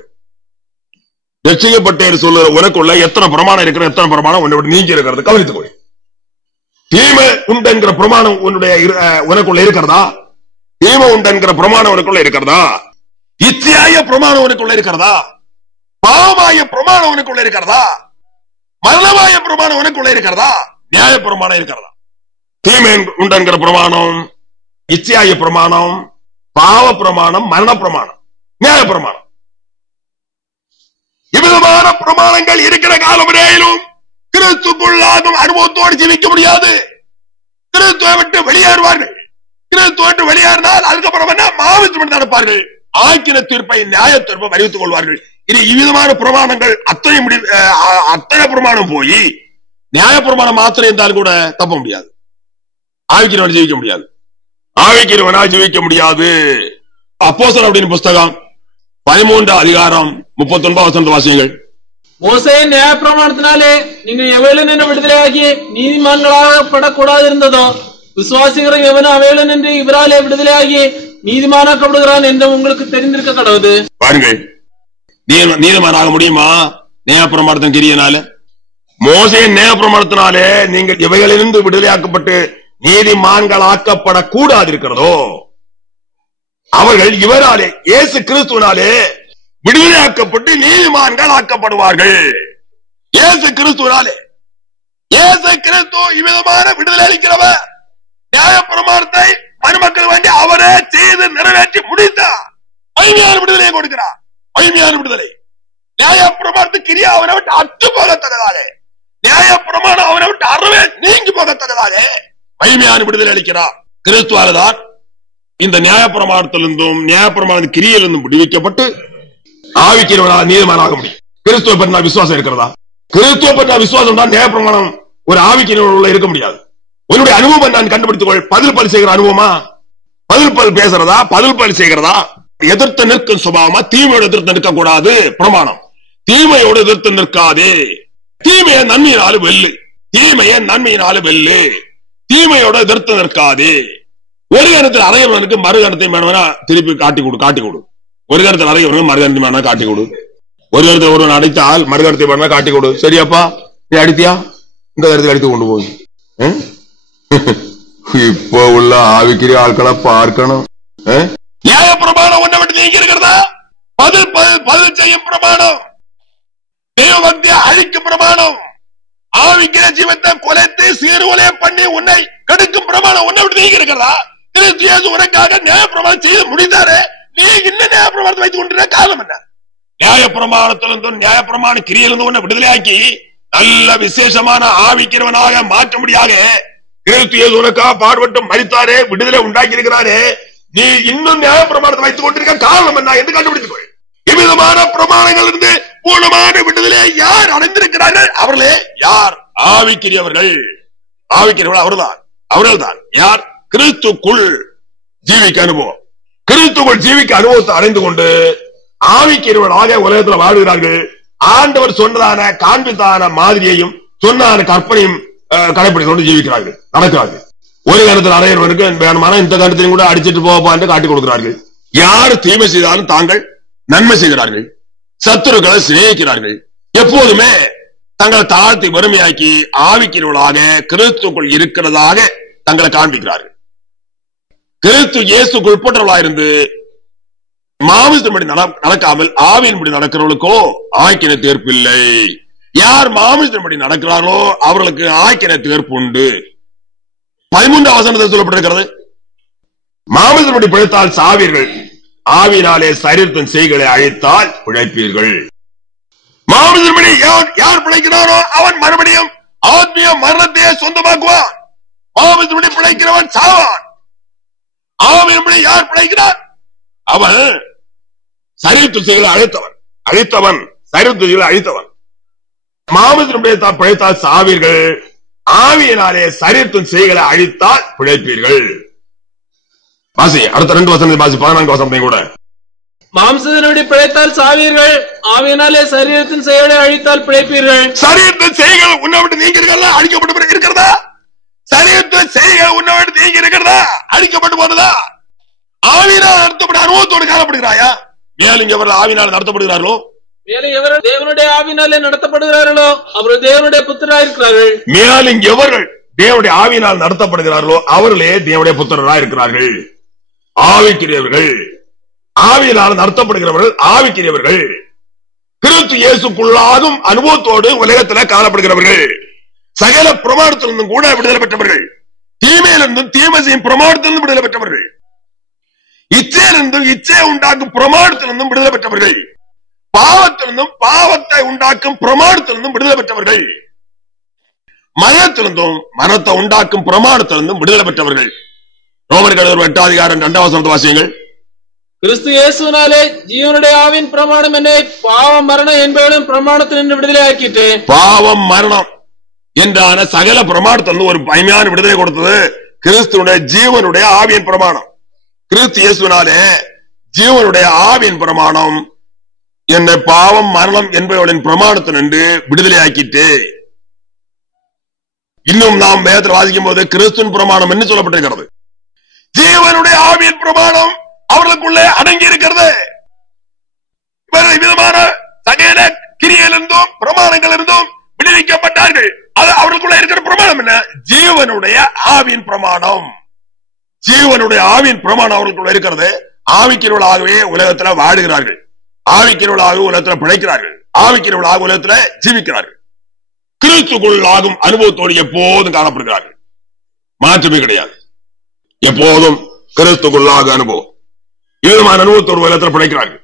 ரட்சிக்கப்பட்டேன் சொல்லுற உனக்குள்ள எத்தனை பிரமாணம் இருக்கிற? எத்தனை பிரமாணம் உன்னை விட்டு நீங்கி இருக்கிறது? கவனித்துக்கொள். தீமை உண்டென்கிற பிரமாணம் உனக்குள்ள இருக்கிறதா? தீமை உண்டென்கிற பிரமாணம் உனக்குள்ள இருக்கிறதா? இச்சையாய பிரமாணம் உனக்குள்ள இருக்கிறதா? பாவமாய பிரமாணம் உனக்குள்ள இருக்கிறதா? மரணமாய பிரமாணம் உனக்குள்ள இருக்கிறதா? நியாய பிரமாணம் இருக்கிறதா? தீமை உண்டென்கிற பிரமாணம், இச்சையாய பிரமாணம், பாவ பிரமாணம், மரண பிரமாணம், நியாய பிரமாணம், இவ்விதமான பிரமாணங்கள் இருக்கிற காலமுறையிலும் கிறிஸ்துக்குள்ளாகும் அனுபவத்தோடு ஜீவிக்க முடியாது. கிறிஸ்துவை விட்டு வெளியேறுவார்கள். கிறிஸ்துவை விட்டு வெளியேறினால் அதுக்கப்புறம் என்ன? மாமிசம் நடப்பார்கள். ஆக்கின தீர்ப்பை, நியாய தீர்ப்பை அறிவித்துக் கொள்வார்கள். இது இவ்விதமான பிரமாணங்கள் அத்தனை பிரமாணம் போய் நியாய பிரமாணம் மாத்திரம் இருந்தாலும் கூட தப்ப முடியாது. ஆவிக்கிறவன் ஜீவிக்க முடியாது. ஆவிக்கிறவனால் ஜீவிக்க முடியாது. அப்போஸ்தலர் அப்படின்னு புஸ்தகம் 13 அதிகாரம் 39 வசனத்தை வாசியுங்கள். மோசேயின் நியாய பிரமாணத்தினாலே நீங்கள் எவையிலும் நின்று விடுதலையாகி நீதிமான்களாக படக்கூடாது இருந்ததோ, விசுவாசிக்கிற எவனும் அவையிலும் நின்று இவராலே விடுதலையாகி நீதிமானாக்கப்படுகிறான் என்று உங்களுக்கு தெரிந்திருக்க கடவுது. பாருங்கள், நீதிமானாக முடியுமா? நியாய பிரமாணத்தின் கிரியனால. மோசேயின் நியாய பிரமாணத்தினாலே நீங்கள் இவைகளிலிருந்து விடுதலையாக்கப்பட்டு நீதிமான்கள் ஆக்கப்படக்கூடாது இருக்கிறதோ, அவர்கள் இவராலே, இயேசு கிறிஸ்துவினாலே விடுதலையாக்கப்பட்டு நீதிமான்கள் ஆக்கப்படுவார்கள். இயேசு கிறிஸ்துவினாலே. இயேசு கிறிஸ்து இவ்விதமான விடுதலை அளிக்கிறவர். நியாய பிரமாணத்தை மனுமக்கள் வேண்டி அவரே செய்து நிறைவேற்றி முடித்தார். மகிமையான விடுதலையை கொடுக்கிறார். மகிமையான விடுதலை. நியாய பிரமாணத்துக்கு கிரியா அவனை விட்டு அற்று போகத்தக்கதாலே, நியாய பிரமாணம் அவனை விட்டு அறவே நீங்கி போகத்தக்கதாலே மகிமையான விடுதலை அளிக்கிறார். கிறிஸ்துவால்தான் இந்த நியாய பிரமாணத்திலிருந்தும் நியாய பிரமாண கிரியிலிருந்தும் விடுவிக்கப்பட்டு ஆவிக்கிறவனாக நீதிமானாக முடியும். கிறிஸ்துவ பற்றின விசுவாசம் இருக்கிறதா? கிறிஸ்துவ பற்றின விசுவாசம் தான் நியாய பிரமாணம் ஒரு ஆவிக்கிறவனுள்ள இருக்க முடியாது. உன்னுடைய அனுபவம் நான் கண்டுபிடித்துக் கொள். பதில் செய்கிற அனுபவமா? பதில் பேசுறதா? பதில் செய்கிறதா? எதிர்த்து நிற்கும் சுபாவமா? தீமையோடு எதிர்த்து நிற்க கூடாது. பிரமாணம் தீமையோடு எதிர்த்து நிற்காதே. தீமையை நன்மையினாலும் வெல்லு. தீமையை நன்மையினாலும் வெல்லு. தீமையோடு எதிர்த்து நிற்காதே. ஒரு கருத்தில் அறையவனுக்கு மறு கருத்தை வேணும்னா திருப்பி காட்டி கொடு. ஒரு கருத்தில் அறையவனுக்கு மறு கருத்தை வேணும்னா காட்டி கொடு. ஒரு கருத்தை ஒருவன் அடித்தால் மறு கருத்தை வேணும்னா காட்டி கொடு. சரியாப்பா, நீ அடித்தியா? இந்த கருத்தை அடித்து கொண்டு போய் இப்போ உள்ள ஆவிக்கிற ஆட்களை பார்க்கணும். நியாய பிரமாணம் ஒன்றை விட்டு நீங்க இருக்கிறதா? பதில் செய்யும் பிரமாணம், தேவபக்தியை அழிக்கும் பிரமாணம், ஆவிக்கிற ஜீவத்தை கொலைத்து சீர்கொலை பண்ணி உன்னை கெடுக்கும் பிரமாணம் ஒன்றை விட்டு நீங்க இருக்கிறதா? கிறிஸ்து இயேசு உனக்காக நியாய பிரமாணம் செய்து முடித்தாரு. நீ இன்னும் நியாய பிரமாணத்தை வைத்துக் கொண்டிருக்க காரணம் என்ன? நியாய பிரமாணத்திலிருந்தும் நியாய பிரமாண கிரியிலிருந்து உன்னை விடுதலையாக்கி நல்ல விசேஷமான ஆவிக்கிறவனாக மாற்ற முடியாத கிறிஸ்து இயேசு உனக்காக பாடுபட்டு மரித்தாரே, விடுதலை உண்டாக்கி இருக்கிறாரே, நீ இன்னும் நியாய பிரமாணத்தை வைத்துக் கொண்டிருக்க காரணம் என்ன என்று கண்டுபிடித்துக் கொள். இவ்விதமான பிரமாணங்கள் இருந்து பூர்ணமான விடுதலை யார் அடைந்திருக்கிறார்கள்? அவர்களே யார்? ஆவிக்கிரியவர்கள். ஆவிக்கிறவர்கள் அவர்கள் தான். யார்? கிறிஸ்துக்குள் ஜீவிக்க அனுபவம், கிறிஸ்துக்குள் ஜீவிக்க அனுபவத்தை அறிந்து கொண்டு ஆவிக்கிறவர்களாக உலகத்தில் வாழ்கிறார்கள். ஆண்டவர் சொன்னதான காண்பித்தான மாதிரியையும் சொன்னான கற்பனையும் கடைபிடித்து கொண்டு ஜீவிக்கிறார்கள், நடக்கிறார்கள். ஒரு கருத்தில் அறையவனுக்கு வேணுமான இந்த கருத்தையும் கூட அடிச்சிட்டு போவா என்று காட்டிக் கொடுக்கிறார்கள். யார் தீமை செய்தாலும் தாங்கள் நன்மை செய்கிறார்கள், சத்துருக்களை சிநேகிக்கிறார்கள். எப்போதுமே தங்களை தாழ்த்தி வறுமையாக்கி ஆவிக்கிறவர்களாக கிறிஸ்துக்குள் இருக்கிறதாக தங்களை காண்பிக்கிறார்கள். கிறிஸ்து இயேசுக்கு உட்பட்டவர்களாயிருந்து மாமிசத்தின்படி நடக்காமல் ஆவியின்படி நடக்கிறவர்களுக்கோ ஆக்கின தீர்ப்பு இல்லை. யார் மாமிசத்தின்படி நடக்கிறார்களோ அவர்களுக்கு ஆக்கின தீர்ப்பு உண்டு. 13ஆம் வசனத்தில் சொல்லப்பட்டிருக்கிறது, மாமிசத்தின்படி பிழைத்தால் சாவீர்கள், ஆவியினாலே சரீரத்தின் செய்களை அழித்தால் பிழைப்பீர்கள். மாமிசத்தின்படி யார் பிழைக்கிறாரோ அவன் மறுபடியும் ஆத்மீய மரணத்தையே சொந்தமாக்குவான். மாமிசத்தின்படி பிழைக்கிறவன் சாவான். ஆவியின்படி யார் பிழைக்கிறார்? அவன் சரீரத்தின் செய்களை அழித்தவன் சரீரத்தின் செய்களை அழித்தவன். மாமிசத்தின்படி பிழைத்தால் சாவீர்கள், ஆவியினாலே சரீரத்தின் செய்களை அழித்தால் பிழைப்பீர்கள். வாசி, அடுத்த 2 வசனத்தை வாசி, 14 வசனத்தையும் கூட. மாம்சத்தின்படி பிழைத்தால் சாவீர்கள், ஆவியினாலே சரீரத்தின் செய்களை அழித்தால் பிழைப்பீர்கள். சரீரத்தின் செய்கள் உன்னை விட்டு நீங்க இருக்கிறதா? அழிக்கப்பட்டு இருக்கிறதா? சரீரத்தின் செய்கள் உன்னை விட்டு நீங்க இருக்கிறதா? அழிக்கப்பட்டு போனதா? ஆவியினால் நடத்தப்பட்ட அனுபவத்தோடு காணப்படுகிறாயா? மேலும் எவர்கள் ஆவியினால் நடத்தப்படுகிறார்களோ, மேலும் எவர்கள் தேவனுடைய ஆவியினாலே நடத்தப்படுகிறார்களோ அவர்கள் தேவனுடைய புத்திரராய் இருக்கிறார்கள். மேலும் எவர்கள் தேவனுடைய ஆவியினால் நடத்தப்படுகிறார்களோ அவர்களே தேவனுடைய புத்திரராய் இருக்கிறார்கள். ஆவிக்கிரியவர்கள், ஆவியினால் நடத்தப்படுகிறவர்கள் ஆவிக்கிரியவர்கள், கிறிஸ்து இயேசுக்குள்ளாகும் அனுபவத்தோடு உலகத்தில் காணப்படுகிறவர்கள், சகல பிரமாணத்திலிருந்தும் கூட விடுதலை பெற்றவர்கள், தீமையிலிருந்தும் தீமை செய்யும் பிரமாணத்திலிருந்தும் விடுதலை பெற்றவர்கள், இச்சையிலிருந்தும் இச்சையை உண்டாக்கும் பிரமாணத்திலிருந்தும் விடுதலை பெற்றவர்கள், பாவத்திலிருந்தும் பாவத்தை உண்டாக்கும் பிரமாணத்திலிருந்தும் விடுதலை பெற்றவர்கள், மரணத்திலிருந்தும் மரணத்தை உண்டாக்கும் பிரமாணத்திலிருந்தும் விடுதலை பெற்றவர்கள். ரோமர்கள் 8 2 வசனத்தை வாசியுங்கள். கிறிஸ்து இயேசுவினாலே ஜீவனுடைய ஆவியின் பிரமாணம் என்னை பாவம் மரணம் என்பவரின் பிரமாணத்திலிருந்து விடுதலை ஆக்கிட்டு. பாவம் மரணம் என்றான சகல பிரமாணத்திலிருந்து ஒரு பயமையான விடுதலை கொடுத்தது கிறிஸ்துடைய ஜீவனுடைய ஆவியின் பிரமாணம். கிறிஸ்து இயேசுவினாலே ஜீவனுடைய ஆவியின் பிரமாணம் என்னை பாவம் மரணம் என்பவர்களின் பிரமாணத்தினின்று விடுதலை ஆக்கிட்டு. இன்னும் நாம் வேதத்தில் வாசிக்கும் போது கிறிஸ்துவின் பிரமாணம் என்று சொல்லப்பட்டிருக்கிறது. ஜீவனுடைய ஆவியின் பிரமாணம் அவர்களுக்குள்ளே அடங்கி இருக்கிறது. இவர்கள் விதமான சகல கிரியையிலிருந்தும் பிரமாணங்கள் இருந்தும் விடுவிக்கப்பட்டார்கள். அது அவர்களுக்குள்ள இருக்கிற பிரமாணம் என்ன? ஜீவனுடைய ஆவியின் பிரமாணம். ஜீவனுடைய ஆவியின் பிரமாணம் அவர்களுக்குள்ள இருக்கிறது. ஆவிக்கிறவர்களாகவே உலகத்தில் வாடுகிறார்கள், ஆவிக்கிறவர்களாக உலகத்தில் பிழைக்கிறார்கள், ஆவிக்கிறவர்களாக உலகத்தில் ஜீவிக்கிறார்கள். கிறிஸ்துக்குள்ளாகும் அனுபவத்தோடு எப்போதும் காணப்படுகிறார்கள். மாற்றமே கிடையாது. எப்போதும் கிறிஸ்துக்குள்ளாக அனுபவம், இவ்விதமான அனுபவத்தோடு உலகத்தில் பிழைக்கிறார்கள்.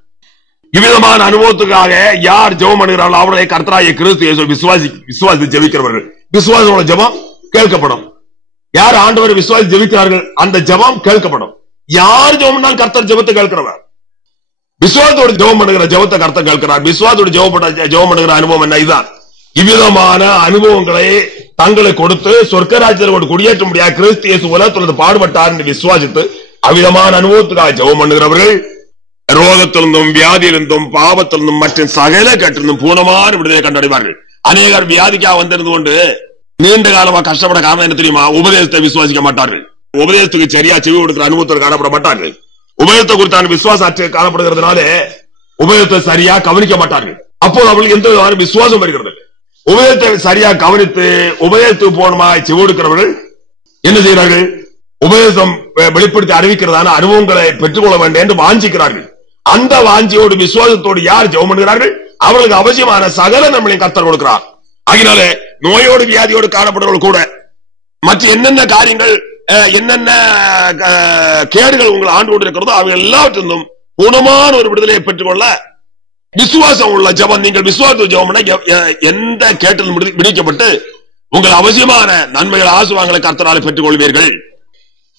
இவ்விதமான அனுபவத்துக்காக யார் ஜெபம் பண்ணுகிறார்கள் அவர்களை கர்த்தராகிய கிறிஸ்து இயேசுவை விசுவாசி ஜெபிக்கிறவர்கள். விசுவாசோட ஜெபம் கேட்கப்படும். யார் ஆண்டவரை விசுவாசி ஜெபிக்கிறார்கள் அந்த ஜெபம் கேட்கப்படும். யார் ஜெபம் பண்ணாலும் கர்த்தர் ஜெபத்தை கேட்கிறவர். விசுவாசத்தோடு ஜெபம் பண்ணுகிற ஜெபத்தை கர்த்தர் கேட்கிறார். விசுவாசத்தோடு ஜெபம் பண்ணுகிற அனுபவம் என்ன? இதுதான். இவ்விதமான அனுபவங்களை தங்களை கொடுத்து சொர்க்கராஜ்யத்தோடு குடியேற்ற முடியாது கிறிஸ்து இயேசு உலகத்தில் பாடுபட்டார் என்று விசுவாசித்து அவ்விதமான அனுபவத்துக்காக ஜெபம் பண்ணுகிறவர்கள் ரோகத்திலிருந்தும் வியாதியிலிருந்தும் பாவத்திலிருந்தும் மற்றும் சகல கட்டிருந்தும் பூர்ணமான விடுதலை கண்டடைவார்கள். அநேகர் வியாதிக்காக வந்திருந்து கொண்டு நீண்ட காலமா கஷ்டப்பட காரணம் என்ன தெரியுமா? உபதேசத்தை விசுவாசிக்க மாட்டார்கள். உபதேசத்துக்கு சரியா செவி கொடுக்கிற அனுபவத்தில் காணப்பட மாட்டார்கள். உபதேசத்தை குறித்தான விசுவாசம் அற்று காணப்படுகிறதுனால உபதேசத்தை சரியா கவனிக்க மாட்டார்கள். அப்போது அவர்களுக்கு எந்த விதமான விசுவாசம் வருகிறது. உபதேசத்தை சரியா கவனித்து உபதேசத்துக்கு போனமா செவி கொடுக்கிறவர்கள் என்ன செய்கிறார்கள்? உபதேசம் வெளிப்படுத்தி அறிவிக்கிறதான அனுபவங்களை பெற்றுக்கொள்ள வேண்டும் என்று வாஞ்சிக்கிறார்கள். அந்த வாஞ்சியோடு விசுவாசத்தோடு யார் ஜெபம் பண்ணுகிறார்கள்? அவர்களுக்கு அவசியமான சகல நம்மளையும் கர்த்தர் கொடுக்கிறார். ஆகினால நோயோடு வியாதியோடு காணப்படுறவர்கள் கூட மற்ற என்னென்ன காரியங்கள் என்னென்ன கேடுகள் உங்கள் ஆண்டு கொண்டு இருக்கிறதோ அவை எல்லாவற்றிலும் பூர்ணமான ஒரு விடுதலையை பெற்றுக்கொள்ள விசுவாசம் உள்ள ஜெபம், நீங்கள் விசுவாச ஜெபம் எந்த கேட்டல் விடுவிக்கப்பட்டு உங்கள் அவசியமான நன்மைகள் ஆசுவாங்களை கர்த்தரால் பெற்றுக் கொள்வீர்கள்.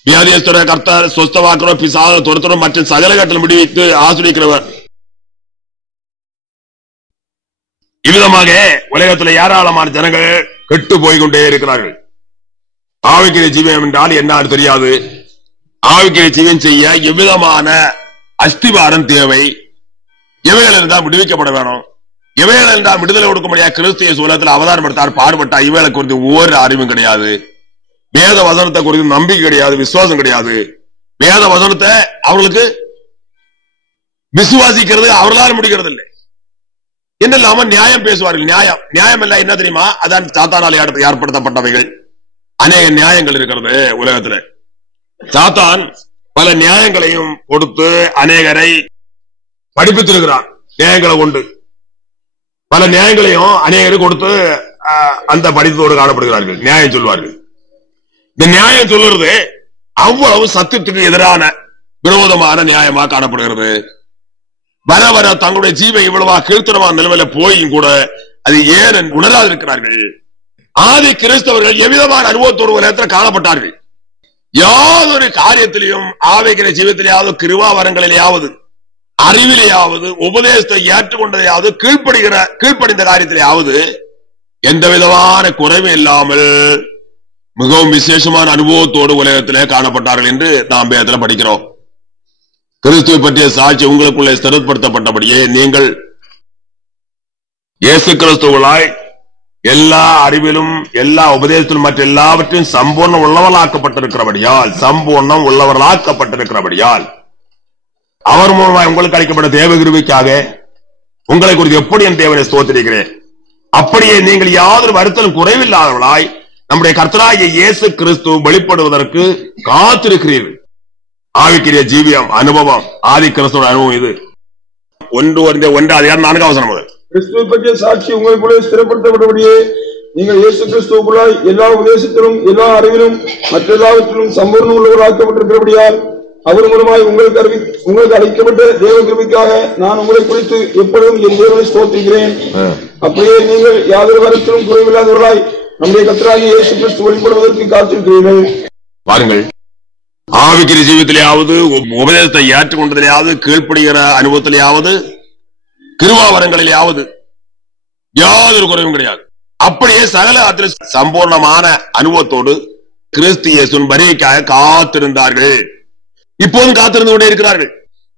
வியாதியஸ்தர கர்த்தர் சொஸ்தவாக்கிறோம், பிசாச துரத்துறோம், மற்ற சகல கேட்டல் விடுவித்து ஆசிரியக்கிறவர். இவ்விதமாக உலகத்தில் ஏராளமான ஜனங்கள் கெட்டு போய்கொண்டே இருக்கிறார்கள். ஆவிக்குரிய ஜீவன் என்றால் என்ன தெரியாது. ஆவிக்குரிய ஜீவன் செய்ய எவ்விதமான அஸ்திவாரம் தேவை, எவைகள் இருந்தால் விடுவிக்கப்பட வேணும், எவைகள் இருந்தால் விடுதலை கொடுக்க முடியாது. கிறிஸ்து இயேசு உலகத்தில் அவதாரம் எடுத்தார், பாடுபட்டார். இவைகளை குறித்து ஒவ்வொரு அறிவும் கிடையாது. வேத வசனத்தை குறித்து நம்பிக்கை கிடையாது, விசுவாசம் கிடையாது. வேத வசனத்தை அவர்களுக்கு விசுவாசிக்கிறது அவர்களால் முடிகிறது இல்லை. என்னெல்லாம நியாயம் பேசுவார்கள். நியாயம் எல்லாம் என்ன தெரியுமா? அதான் சாத்தானால் ஏற்படுத்தப்பட்டவைகள். அநேக நியாயங்கள் இருக்கிறது உலகத்துல. சாத்தான் பல நியாயங்களையும் கொடுத்து அநேகரை படிப்பித்திருக்கிறார். நியாயங்களை கொண்டு பல நியாயங்களையும் அநேகரை கொடுத்து அந்த படித்தோடு காணப்படுகிறார்கள். நியாயம் சொல்வார்கள். இந்த நியாயம் சொல்லுறது அவ்வளவு சத்தியத்துக்கு எதிரான விரோதமான நியாயமா காணப்படுகிறது. வர வர தங்களுடைய ஜீவை இவ்வளவா கீழ்த்தனமான நிலைமையில போயும் கூட அது ஏன் உணராது இருக்கிறார்கள். ஆதி கிறிஸ்தவர்கள் எவ்விதமான அனுபவத்தோடு உலகத்தில் காணப்பட்டார்கள். யாதொரு காரியத்திலையும் ஆவிக்கிற ஜீவத்திலேயாவது, கிருபா வரங்களிலேயாவது, அறிவிலேயாவது, உபதேசத்தை ஏற்றுக்கொண்டதையாவது, கீழ்ப்படிந்த காரியத்திலேயாவது எந்த விதமான குறைவும் இல்லாமல் மிகவும் விசேஷமான அனுபவத்தோடு உலகத்திலே காணப்பட்டார்கள் என்று நாம் வேதத்தில் படிக்கிறோம். கிறிஸ்துவை பற்றிய சாட்சி உங்களுக்குள்ளே ஸ்திரப்படுத்தப்பட்டபடியே நீங்கள் இயேசு கிறிஸ்துவாய் எல்லா அறிவிலும் எல்லா உபதேசத்திலும் மற்ற எல்லாவற்றையும் சம்பூர்ணம் உள்ளவர்களாக்கப்பட்டிருக்கிறபடியால் அவர் மூலமாய் உங்களுக்கு அளிக்கப்பட்ட தேவ கிருபைக்காக உங்களை குறித்து எப்படி என் தேவனை ஸ்தோத்திரிக்கிறேன். அப்படியே நீங்கள் யாதொரு வருத்தலும் குறைவில்லாதவர்களாய் நம்முடைய கர்த்தராகிய இயேசு கிறிஸ்து வெளிப்படுவதற்கு காத்திருக்கிறீர்கள். ஆவிக்குரிய ஜீவியம் அனுபவம், ஆதி கிறிஸ்துவோட அனுபவம் இது. 1:1 முதல் கிறிஸ்துவை பற்றிய சாட்சி உங்களுக்குள்ளே ஸ்திரப்படுத்தப்பட்டபடியே நீங்கள் இயேசு கிறிஸ்துவுக்குள்ளாய் எல்லா உபதேசத்திலும் எல்லா அறிவிலும் மற்றெல்லாவற்றிலும் சம்பூர்ணம் உள்ளவர்களாக்கப்பட்டிருக்கிறபடியால் அவர் மூலமாய் உங்களுக்கு அளிக்கப்பட்ட தேவ கிருபைக்காக நான் உங்களை குறித்து எப்பொழுதும் என் தேவனை ஸ்தோத்திரிக்கிறேன். அப்படியே நீங்கள் யாதொரு வரத்திலும் குறைவில்லாதவர்களாய் நம்முடைய கர்த்தராகிய இயேசு கிறிஸ்து வெளிப்படுவதற்கு காத்திருக்கிறீர்கள். பாருங்கள், ஆவிக்குரிய ஜீவியத்திலேயாவது, உபதேசத்தை ஏற்றுக்கொண்டதிலேயாவது, கீழ்ப்படுகிற அனுபவத்திலேயாவது, கிருபாவரங்களிலேயாவது யாதொரு குறைவும் கிடையாது. அப்படியே சகல சம்பூர்ணமான அனுபவத்தோடு கிறிஸ்து இயேசுவின் வருகைக்காக காத்திருந்தார்கள். இப்போதும் காத்திருந்து கொண்டே இருக்கிறார்கள்.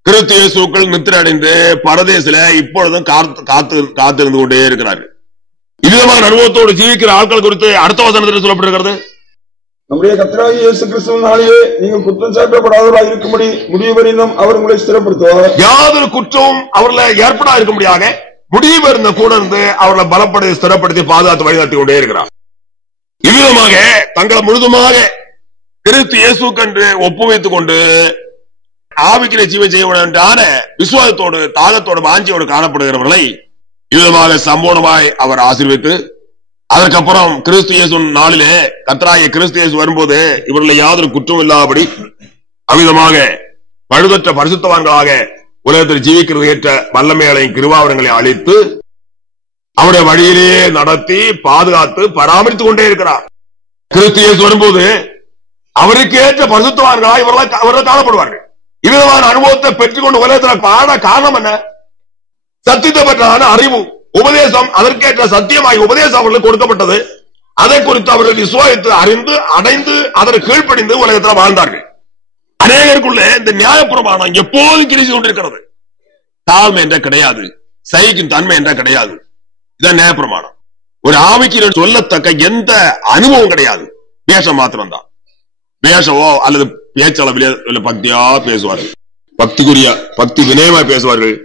கிறிஸ்து இயேசுக்கள் நித்திரை அடைந்து பரதேசில இப்பொழுதும் காத்திருந்து கொண்டே இருக்கிறார்கள். இவ்விதமான அனுபவத்தோடு ஜீவிக்கிற ஆட்கள் குறித்து அடுத்த வசனத்தில் சொல்லப்பட்டிருக்கிறது. நம்முடைய கர்த்தராகிய இயேசு கிறிஸ்துவின் நாளிலே நீங்கள் குற்றம் சாட்டப்படாதவர்களாக இருக்கும்படி முடிவு வரையிலும் அவர் உங்களை ஸ்திரப்படுத்துவார். யாதொரு குற்றமும் அவர்களை ஏற்படா இருக்கும்படியாக முடிவு இருந்த கூட இருந்து அவர்களை பலப்படுத்தி ஸ்திரப்படுத்தி பாதுகாத்து வழிநடத்தி கொண்டே இருக்கிறார். இவ்விதமாக தங்களை முழுதுமாக கிறிஸ்து இயேசுக்கென்று ஒப்புவித்துக் கொண்டு ஆவிக்குரிய ஜீவன் செய்ய வேண்டான விசுவாசத்தோடு தாகத்தோடு வாஞ்சியோடு காணப்படுகிறவர்களை இவ்விதமாக சம்பூர்ணமாய் அவர் ஆசீர்வித்து, அதற்கப்புறம் கிறிஸ்து இயேசு நாளிலே கர்த்தராகிய கிறிஸ்து இயேசு வரும்போது இவர்களை யாதொரு குற்றம் இல்லாதபடி அவ்விதமாக பழுதற்ற பரிசுத்தவான்களாக உலகத்தில் ஜீவிக்கிறது ஏற்ற வல்லமைகளையும் கிருபாவரங்களை அளித்து அவருடைய வழியிலேயே நடத்தி பாதுகாத்து பராமரித்துக் கொண்டே இருக்கிறார். கிறிஸ்து இயேசு வரும்போது அவருக்கு ஏற்ற பரிசுத்தவான்களாக இவர்கள் காணப்படுவார்கள். இவ்விதமான அனுபவத்தை பெற்றுக்கொண்டு உலகத்தில் பாட காரணம் என்ன? சத்தியத்தை பற்றான அறிவு, உபதேசம், அதற்கேற்ற சத்தியமாய் உபதேசம் அவர்களுக்கு கொடுக்கப்பட்டது. அதை குறித்து அவர்கள் விசுவாசித்து அறிந்து அடைந்து அதற்கு கீழ்ப்படிந்து உலகத்தில் வாழ்ந்தார்கள். அநேகருக்குள்ள இந்த நியாயப்பிரமாணம் எப்போதும் கிரிசி கொண்டிருக்கிறது. தாழ்மை என்ற கிடையாது, சகிக்கும் தன்மை என்ற கிடையாது. இதான் நியாயப்பிரமாணம். ஒரு ஆவிக்கு சொல்லத்தக்க எந்த அனுபவம் கிடையாது, வேஷம் மாத்திரம்தான். வேஷவோ அல்லது பேச்சளவிலே பக்தியா பேசுவார்கள். பக்தி வினயமா பேசுவார்கள்.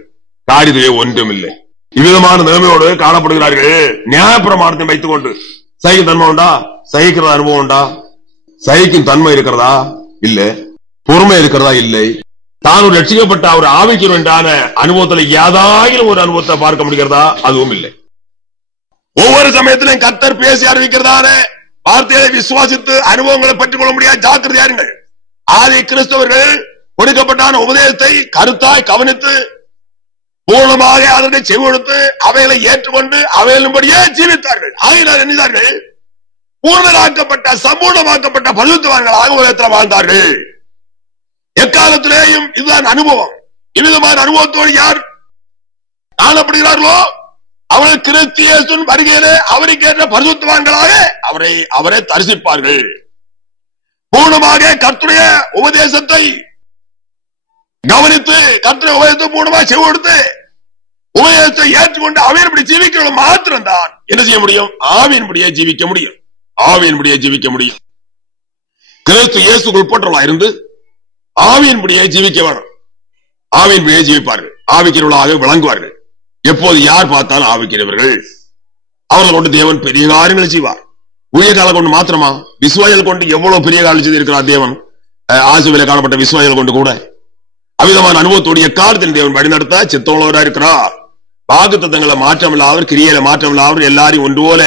காரியத்திலே ஒன்றும் இல்லை. இவ்விதமான நிலைமையோடு காணப்படுகிறார்கள். நியாயப்பிரமாணத்தை வைத்துக் கொண்டு சகிக்கும் தன்மை உண்டா? சகிக்கிற அனுபவம் உண்டா? சகிக்கும் தன்மை இருக்கிறதா? இல்ல. பொறுமை இருக்கிறதா? இல்லை. தான் ஒரு ரட்சிக்கப்பட்ட ஒரு ஆவிக்கிறவன்றான அனுபவத்தில் ஏதாயிலும் ஒரு அனுபவத்தை பார்க்க முடிகிறதா? அதுவும் இல்லை. ஒவ்வொரு சமயத்திலும் கர்த்தர் பேசி அறிவிக்கிறதான வார்த்தைகளை விசுவாசித்து அனுபவங்களை பெற்றுக் கொள்ள முடியாது. ஜாக்கிரதையாருங்கள். ஆதி கிறிஸ்தவர்கள் கொடுக்கப்பட்டான உபதேசத்தை கருத்தாய் கவனித்து பூர்ணமாக அதற்கு செவிடுத்து அவைகளை ஏற்றுக்கொண்டு அவைகளின்படியே ஜீவித்தார்கள். ஆகினால் எண்ணினார்கள் பூர்ணராக்கப்பட்ட சம்பூர்ணமாக்கப்பட்ட பரிசுத்தவான்களாக உலகத்தில் வாழ்ந்தார்கள். எக்காலத்திலேயும் இதுதான் அனுபவம். இவ்விதமான அனுபவத்தோடு யார் காணப்படுகிறார்களோ அவர்கள் கிறிஸ்து இயேசுவின் வருகையிலே அவருக்கேற்ற பரிசுத்தவான்களாக அவரை தரிசிப்பார்கள். பூர்ணமாக கர்த்தருடைய உபதேசத்தை கவனித்து கர்த்தருடைய உபதேசத்தை பூர்ணமாக செவிடுத்து உபதேசத்தை ஏற்றுக்கொண்டு அவையின்படி ஜீவிக்கிறவர்கள் மாத்திரம்தான் என்ன செய்ய முடியும்? ஆவியின்படியே ஜீவிக்க முடியும். ஆவியின்படியே ஜீவிக்க முடியும். கிறிஸ்து இயேசுக்கு உட்பட்டவர்களாக இருந்து ஆவியின்படியே ஜீவிக்க வேணும். ஆவியின்படியே ஜீவிப்பார்கள். ஆவிக்கிறவர்களாக விளங்குவார்கள். எப்போது யார் பார்த்தாலும் ஆவிக்கிறவர்கள். அவர்களை கொண்டு தேவன் பெரிய காரியங்களை செய்வார். உரிய காலம் கொண்டு மாத்திரமா? விசுவாசிகள் கொண்டு எவ்வளவு பெரிய காலம் செய்திருக்கிறார் தேவன். ஆசுவிலே காணப்பட்ட விசுவாசிகள் கொண்டு கூட அவ்விதமான அனுபவத்தோடு எக்காலத்தில் தேவன் வழிநடத்த சித்தமுள்ளவராக இருக்கிறார். வாக்குத்தத்தங்களை மாற்றமில்லாதவர், கிரியையில மாற்றமில்லாதவர், எல்லாரையும் ஒன்று போல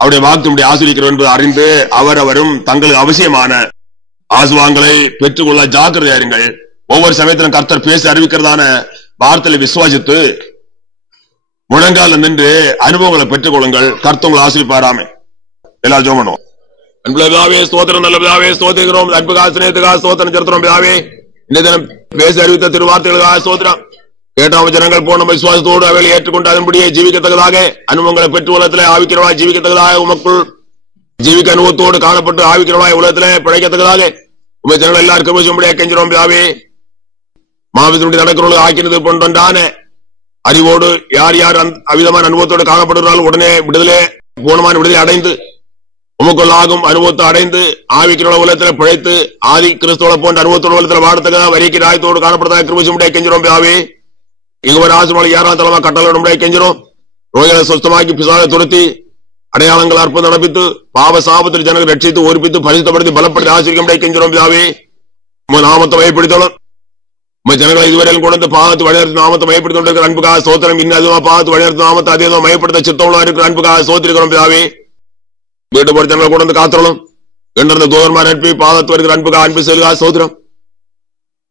அவருடைய வாக்குத்தத்தை ஆசிரியக்கிறோம் என்பதை அறிந்து அவரவரும் தங்களுக்கு அவசியமான ஆசுவாங்களை பெற்றுக்கொள்ள ஜாக்கிரதையா இருங்கள். ஒவ்வொரு சமயத்திலும் கர்த்தர் பேசி அறிவிக்கிறதான வார்த்தையை விசுவாசித்து முழங்கால நின்று அனுபவங்களை பெற்றுக் கொள்ளுங்கள். கர்த்தங்களை ஆசிரிப்பாராமே. எல்லாரும் ஜெபம் பண்ணுவோம். அன்புலகாவே ஸ்தோத்திரம், நல்லதாவே ஸ்தோத்திரிக்கிறோம். அன்புகா சிநேகத்துக்காக ஸ்தோத்திரம் செலுத்துறோம். பிதாவே, இந்த தினம் பேசி அறிவித்த திருவார்த்தைகளுக்காக ஸ்தோத்திரம். கேட்டாம ஜனங்கள் போன விசுவாசத்தோடு அவைகளை ஏற்றுக்கொண்டு அதன்படியே ஜீவிக்கத்தக்கதாக அனுபவங்களை பெற்று உலகத்திலே ஆவிக்கிறவளாய் ஜீவிக்கத்தக்கதாக உமக்குள் ஜீவிக்க அனுபவத்தோடு காணப்பட்டு ஆவிக்கிறவளாய் உலகத்திலே பிழைக்கத்தக்கதாக உங்க ஜனங்கள் எல்லாருக்கும் முடிய கெஞ்சிரோம். பிதாவே, மாவிதனுடைய நடக்கிறவர்கள் ஆக்கினது போன்றான அறிவோடு யார் யார் அவிதமான அனுபவத்தோடு காணப்படுகிறார்கள் உடனே விடுதலை பூர்ணமான விடுதலை அடைந்து உமக்குள்ளாகும் அனுபவத்தை அடைந்து ஆவிக்கிற உலகத்தில் பிழைத்து ஆதி கிறிஸ்துவ போன்ற அனுபவத்தோட உலகத்தில் வாழத்தக்க வரிக்கு ராயத்தோடு காணப்படுறதாக கிருபை கெஞ்சிரோம். பிதாவே, இவர் ஆசிரியர் யாரா தலமா கட்டளை கெஞ்சிரோம். நோய்களை சுத்தமாக்கி பிசாலை துரத்தி அடையாளங்கள் அற்புதம் நடப்பித்து பாவ சாபத்தில் ஜனங்கள் ரட்சித்து ஒருப்பித்து பரிசுத்தப்படுத்தி பலப்படுத்தி ஆசிரியம் கெஞ்சிரோம். பிதாவே, நாமத்தை வயப்படுத்தணும். ஜனங்களை இதுவரையில் கொண்டு பாகத்து வழிநடத்தி நாமத்தை மயப்படுத்த அன்புக்காக சோத்திரம். இன்னும் அதுவா பாகத்து வழிநடத்தி நாமத்தை அதே மயப்படுத்த சித்தவளா இருக்கிற அன்புக்காக சோத்திருக்கிறோம். பிதாவே, வீட்டு போற ஜனங்களை கொண்டு வந்து காத்திரணும். என்ற தூதர்மா அனுப்பி பாகத்து வருகிற அன்புக்காக அன்பு செல்லுக்காக சோத்திரம்.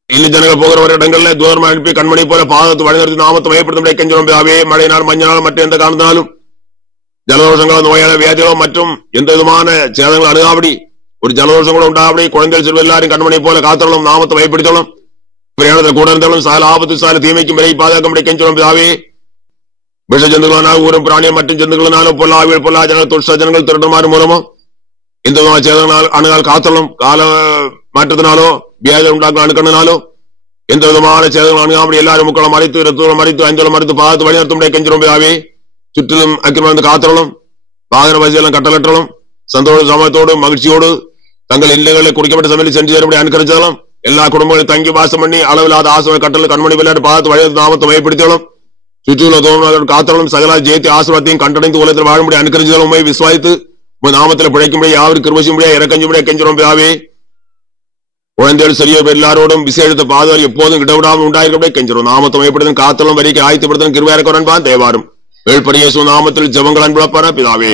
இன்னும் ஜனங்கள் போகிற ஒரு இடங்களில் தூதர்மா அனுப்பி கண்மணி போல பாகத்து வழிநடத்தி நாமத்தை மயப்படுத்த கெஞ்சிரோம். பிதாவே, மழை நாள் மஞ்சள் நாள் மற்ற எந்த காரணத்தினாலும் ஜலதோஷங்களோ நோயாள வியாதிகளோ மற்றும் எந்த விதமான சேதங்கள் அணுகாபடி ஒரு ஜலதோஷங்களோ உண்டாபடி குழந்தைகள் செல்வ எல்லாரும் கண்மணி போல காத்திரணும். நாமத்தை மயப்படுத்தணும். பிரயாணத்தில் கூட இருந்தாலும் சால ஆபத்து சால தீமைக்கும் விலை பாதுகாக்க கெஞ்சிரோம். பிதாவே, விஷ ஜந்துக்களானால் ஊரும் பிராணியம் மற்றும் ஜந்துக்களானாலும் பொல்லாவியல் பொல்லா ஜனங்கள் துஷ்ட ஜனங்கள் திருடுமாறு மூலமோ இந்த சேதங்களால் அணுகால் காத்தலும் கால மாற்றத்தினாலோ வியாதி உண்டாக்கும் அணுக்கணுனாலோ எந்த விதமான சேதங்கள் அணுகாமடி எல்லாரும் முக்களம் மறைத்து ரத்தூரம் மறைத்து ஐந்தோളം மறைத்து பாகத்து வழிநடத்தும் கெஞ்சிரோம். பிதாவே, சுற்றிலும் அக்கிரமம் காத்தலும் வாகன வசதியெல்லாம் கட்டளற்றலும் சந்தோஷ சமயத்தோடு மகிழ்ச்சியோடு தங்கள் இல்லங்களை குறிக்கப்பட்ட சமையல் சென்று சேரும்படி அனுக்கரிச்சாலும் எல்லா குடும்பங்களும் தங்கி வாசம் பண்ணி அளவில்லாத ஆசை கட்டல் கண்மணி விளையாட்டு பார்த்து வழியை நாமத்தை மயப்படுத்தலும் சுற்றியுள்ள தோழர்கள் காத்தலும் சகலா ஜெயத்தை ஆசீர்வாதத்தையும் கண்டடைந்து உலகத்தில் வாழும்படி அனுக்கரிச்சாலும் உண்மை விசுவாசித்து நாமத்தில் பிழைக்கும்படியா யாருக்கு கிருபையும்படியா இறக்கஞ்சும்படியா கெஞ்சிரோம். பிதாவே, குழந்தைகள் சரியோ எல்லாரோடும் விசேஷத்தை பாதுகாப்பு எப்போதும் இடவிடாமல் உண்டாயிருக்கபடியே கெஞ்சிரோம். நாமத்தை மயப்படுத்தும் காத்தலும் வரைக்கும் ஆயத்தப்படுத்தும் கிருபையா இருக்கிறான் தேவாரும் வேள்பரிய நாமத்தில் ஜெபங்கள் அன்புளப்பான பிதாவே.